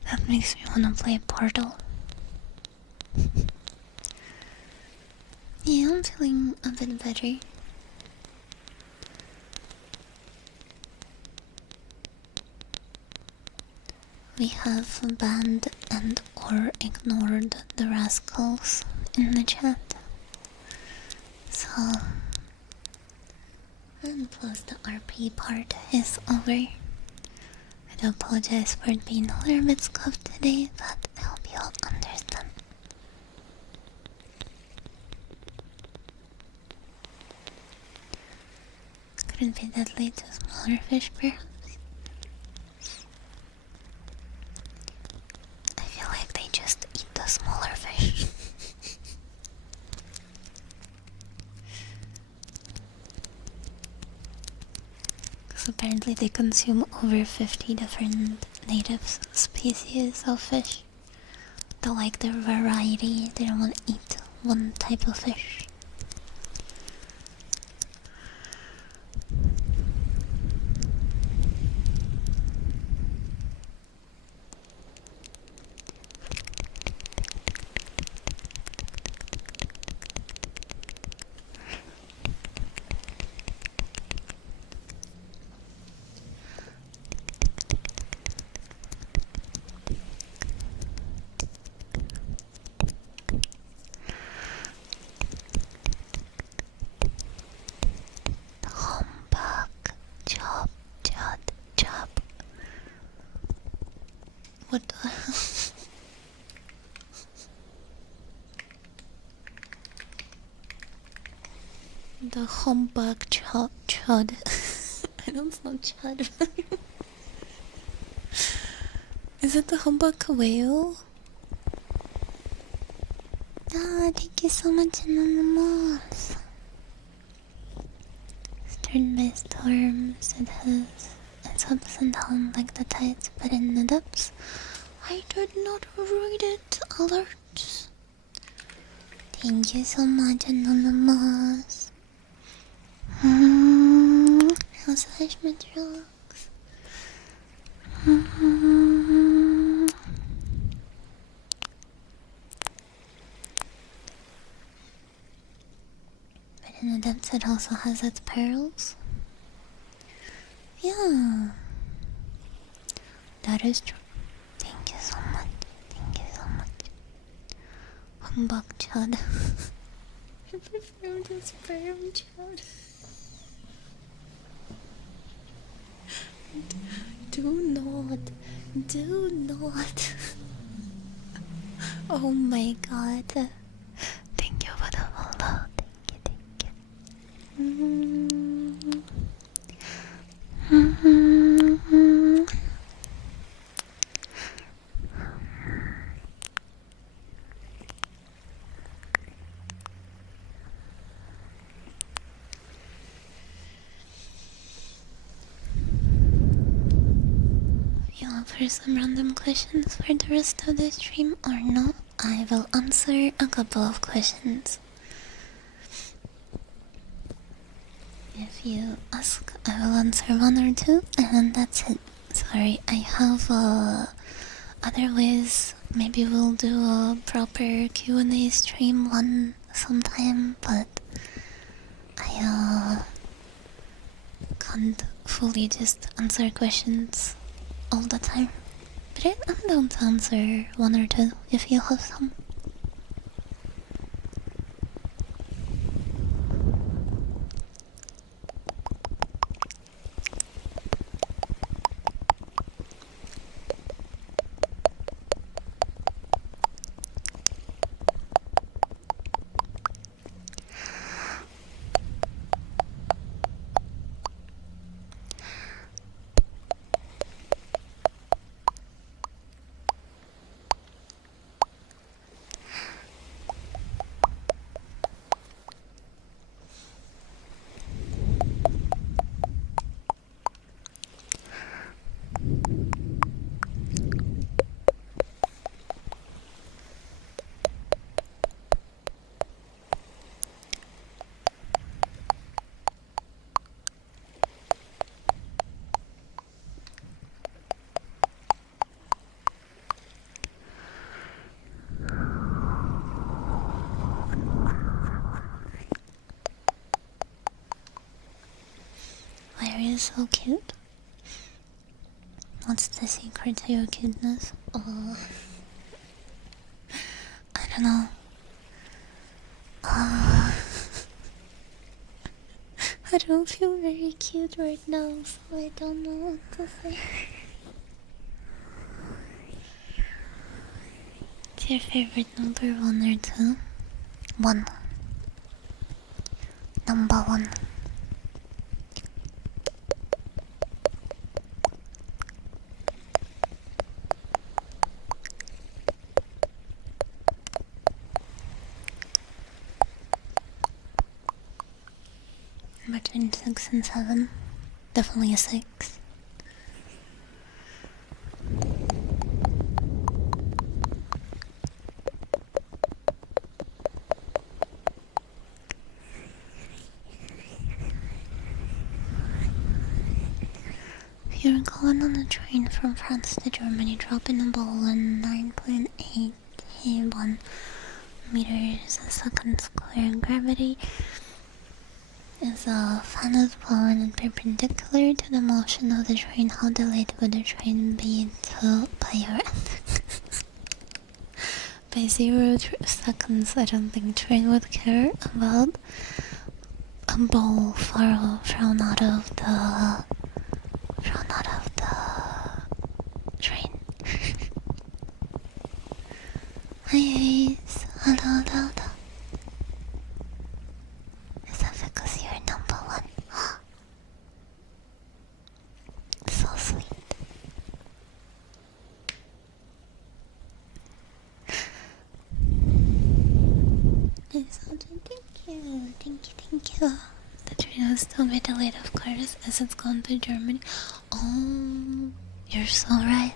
That makes me wanna play Portal. Yeah, I'm feeling a bit better. We have banned and or ignored the rascals in the chat. So, and plus the RP part is over. I do apologize for being a little bit scuffed today, but I hope you all understand. Couldn't be deadly to smaller fish, perhaps. I feel like they just eat the smaller fish. Because apparently they consume over 50 different native species of fish. They like their variety, they don't want to eat one type of fish. What the hell? The humpback chud. I don't know chud. Is it the humpback whale? Ah, thank you so much, Anonymous. Stirred by storms, it has its ups and downs like the tides, but in the depths, I did not read it. Alerts. Thank you so much, Anonymous. Massage my drugs. But in the depths, it also has its perils. Yeah, that is true. Thank you so much. Thank you so much. Humbug chud. I prefer the sperm chud. Do not. Do not. Oh my god. Thank you for the follow. Thank you. You offer some random questions for the rest of the stream or no? I will answer a couple of questions. If you ask, I will answer one or two, and that's it. Sorry, I have otherwise, maybe we'll do a proper Q&A stream one sometime, but I can't fully just answer questions all the time. But I'm down to answer one or two if you have some. Why are you so cute? What's the secret to your cuteness? I don't know. I don't feel very cute right now, so I don't know what to say. What's your favorite number, 1 or 2? 1. Number 1. Between 6 and 7. Definitely a 6. If you're going on a train from France to Germany, drop in a ball in 9.8 K1 meters a second square. Gravity is a finite ball and perpendicular to the motion of the train. How delayed would the train be by your end? By 0 seconds, I don't think train would care about a ball thrown out of the train. Hi Ace, hello. Is that because you're number 1? So sweet. Thank you. The train was still be delayed, of course, as it's gone to Germany. Oh, you're so right.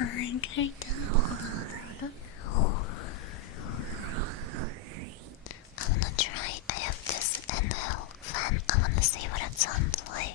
I wanna try. I have this handheld fan. I wanna see what it sounds like.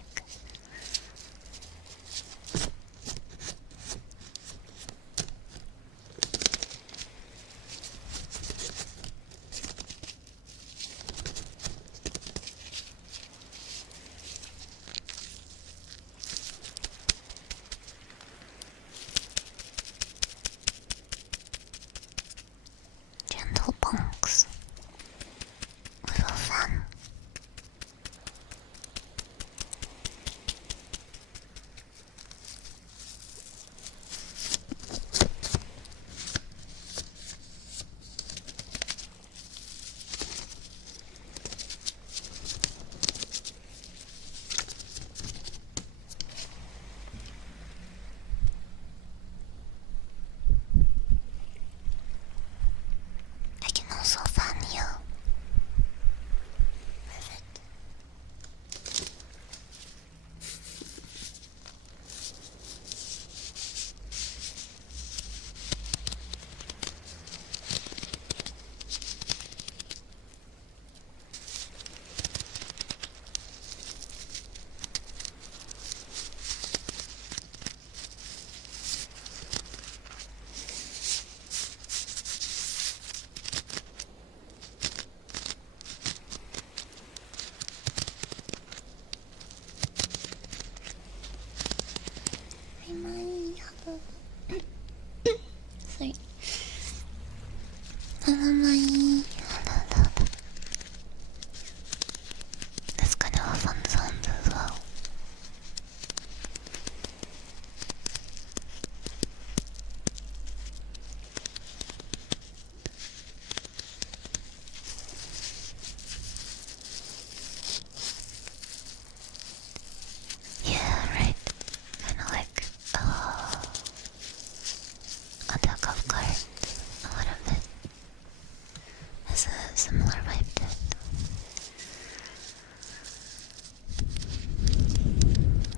similar vibe to it.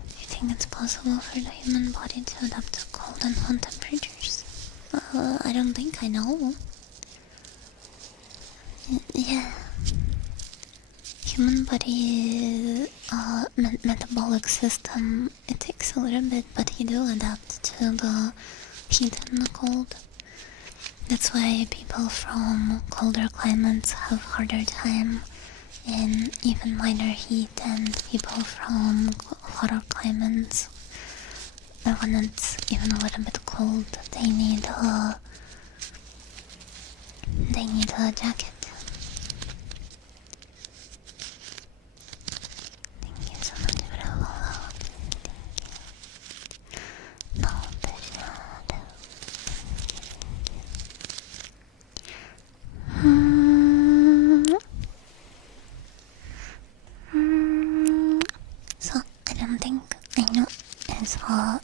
Do you think it's possible for the human body to adapt to cold and hot temperatures? I don't think I know. Yeah. Human body metabolic system, it takes a little bit, but you do adapt to the heat and the cold. That's why people from colder climates have harder time in even minor heat, and people from hotter climates, when it's even a little bit cold, they need a jacket. Thank you so much for the follow. No, there's not. So, I don't think I know it's a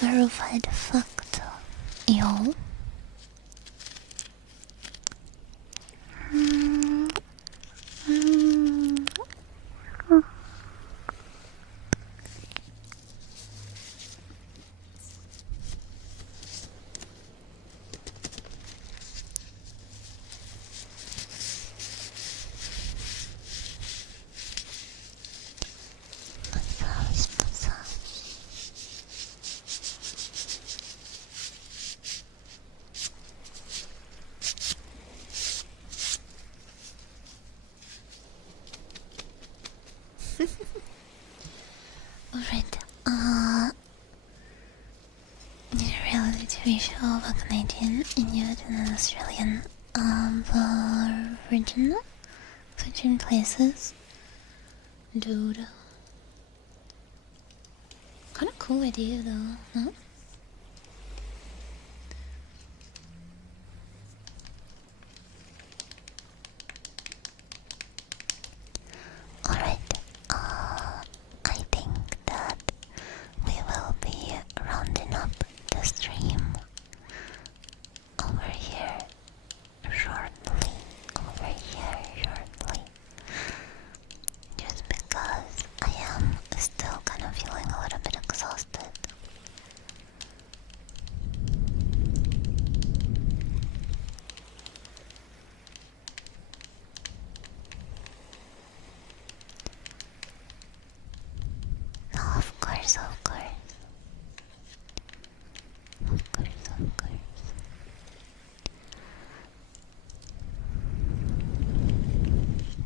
verified fact, y'all. Alright, in a reality TV show of a Canadian, Inuit, and an Australian Aboriginal switching places. Dude. Kinda cool idea though, no? Alright, I think that we will be rounding up the stream over here shortly. Just because I am still kind of feeling a little bit exhausted. No, of course.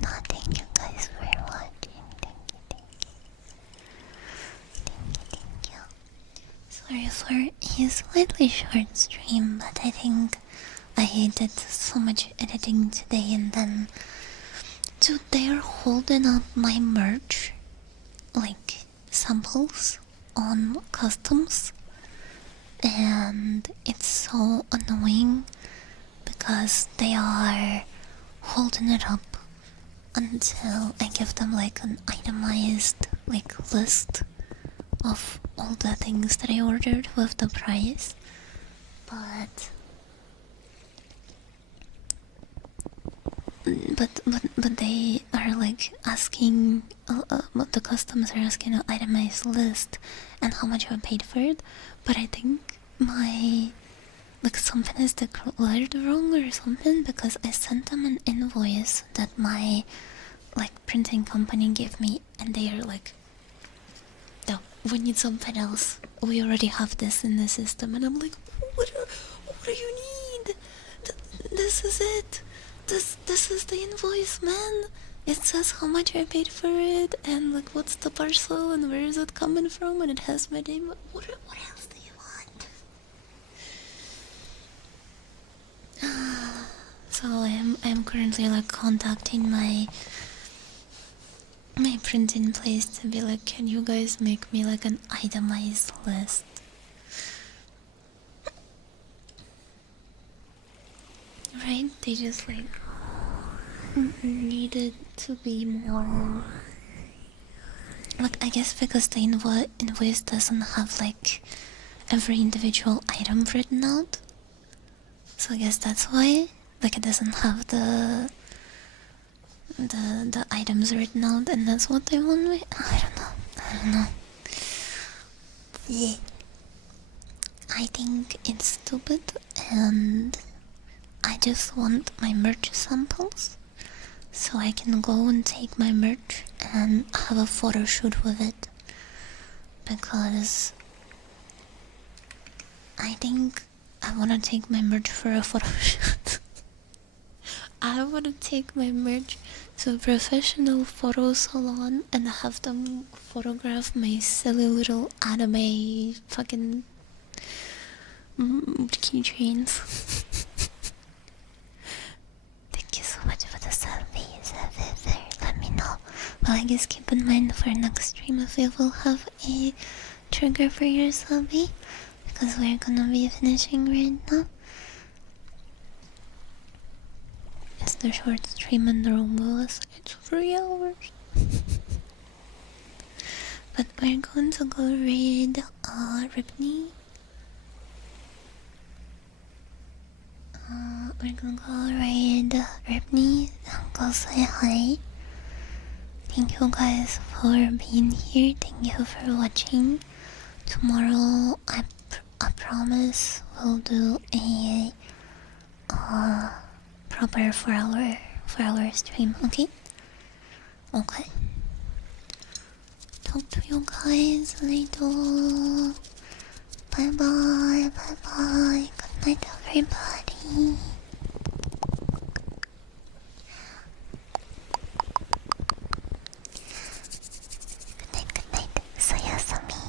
No, thank you guys for watching. Thank you. Sorry for a slightly short stream, but I think I did so much editing today, and then dude, they're holding up my merch, like samples on customs, and it's so annoying because they are holding it up until I give them like an itemized like list of all the things that I ordered with the price, but they are like asking, what the customs are asking an itemized list and how much I paid for it, but I think my like something is declared wrong or something, because I sent them an invoice that my like printing company gave me, and they are like, no, we need something else, we already have this in the system. And I'm like, what do you need? This is it. This is the invoice, man. It says how much I paid for it, and like what's the parcel, and where is it coming from, and it has my name. What else do you want? So I am currently like contacting my printing place to be like, can you guys make me like an itemized list? Right? They just like needed to be more like, I guess because the invoice doesn't have like every individual item written out, So I guess that's why, like, it doesn't have the items written out, and that's what they want me. I don't know. Yeah. I think it's stupid, and I just want my merch samples so I can go and take my merch and have a photo shoot with it, because I think I want to take my merch for a photo shoot. I want to take my merch to a professional photo salon and have them photograph my silly little anime fucking keychains. Thank you so much for the selfies. Let me know. Well, I guess keep in mind for next stream if we will have a trigger for your selfie, because we're gonna be finishing right now. It's the short stream in the room. It's 3 hours. But we're going to go raid Ripney. We're gonna go raid Ripney and go say hi. Thank you guys for being here. Thank you for watching. Tomorrow, I promise we'll do a proper 4-hour stream. Okay. Talk to you guys later. Bye bye. Good night, everybody. Good night. Soyasumi.